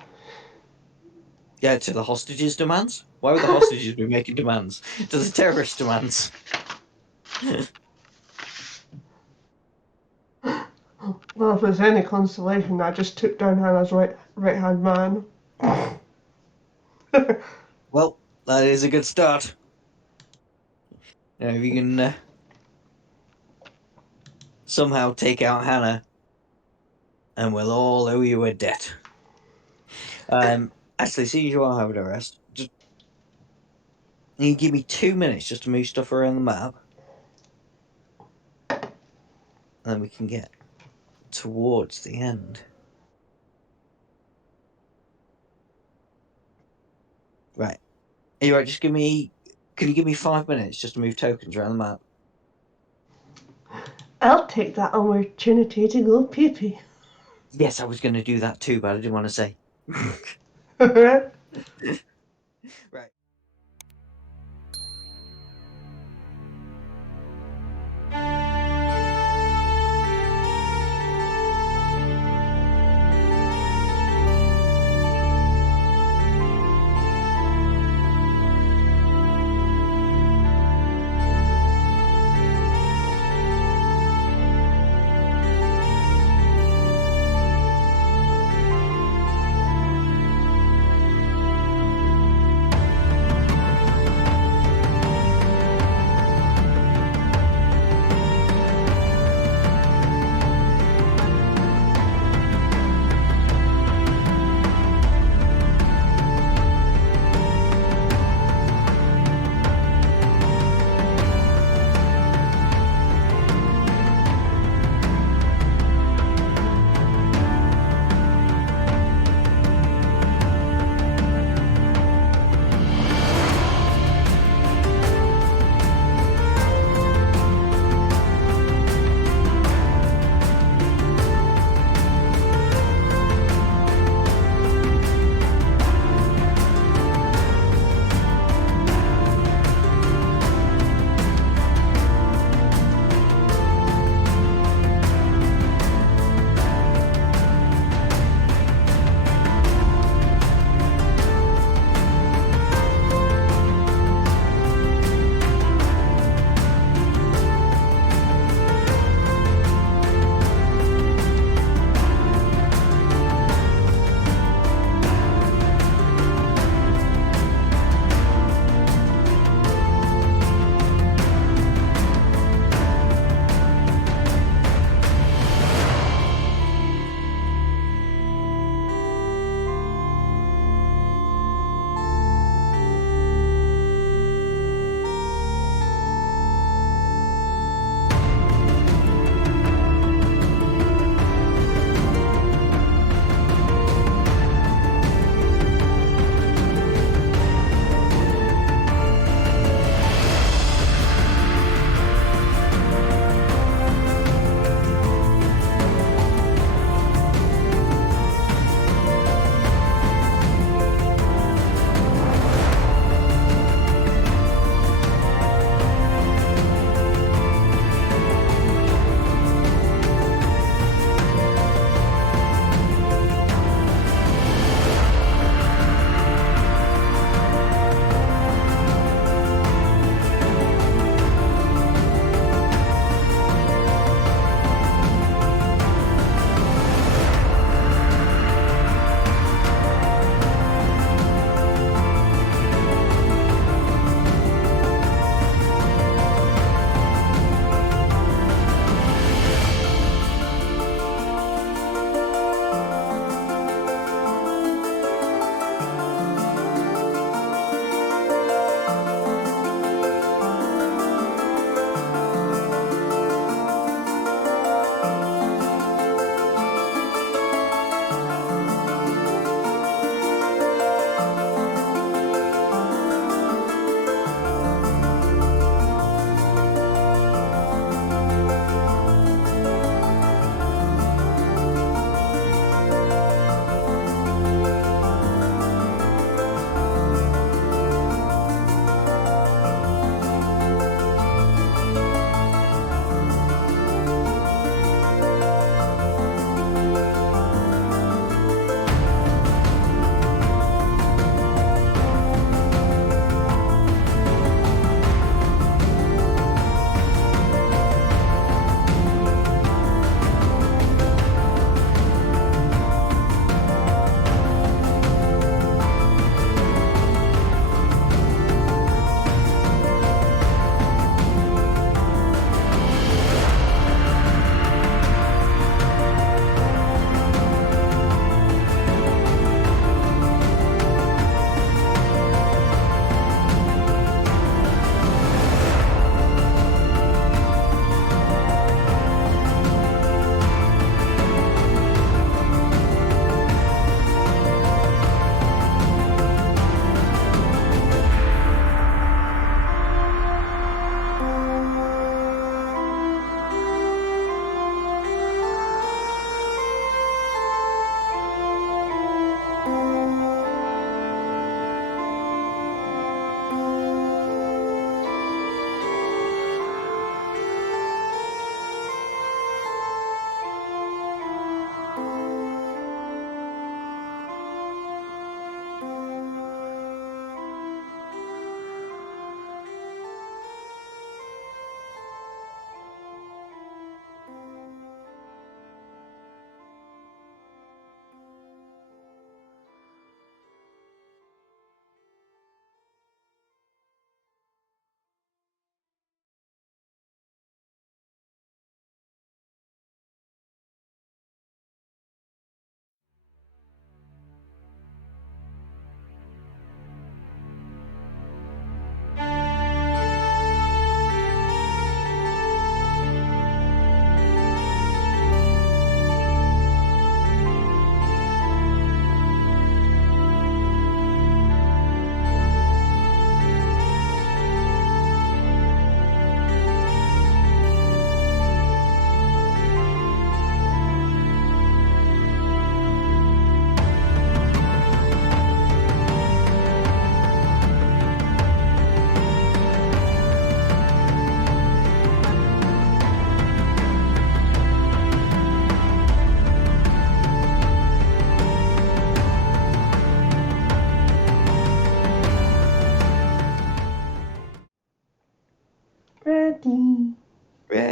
Yeah, to the hostages' demands? Why would the hostages be making demands? To the terrorist demands. well, if there's any consolation, I just took down Hannah's right hand man. Well, that is a good start. Now, if you can somehow take out Hannah, and we'll all owe you a debt. Actually, see you are having a rest. Just you give me 2 minutes just to move stuff around the map, and then we can get towards the end. Right. Are you right? Just give me. Can you give me 5 minutes just to move tokens around the map? I'll take that opportunity to go pee pee. Yes, I was going to do that too, but I didn't want to say. Right.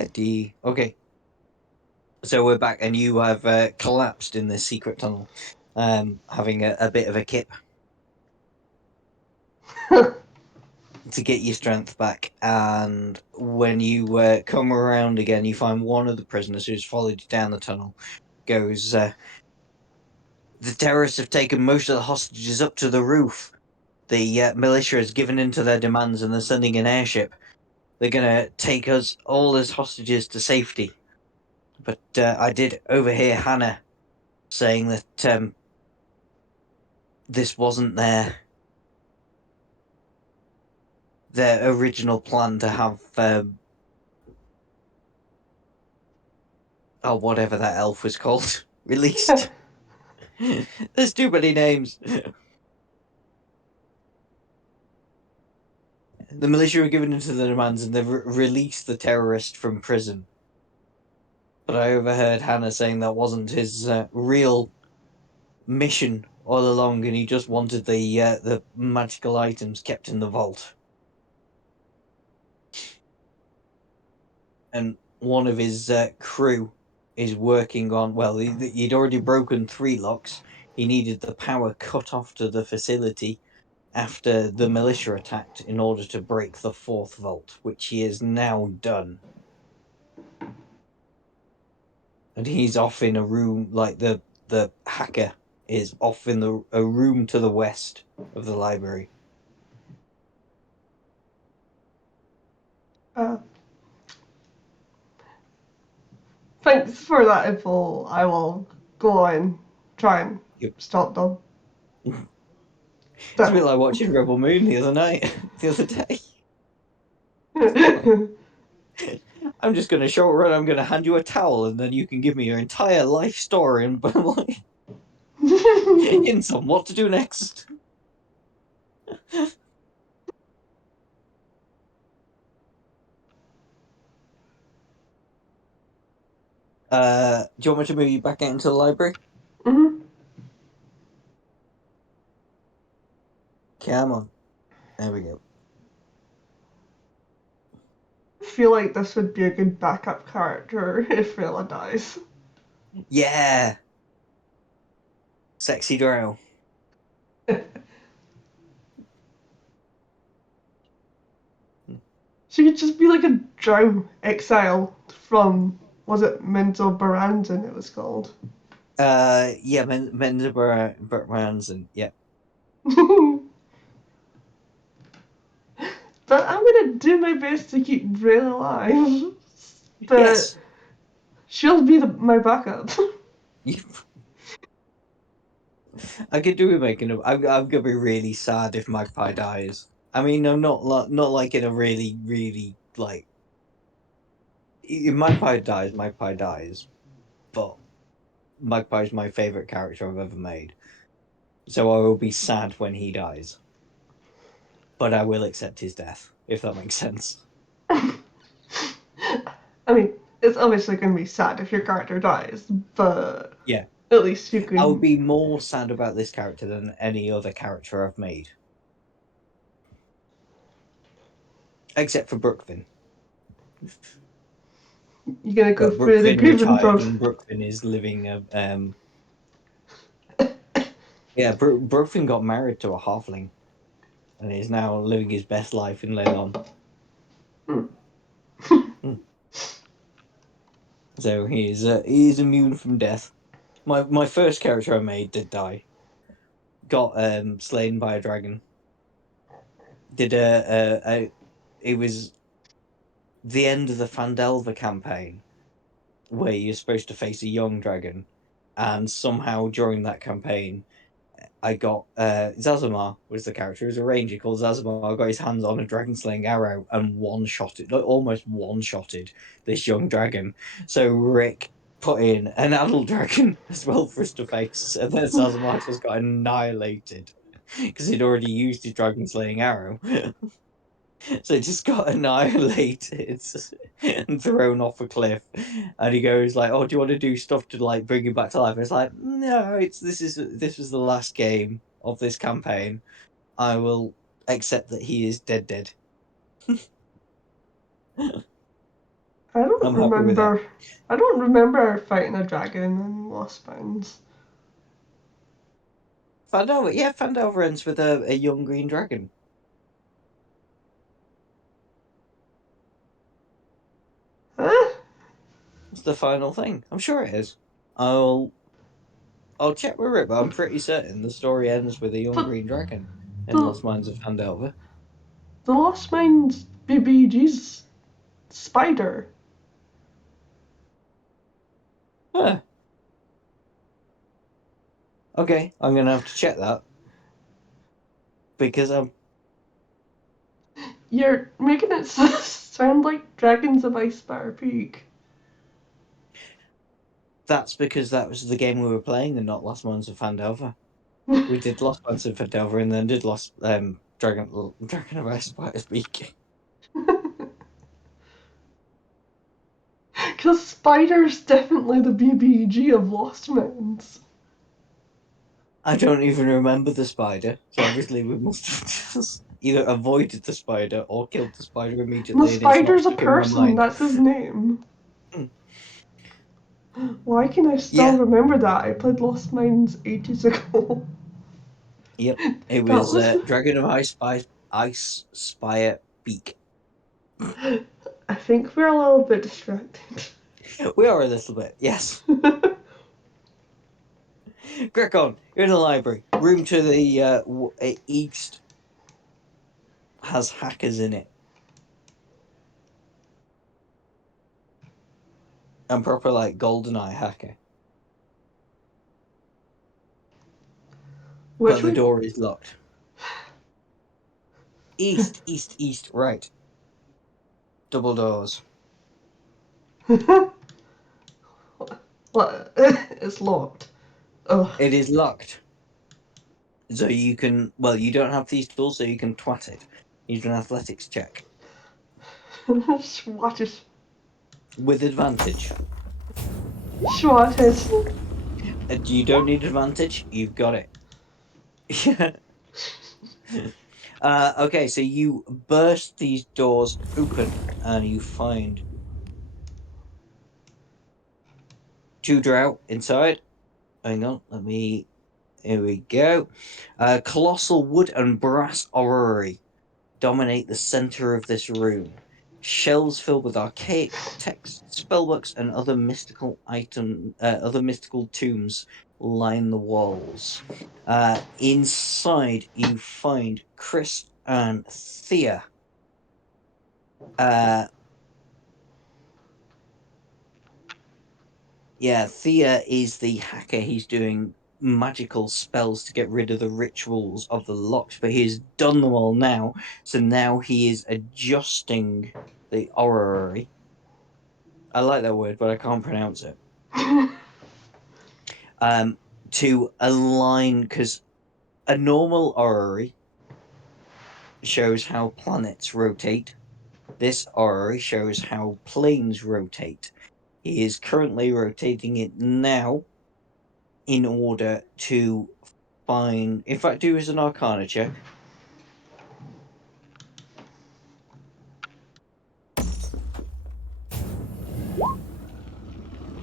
righty. Okay. So we're back, and you have collapsed in this secret tunnel, having a bit of a kip to get your strength back. And when you come around again, you find one of the prisoners who's followed you down the tunnel. Goes, the terrorists have taken most of the hostages up to the roof. The militia has given in to their demands, and they're sending an airship. They're gonna take us all as hostages to safety. But I did overhear Hannah saying that this wasn't their original plan to have whatever that elf was called released. There's too many names. The militia were given into the demands, and they've released the terrorist from prison. But I overheard Hannah saying that wasn't his real mission all along, and he just wanted the magical items kept in the vault. And one of his crew is working on. Well, he'd already broken 3 locks. He needed the power cut off to the facility after the militia attacked in order to break the 4th vault, which he has now done. And he's off in a room, like the hacker is off in a room to the west of the library. uh, Thanks for that info. I will go and try and Yep. stop them. It's a bit like watching Rebel Moon the other night, the other day. I'm just going to short run. I'm going to hand you a towel, and then you can give me your entire life story and like hints on what to do next. Do you want me to move you back out into the library? Mhm. Come on. There we go. I feel like this would be a good backup character if Rilla dies. Yeah. Sexy Drow. She could just be like a drow exile from, was it Menzel Baranzan it was called? Yeah, Mendebra Branson. Yeah. But I'm gonna do my best to keep Rilla alive. But Yes. she'll be my backup. I could do with making a. I'm gonna be really sad if Magpie dies. I mean, I'm not like in a really like. If Magpie dies, Magpie dies. But Magpie's my favorite character I've ever made, so I will be sad when he dies. But I will accept his death, if that makes sense. I mean, it's obviously gonna be sad if your character dies, but Yeah, at least you I would can. be more sad about this character than any other character I've made, except for Brookfin. You're gonna go But through the Brookfin grieving retired, process. and Brookfin is living a yeah. Brookfin got married to a halfling, and is now living his best life in Leylon. Hmm. So he is immune from death. My first character I made did die. Got slain by a dragon. Did it was the end of the Fandelver campaign where you're supposed to face a young dragon, and somehow during that campaign I got Zazamar was the character. It was a ranger called Zazamar. Got his hands on a dragon slaying arrow and one shotted, like, almost one shotted this young dragon. So Rick put in an adult dragon as well for us to face, and then Zazamar just got annihilated because he'd already used his dragon slaying arrow. So it just got annihilated and thrown off a cliff. And he goes like, "Oh, do you want to do stuff to like bring him back to life?" And it's like, "No, this was the last game of this campaign. I will accept that he is dead." I don't I'm happy with that. remember. I don't remember fighting a dragon in Lost Bounds. Fandelver, yeah, Fandelver ends with a young green dragon. Huh? It's the final thing. I'm sure it is. I'll I'll check with it, but I'm pretty certain the story ends with a young But green dragon in the Lost Mines of Fandelver. the Lost Mines BBG's spider. Huh. Okay, I'm gonna have to check that because You're making it sound like Dragons of Icebar Peak. that's because that was the game we were playing and not Lost Mines of Fandelver. We did Lost Mines of Fandelver and then did Lost Dragon of Ice Spider's Beak. Because Spider's definitely the BBG of Lost Mines. I don't even remember the spider, so obviously we must have just either avoided the spider or killed the spider And the immediately, and it's not spider's a stuck in my person, mind. that's his name. Hmm. Why can I still Yeah, remember that? I played Lost Mines ages ago. yep. It That was was. Dragon of Ice Spire Beak. I think we're a little bit distracted. We are a little bit, yes. Crack on. You're in the library. Room to the east has hackers in it. And proper like GoldenEye hacker. Which But the way? door is locked. East, east, east, right. Double doors. What? It's locked. Ugh. It is locked. So you can, well, you don't have these tools, so you can twat it. You do an athletics check Swat it. with advantage. Swat it. You don't need advantage, you've got it. Okay, so you burst these doors open and you find two drow inside. Hang on, let me. Here we go. Colossal wood and brass orrery dominate the center of this room. Shelves filled with archaic texts, spellbooks, and other mystical tombs line the walls. Inside, you find Chris and Thea. Uh, yeah, Thea is the hacker. He's doing magical spells to get rid of the rituals of the locks, but he's done them all now. So now he is adjusting the orrery. I like that word, but I can't pronounce it. Um, to align because a normal orrery shows how planets rotate. This orrery shows how planes rotate. He is currently rotating it now in order to find. In fact, do as an Arcana check.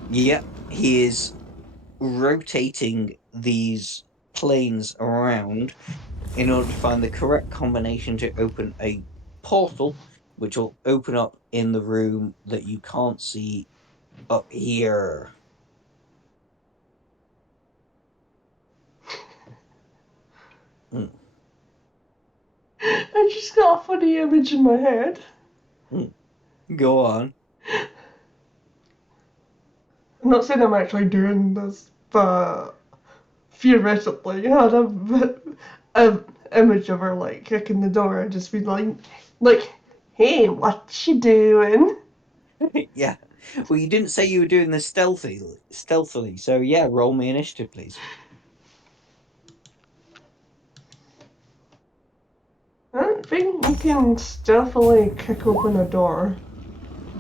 Yep, he is rotating these planes around in order to find the correct combination to open a portal, which will open up in the room that you can't see up here. Mm, I just got a funny image in my head. mm. Go on. I'm not saying I'm actually doing this, but theoretically, I had a image of her like kicking the door and just be like, hey, what you doing? Yeah. Well, you didn't say you were doing this stealthily. So yeah, roll me initiative, please. I don't think you can stealthily kick open a door.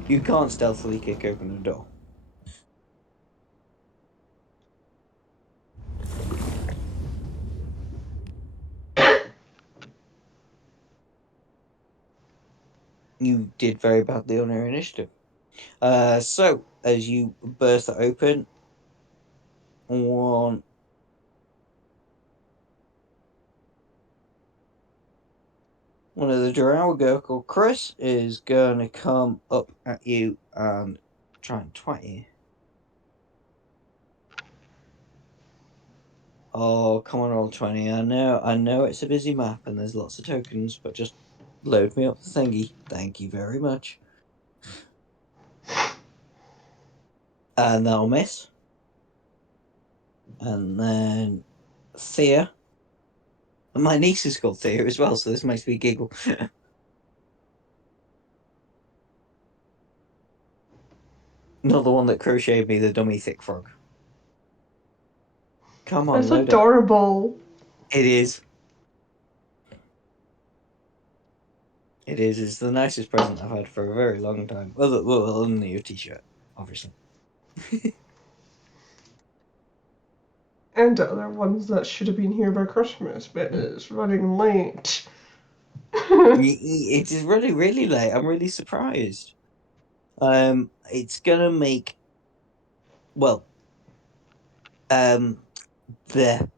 You can't stealthily kick open a door. You did very badly on your initiative. So as you burst it open, one one of the Drow called Chris is gonna come up at you and try and twat you. Oh, come on, roll 20. I know it's a busy map and there's lots of tokens, but just load me up the thingy. Thank you very much. And that'll miss. And then Thea. And my niece is called Thea as well, so this makes me giggle. Not the one that crocheted me the dummy thick frog. Come on, That's load up. adorable. It is. It is. It's the nicest present I've had for a very long time. Well, only your t-shirt, obviously. And the other ones that should have been here by Christmas, but it's running late. It is really, really late. I'm really surprised. It's gonna make well, um, the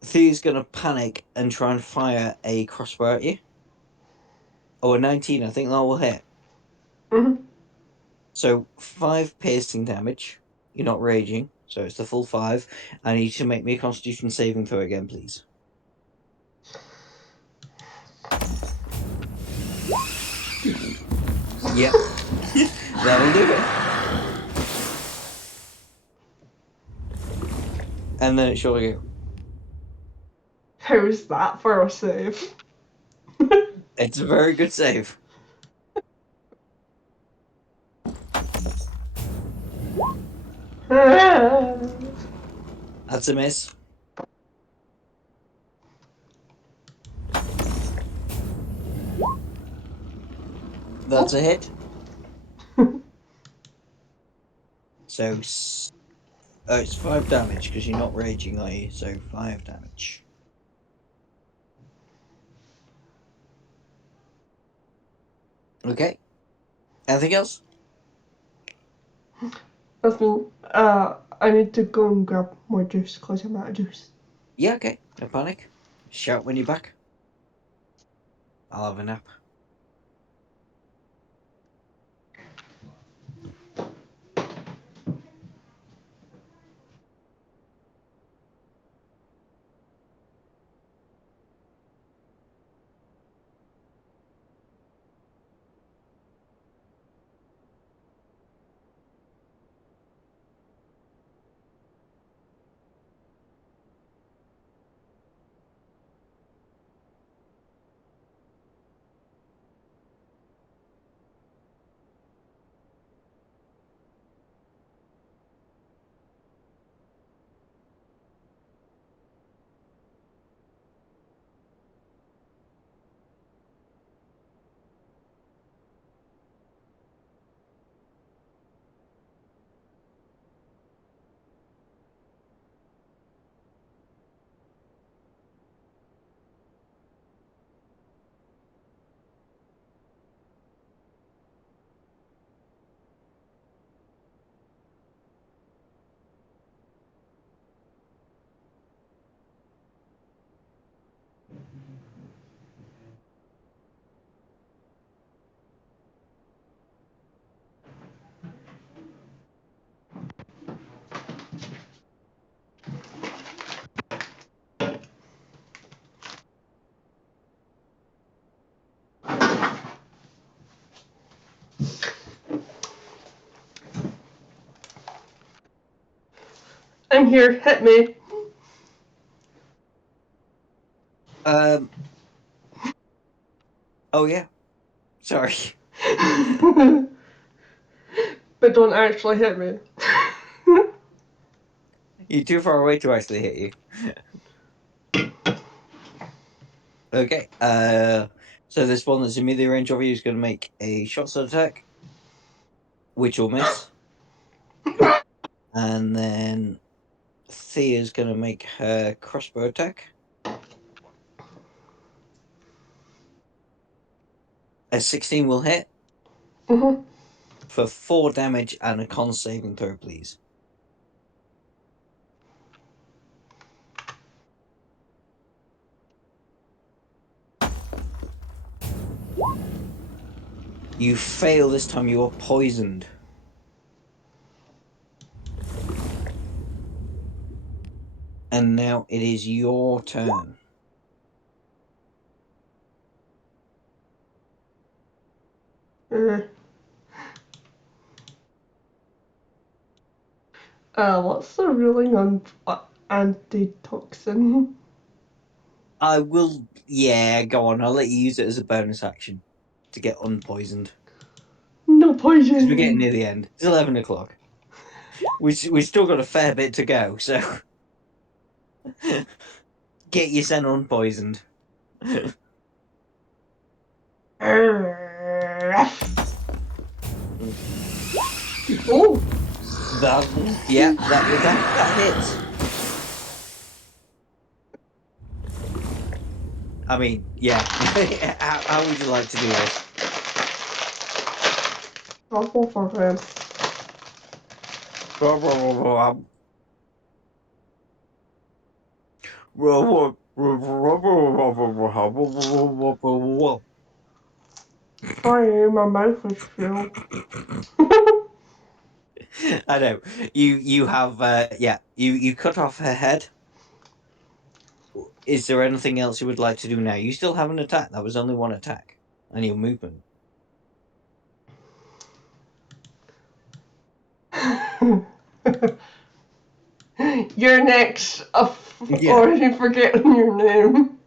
Thea's gonna panic and try and fire a crossbow at you. Oh, a 19. I think that will hit. Mhm. So 5 piercing damage. You're not raging, so it's the full 5. I need you to make me a Constitution saving throw again, please. Yep, that'll do it. And then it's your go. How's that for a save? It's a very good save. That's a miss. That's a hit. So it's 5 damage because you're not raging, are you? So 5 damage. Okay. Anything else? That's me. I need to go and grab more juice because I'm out of juice. Yeah, okay. No panic. Shout when you're back. I'll have a nap. I'm here. Hit me. Um. Oh yeah. Sorry. But don't actually hit me. You're too far away to actually hit you. Okay. So this one that's immediately range of you is going to make a shot sword attack, which will miss, and then Thea's going to make her crossbow attack. A 16 will hit. Mm-hmm. For 4 damage and a con saving throw, please. You fail this time, you are poisoned. And now it is your turn. What's the ruling on antitoxin? I will. Yeah, go on. I'll let you use it as a bonus action to get unpoisoned. No Because we're getting poison. near the end. It's 11 o'clock. We still got a fair bit to go, so get your son unpoisoned. Oh, That hits. I mean, yeah. How would you like to do this? I'll go for him. Sorry, my mouth is full. I know. You have you cut off her head. Is there anything else you would like to do now? You still have an attack. That was only one attack. And your movement. You're next. I've Yeah. already forgetting your name.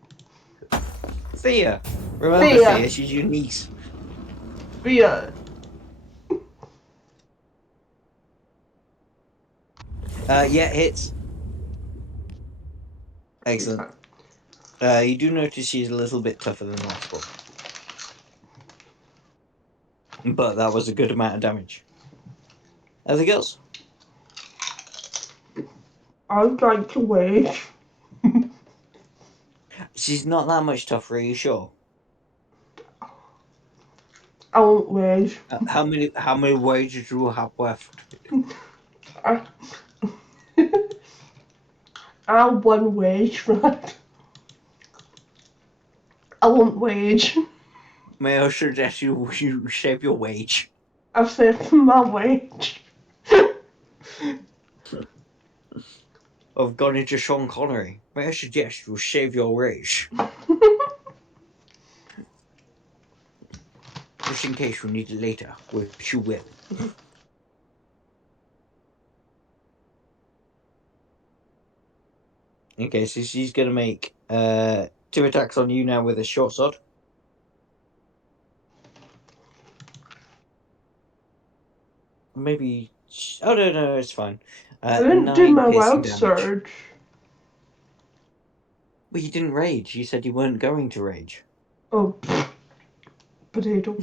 Thea. Remember Thea. Thea, she's your niece. Thea. Yeah, hits. Excellent. You do notice she's a little bit tougher than the last one. But that was a good amount of damage. Anything else? I'd like to wait. She's not that much tougher, are you sure? I won't wait. How many wages do you have left? I, I'll one wage, right? I won't wage. May I suggest you save your wage? I've said my wage. I've gone into Sean Connery. May I suggest you shave your wage? Just in case you need it later, which you will. Okay, so she's gonna make 2 attacks on you now with a short sword. Maybe. Oh no, it's fine. I didn't do 9 my piercing wild damage. surge. Well, you didn't rage. You said you weren't going to rage. Oh, potato.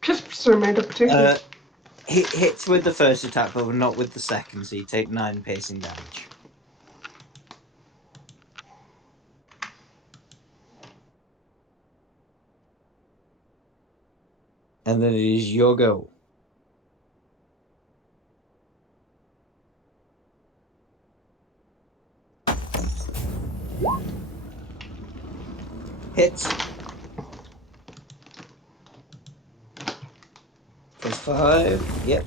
Crisps are made of potato. uh, hits with the first attack, but not with the second. So you take 9 piercing damage. And then it is your go. Hits for 5. Yep.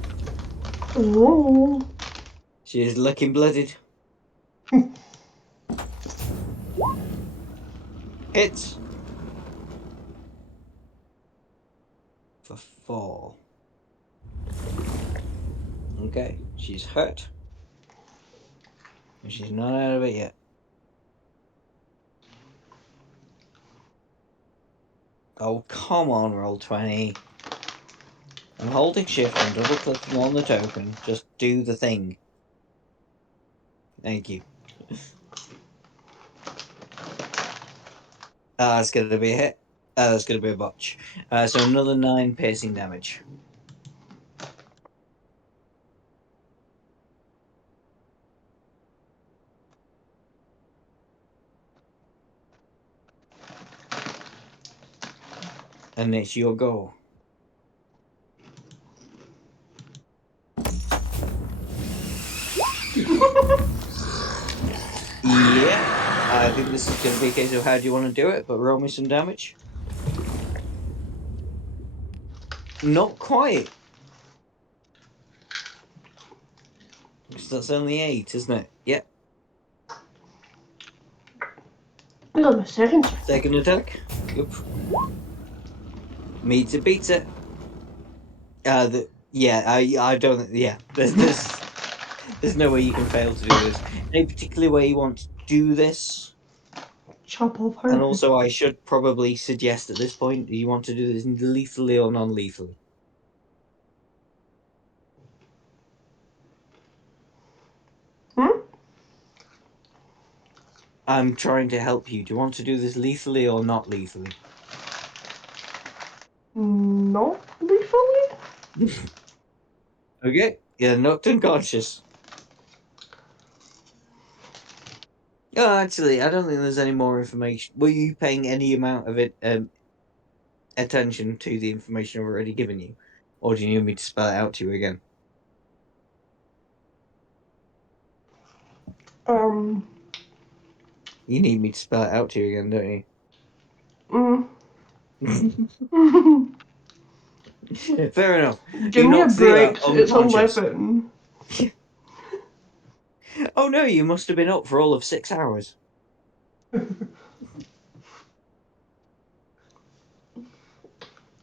Oh. She is looking blooded. Hits for 4. Okay, she's hurt. She's not out of it yet. Oh, come on, Roll20. I'm holding shift and double clicking on the token. Just do the thing. Thank you. That's going to be a hit. That's going to be a botch. So another 9 piercing damage. and it's your go. Yeah, I think this is going to be a case of how do you want to do it, but roll me some damage. Not quite, because that's only 8, isn't it? Yep. I got my second. Second attack. Yep. Meets it, beats it. Yeah, I don't. Yeah, there's no way you can fail to do this. Any particular way you want to do this? Chop off her And head. also, I should probably suggest at this point, do you want to do this lethally or non-lethally? Hmm? I'm trying to help you. Do you want to do this lethally or not lethally? Not lethally? Okay, yeah, knocked unconscious. Oh, actually, I don't think there's any more information. Were you paying any amount of it attention to the information I've already given you, or do you need me to spell it out to you again? Um. You need me to spell it out to you again, don't Mm. you? Fair enough. Give You me a knocked Thea break. It's unconscious. 11. Oh no, you must have been up for all of 6 hours.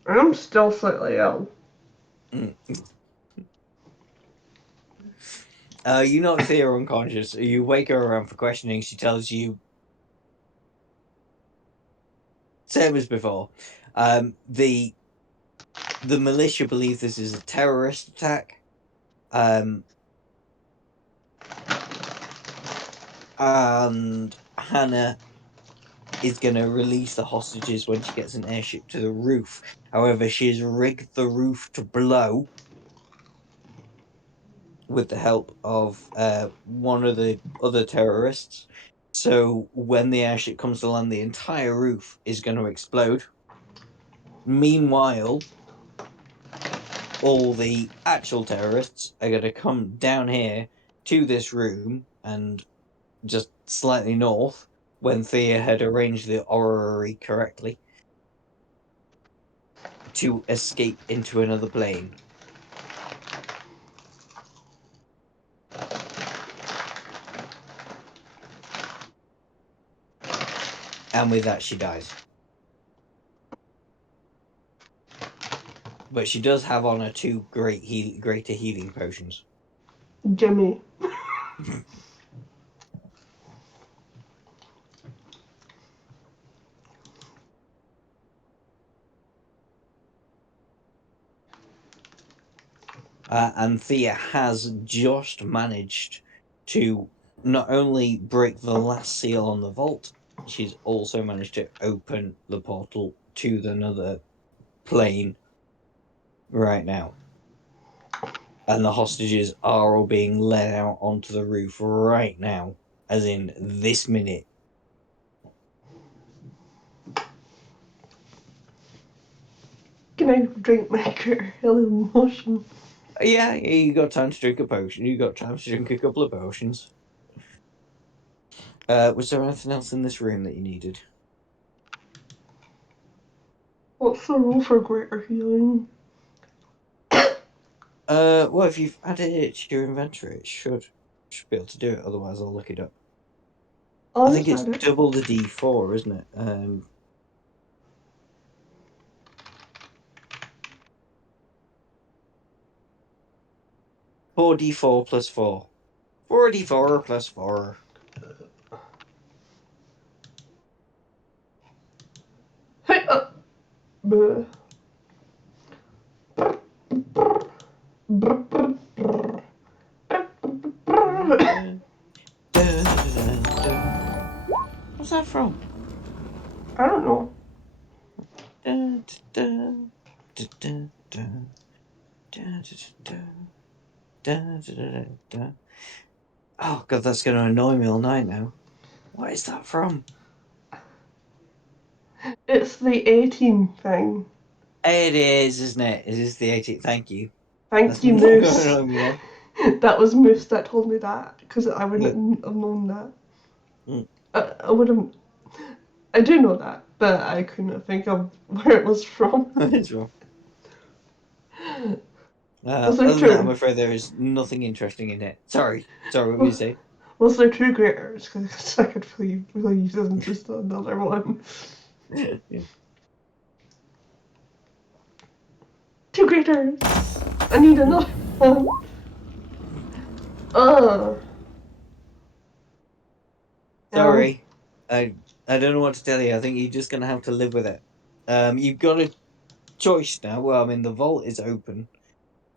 I'm still slightly ill. Mm. You knock Thea unconscious. You wake her around for questioning. She tells you same as before. The militia believe this is a terrorist attack. Um, and Hannah is going to release the hostages when she gets an airship to the roof. However, she has rigged the roof to blow with the help of one of the other terrorists. So when the airship comes to land, the entire roof is going to explode. Meanwhile, all the actual terrorists are going to come down here to this room and just slightly north when Thea had arranged the orrery correctly to escape into another plane. And with that, she dies. But she does have on her two greater healing potions. Jimmy. And Thea has just managed to not only break the last seal on the vault, she's also managed to open the portal to another plane right now. And the hostages are all being let out onto the roof right now, as in this minute. Can I drink my healing motion? Yeah, you got time to drink a potion. You got time to drink a couple of potions. Was there anything else in this room that you needed? What's the rule for greater healing? Well, if you've added it to your inventory, it should be able to do it. Otherwise, I'll look it up. I I'll think just it's add it. double the D4, isn't it? 4D4 plus 4. 4D4 plus 4. Hey, bleh. Dun, dun, dun, dun. What's that from? I don't know. Dun, dun, dun, dun, dun, dun, dun, dun, dun, dun, dun. Oh god, that's going to annoy me all night now. What is that from? It's the 18 thing. It is, isn't it? It is the 18th. Thank you. Thank That's you, not going Moose. on me then. That was Moose that told me that because I Yeah. wouldn't have known that. Mm. I would have. I do know that, but I couldn't think of where it was from. It's wrong. Was there Other than that, I'm two? afraid there is nothing interesting in it. Sorry, what were you Was, saying? was there two graders? Because I could really use just another one. Two graders. I need another one. Uh. Um. Sorry, I don't know what to tell you. I think you're just gonna have to live with it. You've got a choice now. Well, I mean, the vault is open.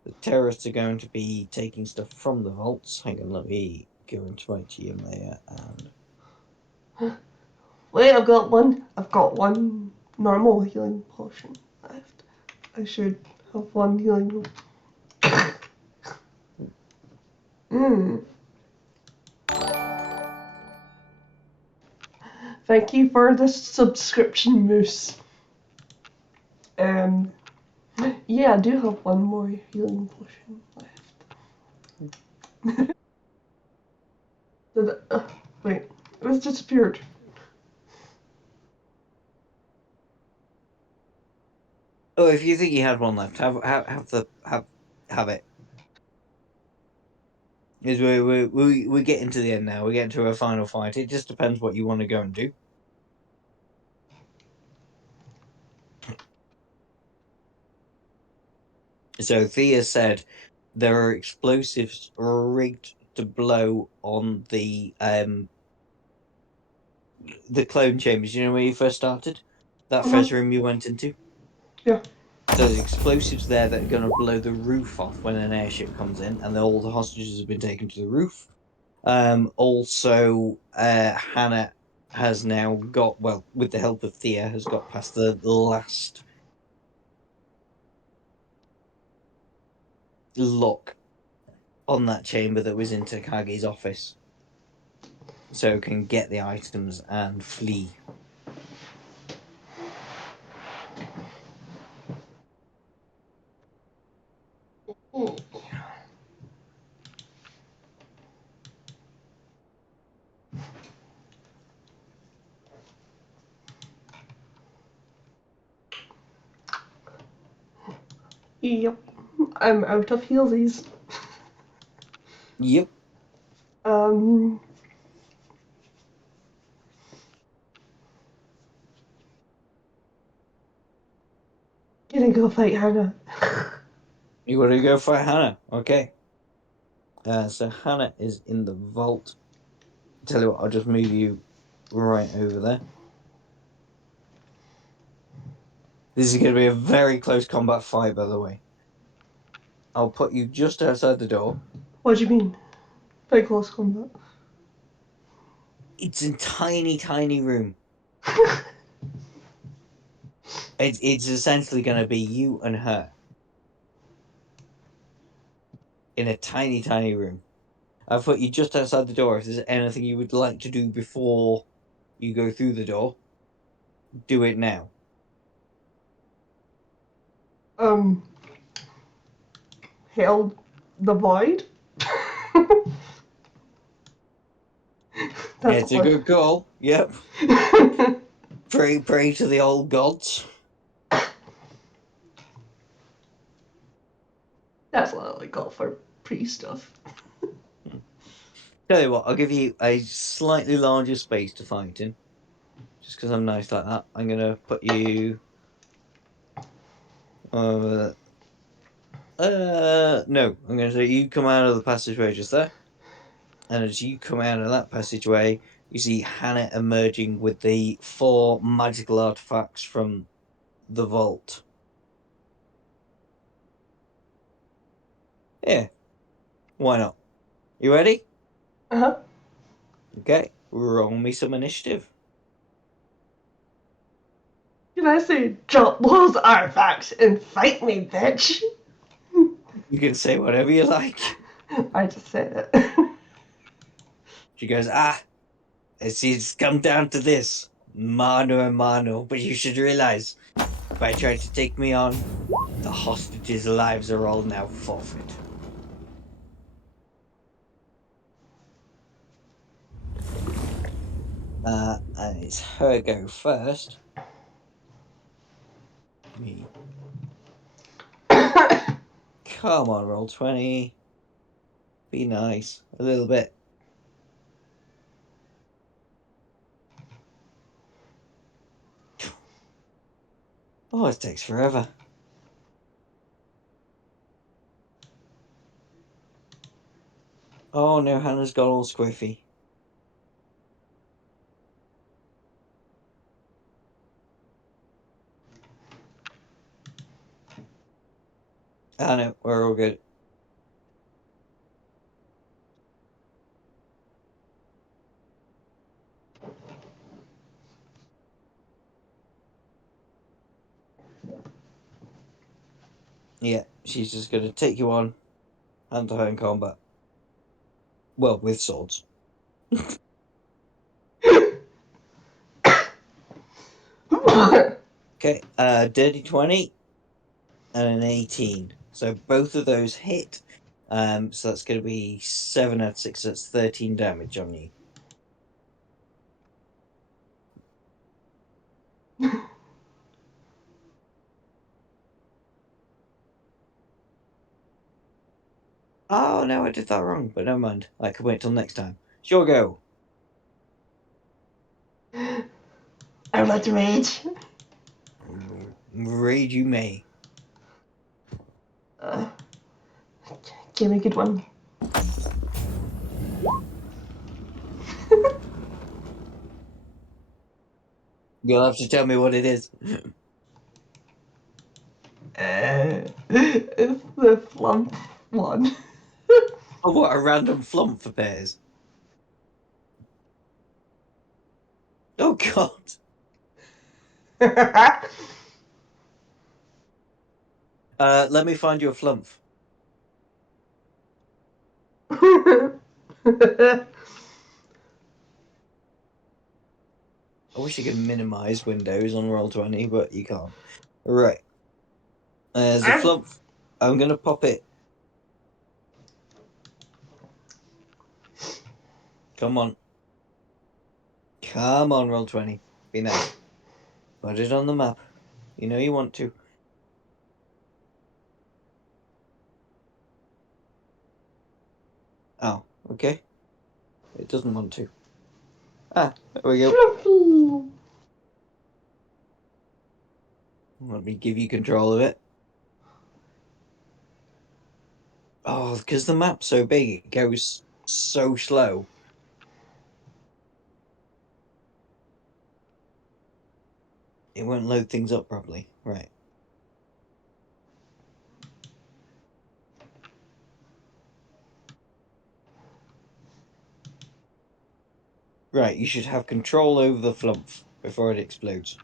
The terrorists are going to be taking stuff from the vaults. Hang on, let me go into my GM layer and Wait, I've got one. I've got one normal healing potion left. I should have one healing. Hmm. Thank you for the subscription, Moose. Um. Yeah, I do have one more healing potion left. Did wait, it was disappeared. oh, if you think you had one left, have it. Is we get into the end now. We get into a final fight. It just depends what you want to go and do. So Thea said there are explosives rigged to blow on the clone chambers. You know where you first started? That Uh-huh. first room you went into? Yeah. So there's explosives there that are going to blow the roof off when an airship comes in, and all the hostages have been taken to the roof. Also, Hannah has now got, well, with the help of Thea, has got past the last lock on that chamber that was in Takagi's office, so can get the items and flee. Yep. I'm out of healsies. Yep. Um. Gonna go fight Hannah. You want to go for Hannah? Okay. So Hannah is in the vault. Tell you what, I'll just move you right over there. This is going to be a very close combat fight, by the way. I'll put you just outside the door. What do you mean? By close combat? It's a tiny, tiny room. It's essentially going to be you and her in a tiny, tiny room. I've put you just outside the door. If there's anything you would like to do before you go through the door, do it now. um. Held the void. That's It's a what. good call. Yep. Pray to the old gods. That's what I got for pre stuff. Tell you what, I'll give you a slightly larger space to fight in, just because I'm nice like that. I'm gonna put you. Uh, no, I'm gonna say you come out of the passageway just there, and as you come out of that passageway, you see Hannah emerging with the four magical artifacts from the vault. Yeah, why not? You ready? Uh huh. Okay, roll me some initiative. Can I say drop those artifacts and fight me, bitch? You can say whatever you like. I just said it. She goes, it's come down to this, mano a mano, but you should realize By trying to take me on, the hostages' lives are all now forfeit. And it's her go first. Me. Come on, roll 20. Be nice. A little bit. Oh, it takes forever. Oh no, Hannah's gone all squiffy. I know, we're all good. Yeah, she's just gonna take you on hand to hand combat. Well, with swords. Okay, dirty 20 and an 18. So both of those hit. So that's gonna be 7 out of 6, so that's 13 damage on you. Oh no, I did that wrong, but never mind. I can wait till next time. Sure go. I would like to rage. Raid you may. Uh, give me a good one. You'll have to tell me what it is. It's the flump one. Oh, what a random flump for pairs. Oh god. Let me find you a flump. I wish you could minimize windows on Roll20, but you can't. Right. There's a I'm flump. I'm gonna pop it. Come on. Come on, Roll20. Be nice. Put it on the map. You know you want to. Oh, okay. It doesn't want to. Ah, there we go. fluffy. Let me give you control of it. Oh, because the map's so big, it goes so slow. It won't load things up properly. Right. Right, you should have control over the flump before it explodes.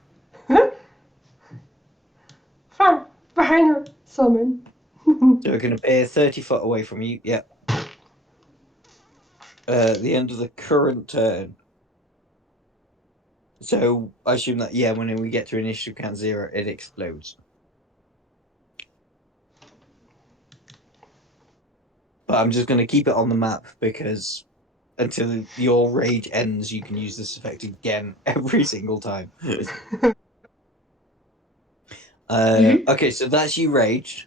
From behind her, summon. So it can appear 30 foot away from you. Yep. The end of the current turn. So I assume that, yeah, when we get to initiative count 0, it explodes. But I'm just going to keep it on the map because until your rage ends, you can use this effect again every single time. You? Okay, so that's you raged.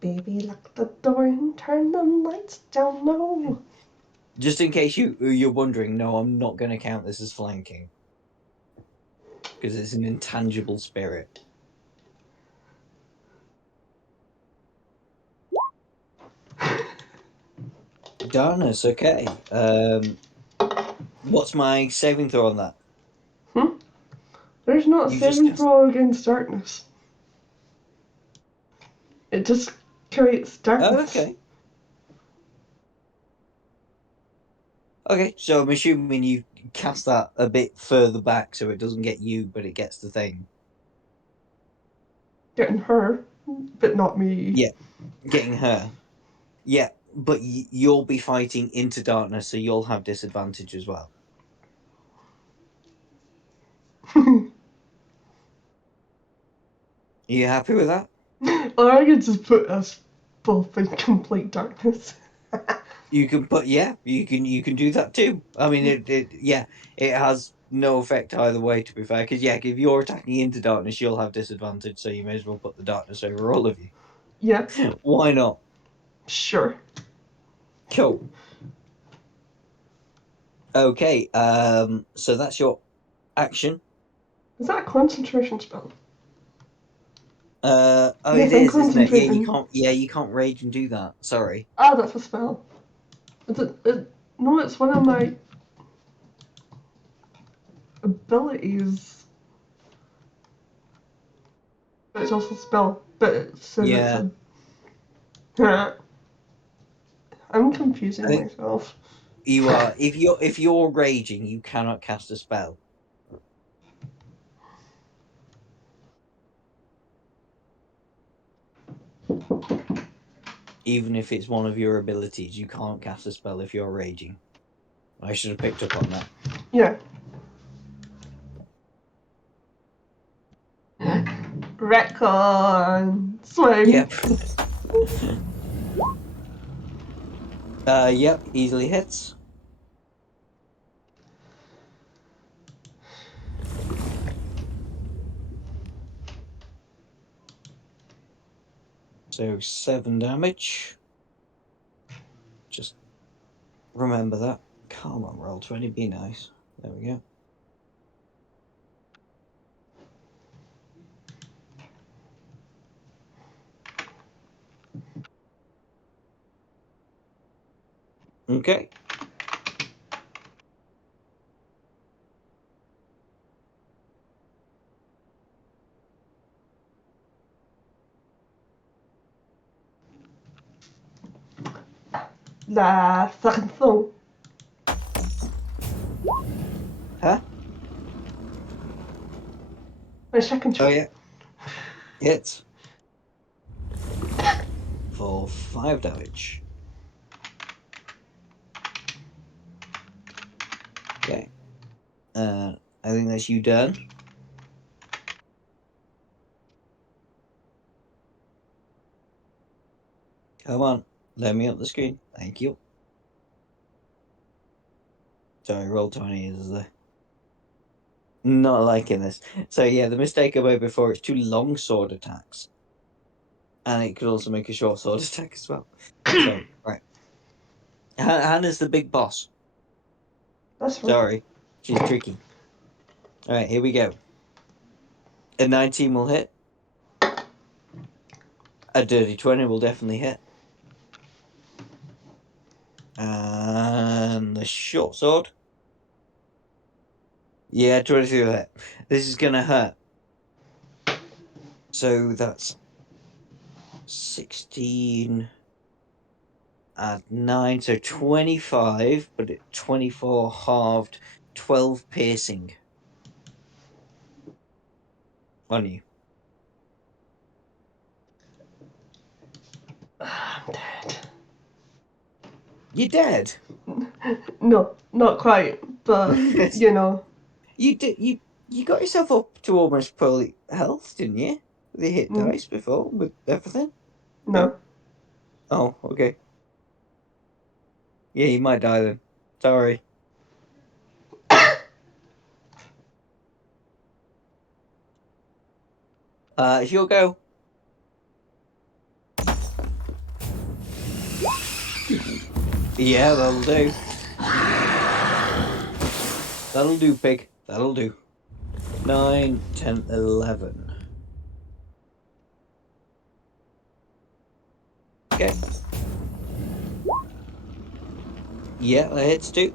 Baby, lock the door and turn the lights down low. Just in case you're wondering, no, I'm not going to count this as flanking because it's an intangible spirit. Darkness, okay. What's my saving throw on that? Hmm? There's not a You just saving cast. throw against darkness. It just creates Oh, darkness. okay. Okay, so I'm assuming you cast that a bit further back so it doesn't get you, but it gets the thing. Getting her, but not me. Yeah, getting her. Yeah, but you'll be fighting into darkness, so you'll have disadvantage as well. Are you happy with that? Or I could just put us both in complete darkness. You can put you can do that too. I mean it has no effect either way to be fair because yeah if you're attacking into darkness you'll have disadvantage so you may as well put the darkness over all of you. Yeah, Why not? sure. Cool. Okay, so that's your action. Is that a concentration spell? Oh it Yes, I'm is, isn't it? concentrating. Yeah you can't rage and do that. Sorry. Ah, that's a spell. No, it's one of my abilities. But it's also a spell. But it's Yeah. a. I'm I confusing think myself. you are if you're raging you cannot cast a spell. Even if it's one of your abilities, you can't cast a spell if you're raging. I should have picked up on that. Yeah. Retcon. Swing. Yep. Yep, easily hits. So 7 damage. Just remember that. Come on, roll 20, be nice. There we go. Okay. La second song. Huh? My second Oh shot. yeah. Hits. For 5 damage. Okay. I think that's you done. Come on. Let me up the screen. Thank you. Sorry, roll 20 is the not liking this. So yeah, the mistake I made before it's two long sword attacks. And it could also make a short sword attack as well. So right. Hannah's the big boss. That's fine. Sorry. She's tricky. Alright, here we go. A 19 will hit. A dirty 20 will definitely hit. And the short sword. Yeah, 22 will hit. This is gonna hurt. So that's 16 add 9, so 25, but 24 halved, 12 piercing on you. I'm dead. You're dead. No, not quite. But, you know. You did you got yourself up to almost full health, didn't you? With the hit Mm, dice before with everything. No. no. Oh, okay. Yeah, you might die then. Sorry. It's your go. Yeah, that'll do. That'll do, pig. That'll do. 9, 10, 11. Okay. Yeah, that hits too.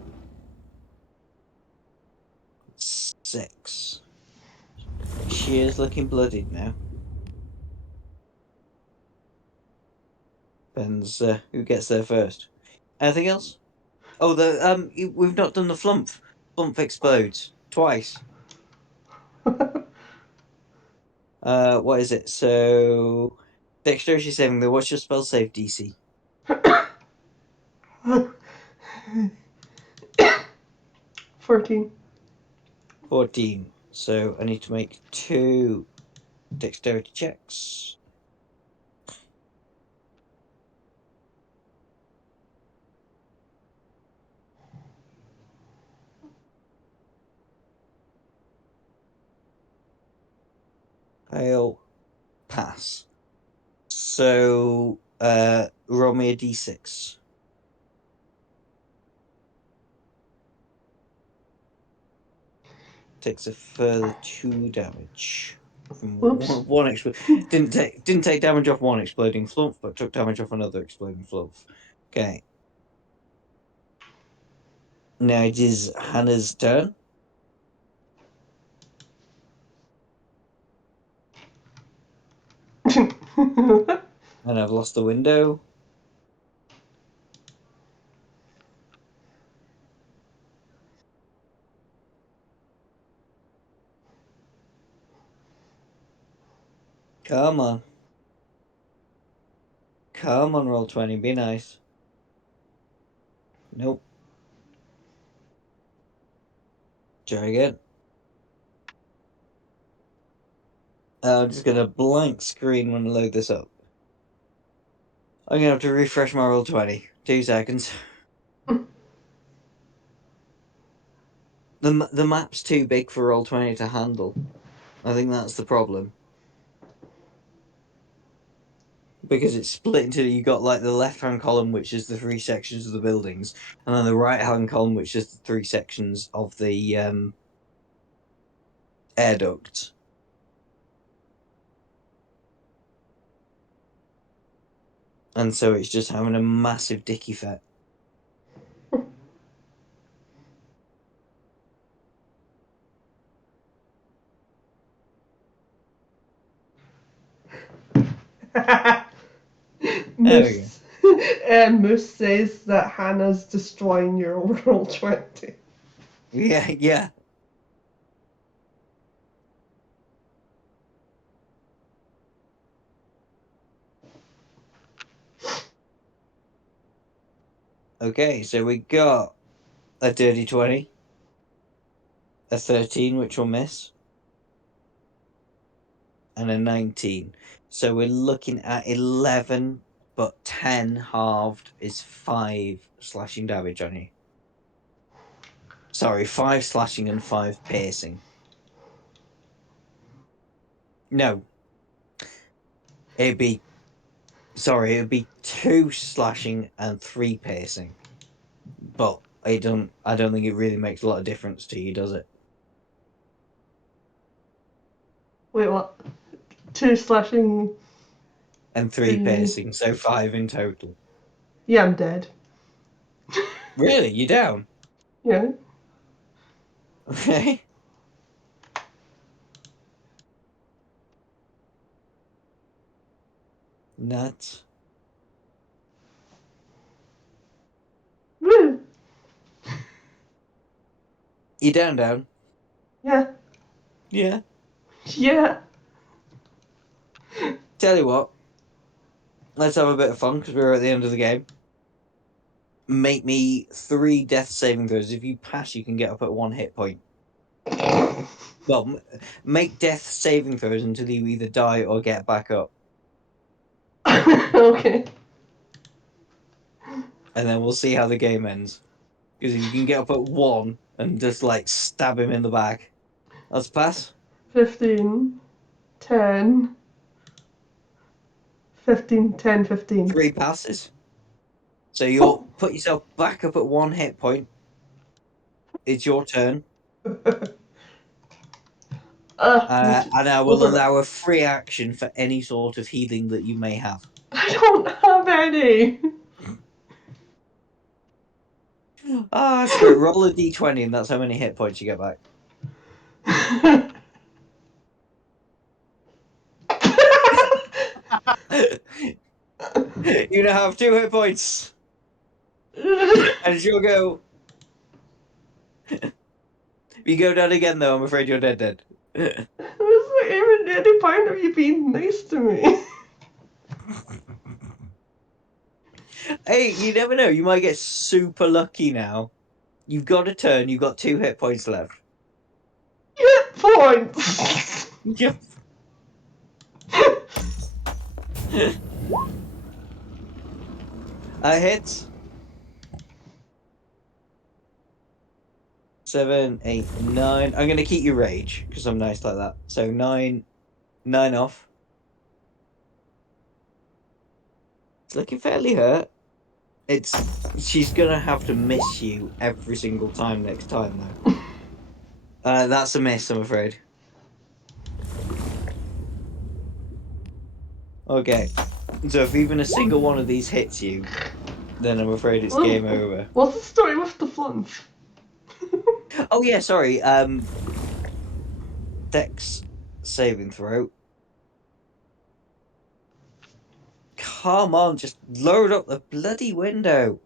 6. She is looking bloodied now. Depends who gets there first. Anything else? Oh, we've not done the flump. Flump explodes twice. What is it? So, dexterity saving. The what's your spell save DC? 14. 14. So I need to make 2 Dexterity checks. Fail. Pass. So, roll me a d6. Takes a further 2 damage from Whoops. one didn't take damage off one exploding flump, but took damage off another exploding flump. Okay. Now it is Hannah's turn, and I've lost the window. Come on. Come on, roll 20. Be nice. Nope. Try again. I'm just gonna blank screen when I load this up. I'm gonna have to refresh my roll 20. 2 seconds. The map's too big for roll 20 to handle. I think that's the problem. Because it's split into, you got like the left hand column, which is the 3 sections of the buildings, and then the right hand column, which is the 3 sections of the air ducts. And so it's just having a massive dick effect. There we go. Moose says that Hannah's destroying your overall 20. Yeah, yeah. Okay, so we got a dirty 20, a 13, which will miss, and a 19. So we're looking at 11, but 10 halved is 5 slashing damage on you. Sorry, 5 slashing and 5 piercing. No. It'd be 2 slashing and 3 piercing. But I don't think it really makes a lot of difference to you, does it? Wait, what? 2 slashing. And 3 piercing, so 5 in total. Yeah, I'm dead. Really? You're down? Yeah. Okay. Nuts. Woo! You down? Yeah. Yeah. Yeah. Tell you what, let's have a bit of fun because we're at the end of the game. Make me 3 death saving throws. If you pass, you can get up at 1 hit point. Well, make death saving throws until you either die or get back up. Okay. And then we'll see how the game ends. Because if you can get up at 1 and just like stab him in the back, that's a pass. 15, 10, 15, 10, 15. 3 passes. So you'll put yourself back up at 1 hit point. It's your turn. And I will allow a free action for any sort of healing that you may have. I don't have any. Screw it. Roll a d20 and that's how many hit points you get back. You now have 2 hit points. And you'll go. If you go down again, though, I'm afraid you're dead. There's not even any point of you being nice to me. Hey, you never know. You might get super lucky now. You've got a turn. You've got 2 hit points left. Hit points. Yep. Hits. 7, 8, 9. I'm gonna keep you rage because I'm nice like that. So 9 off. It's looking fairly hurt. She's gonna have to miss you every single time next time though. That's a miss, I'm afraid. Okay. So if even a single one of these hits you, then I'm afraid it's game over. What's the story with the flunch? Oh yeah, sorry. Dex saving throw. Come on, just load up the bloody window.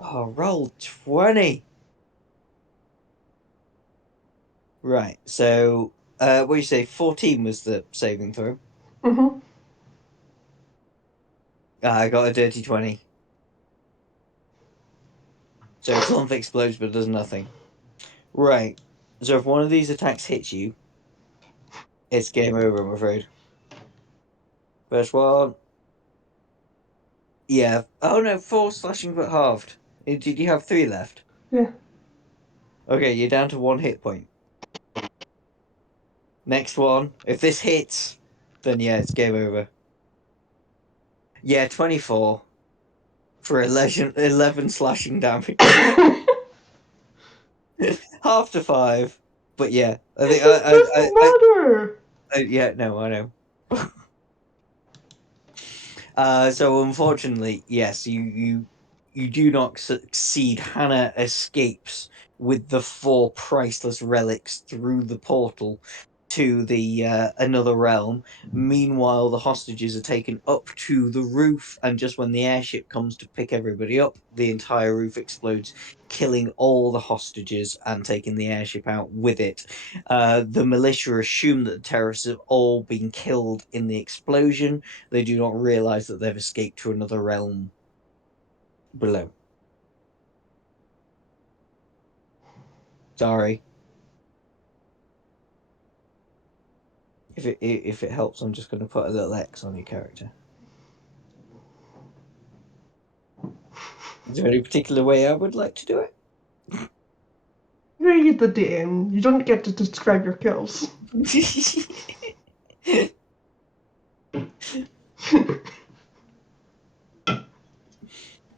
Oh, roll 20. Right, so what do you say? 14 was the saving throw. Mm-hmm. I got a dirty 20. So Clump explodes but does nothing. Right. So if one of these attacks hits you, it's game over, I'm afraid. First one. Yeah. Oh no, 4 slashing but halved. Did you have 3 left? Yeah. Okay, you're down to 1 hit point. Next one. If this hits, then yeah, it's game over. Yeah, 24 for 11 slashing damage. Half to 5. But yeah, I think It doesn't matter. yeah, no, I know. So unfortunately, yes, you do not succeed. Hannah escapes with the 4 priceless relics through the portal to the another realm. Meanwhile, the hostages are taken up to the roof, and just when the airship comes to pick everybody up, the entire roof explodes, killing all the hostages and taking the airship out with it. The militia assume that the terrorists have all been killed in the explosion. They do not realize that they've escaped to another realm below. Sorry. If it helps, I'm just going to put a little X on your character. Is there any particular way I would like to do it? You're the DM. You don't get to describe your kills.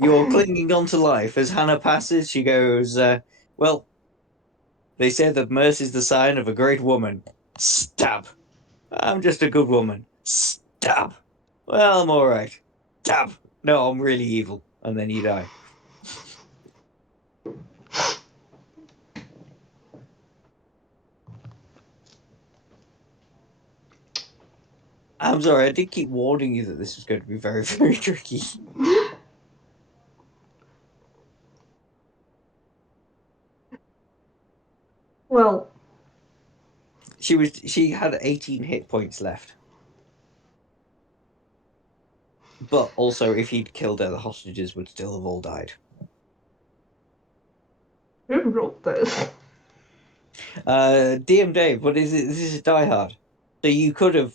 You're clinging on to life. As Hannah passes, she goes, well, they say that mercy is the sign of a great woman. Stab. I'm just a good woman. Stab. Well, I'm all right. Stab. No, I'm really evil. And then you die. I'm sorry, I did keep warning you that this was going to be very, very tricky. Well, She had 18 hit points left. But also if he'd killed her, the hostages would still have all died. who wrote this? DM Dave, what is it? This is Die Hard. So you could have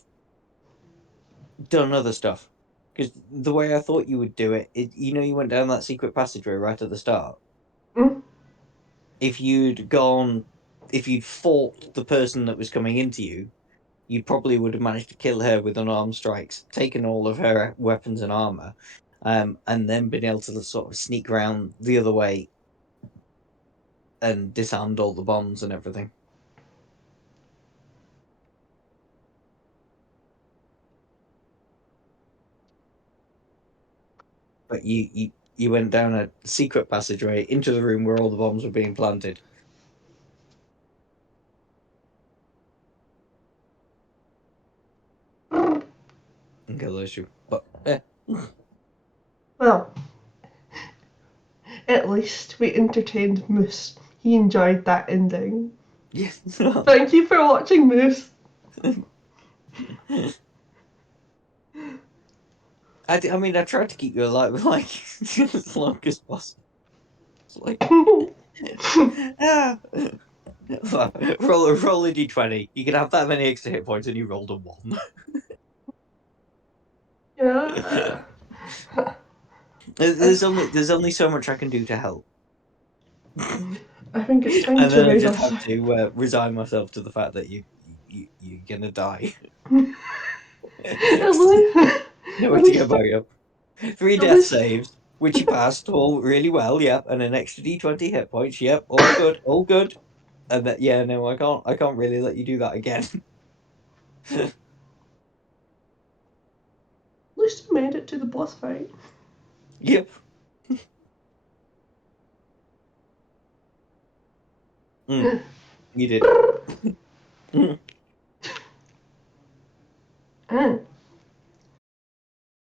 done other stuff. Because the way I thought you would do it, you went down that secret passageway right at the start. Mm? If you'd fought the person that was coming into you, you probably would have managed to kill her with unarmed strikes, taken all of her weapons and armor, and then been able to sort of sneak around the other way and disarmed all the bombs and everything. But you went down a secret passageway into the room where all the bombs were being planted and killed those two. But Well, at least we entertained Moose. He enjoyed that ending. yes. Thank you for watching, Moose. I mean, I tried to keep you alive, like as long as possible. It's like, ah. roll a d20. You can have that many extra hit points, and you rolled a 1. Yeah. There's only so much I can do to help, I think it's time and to then I raise just us. have to resign myself to the fact that you're gonna die. At least, No way at to get least, back up. 3 at death least, saves, which you passed all really well. Yep, and an extra d20 hit points. Yep, all good, all good. And that, yeah, no, I can't really let you do that again. at least I made it to the boss fight. Yep. You did. Ah.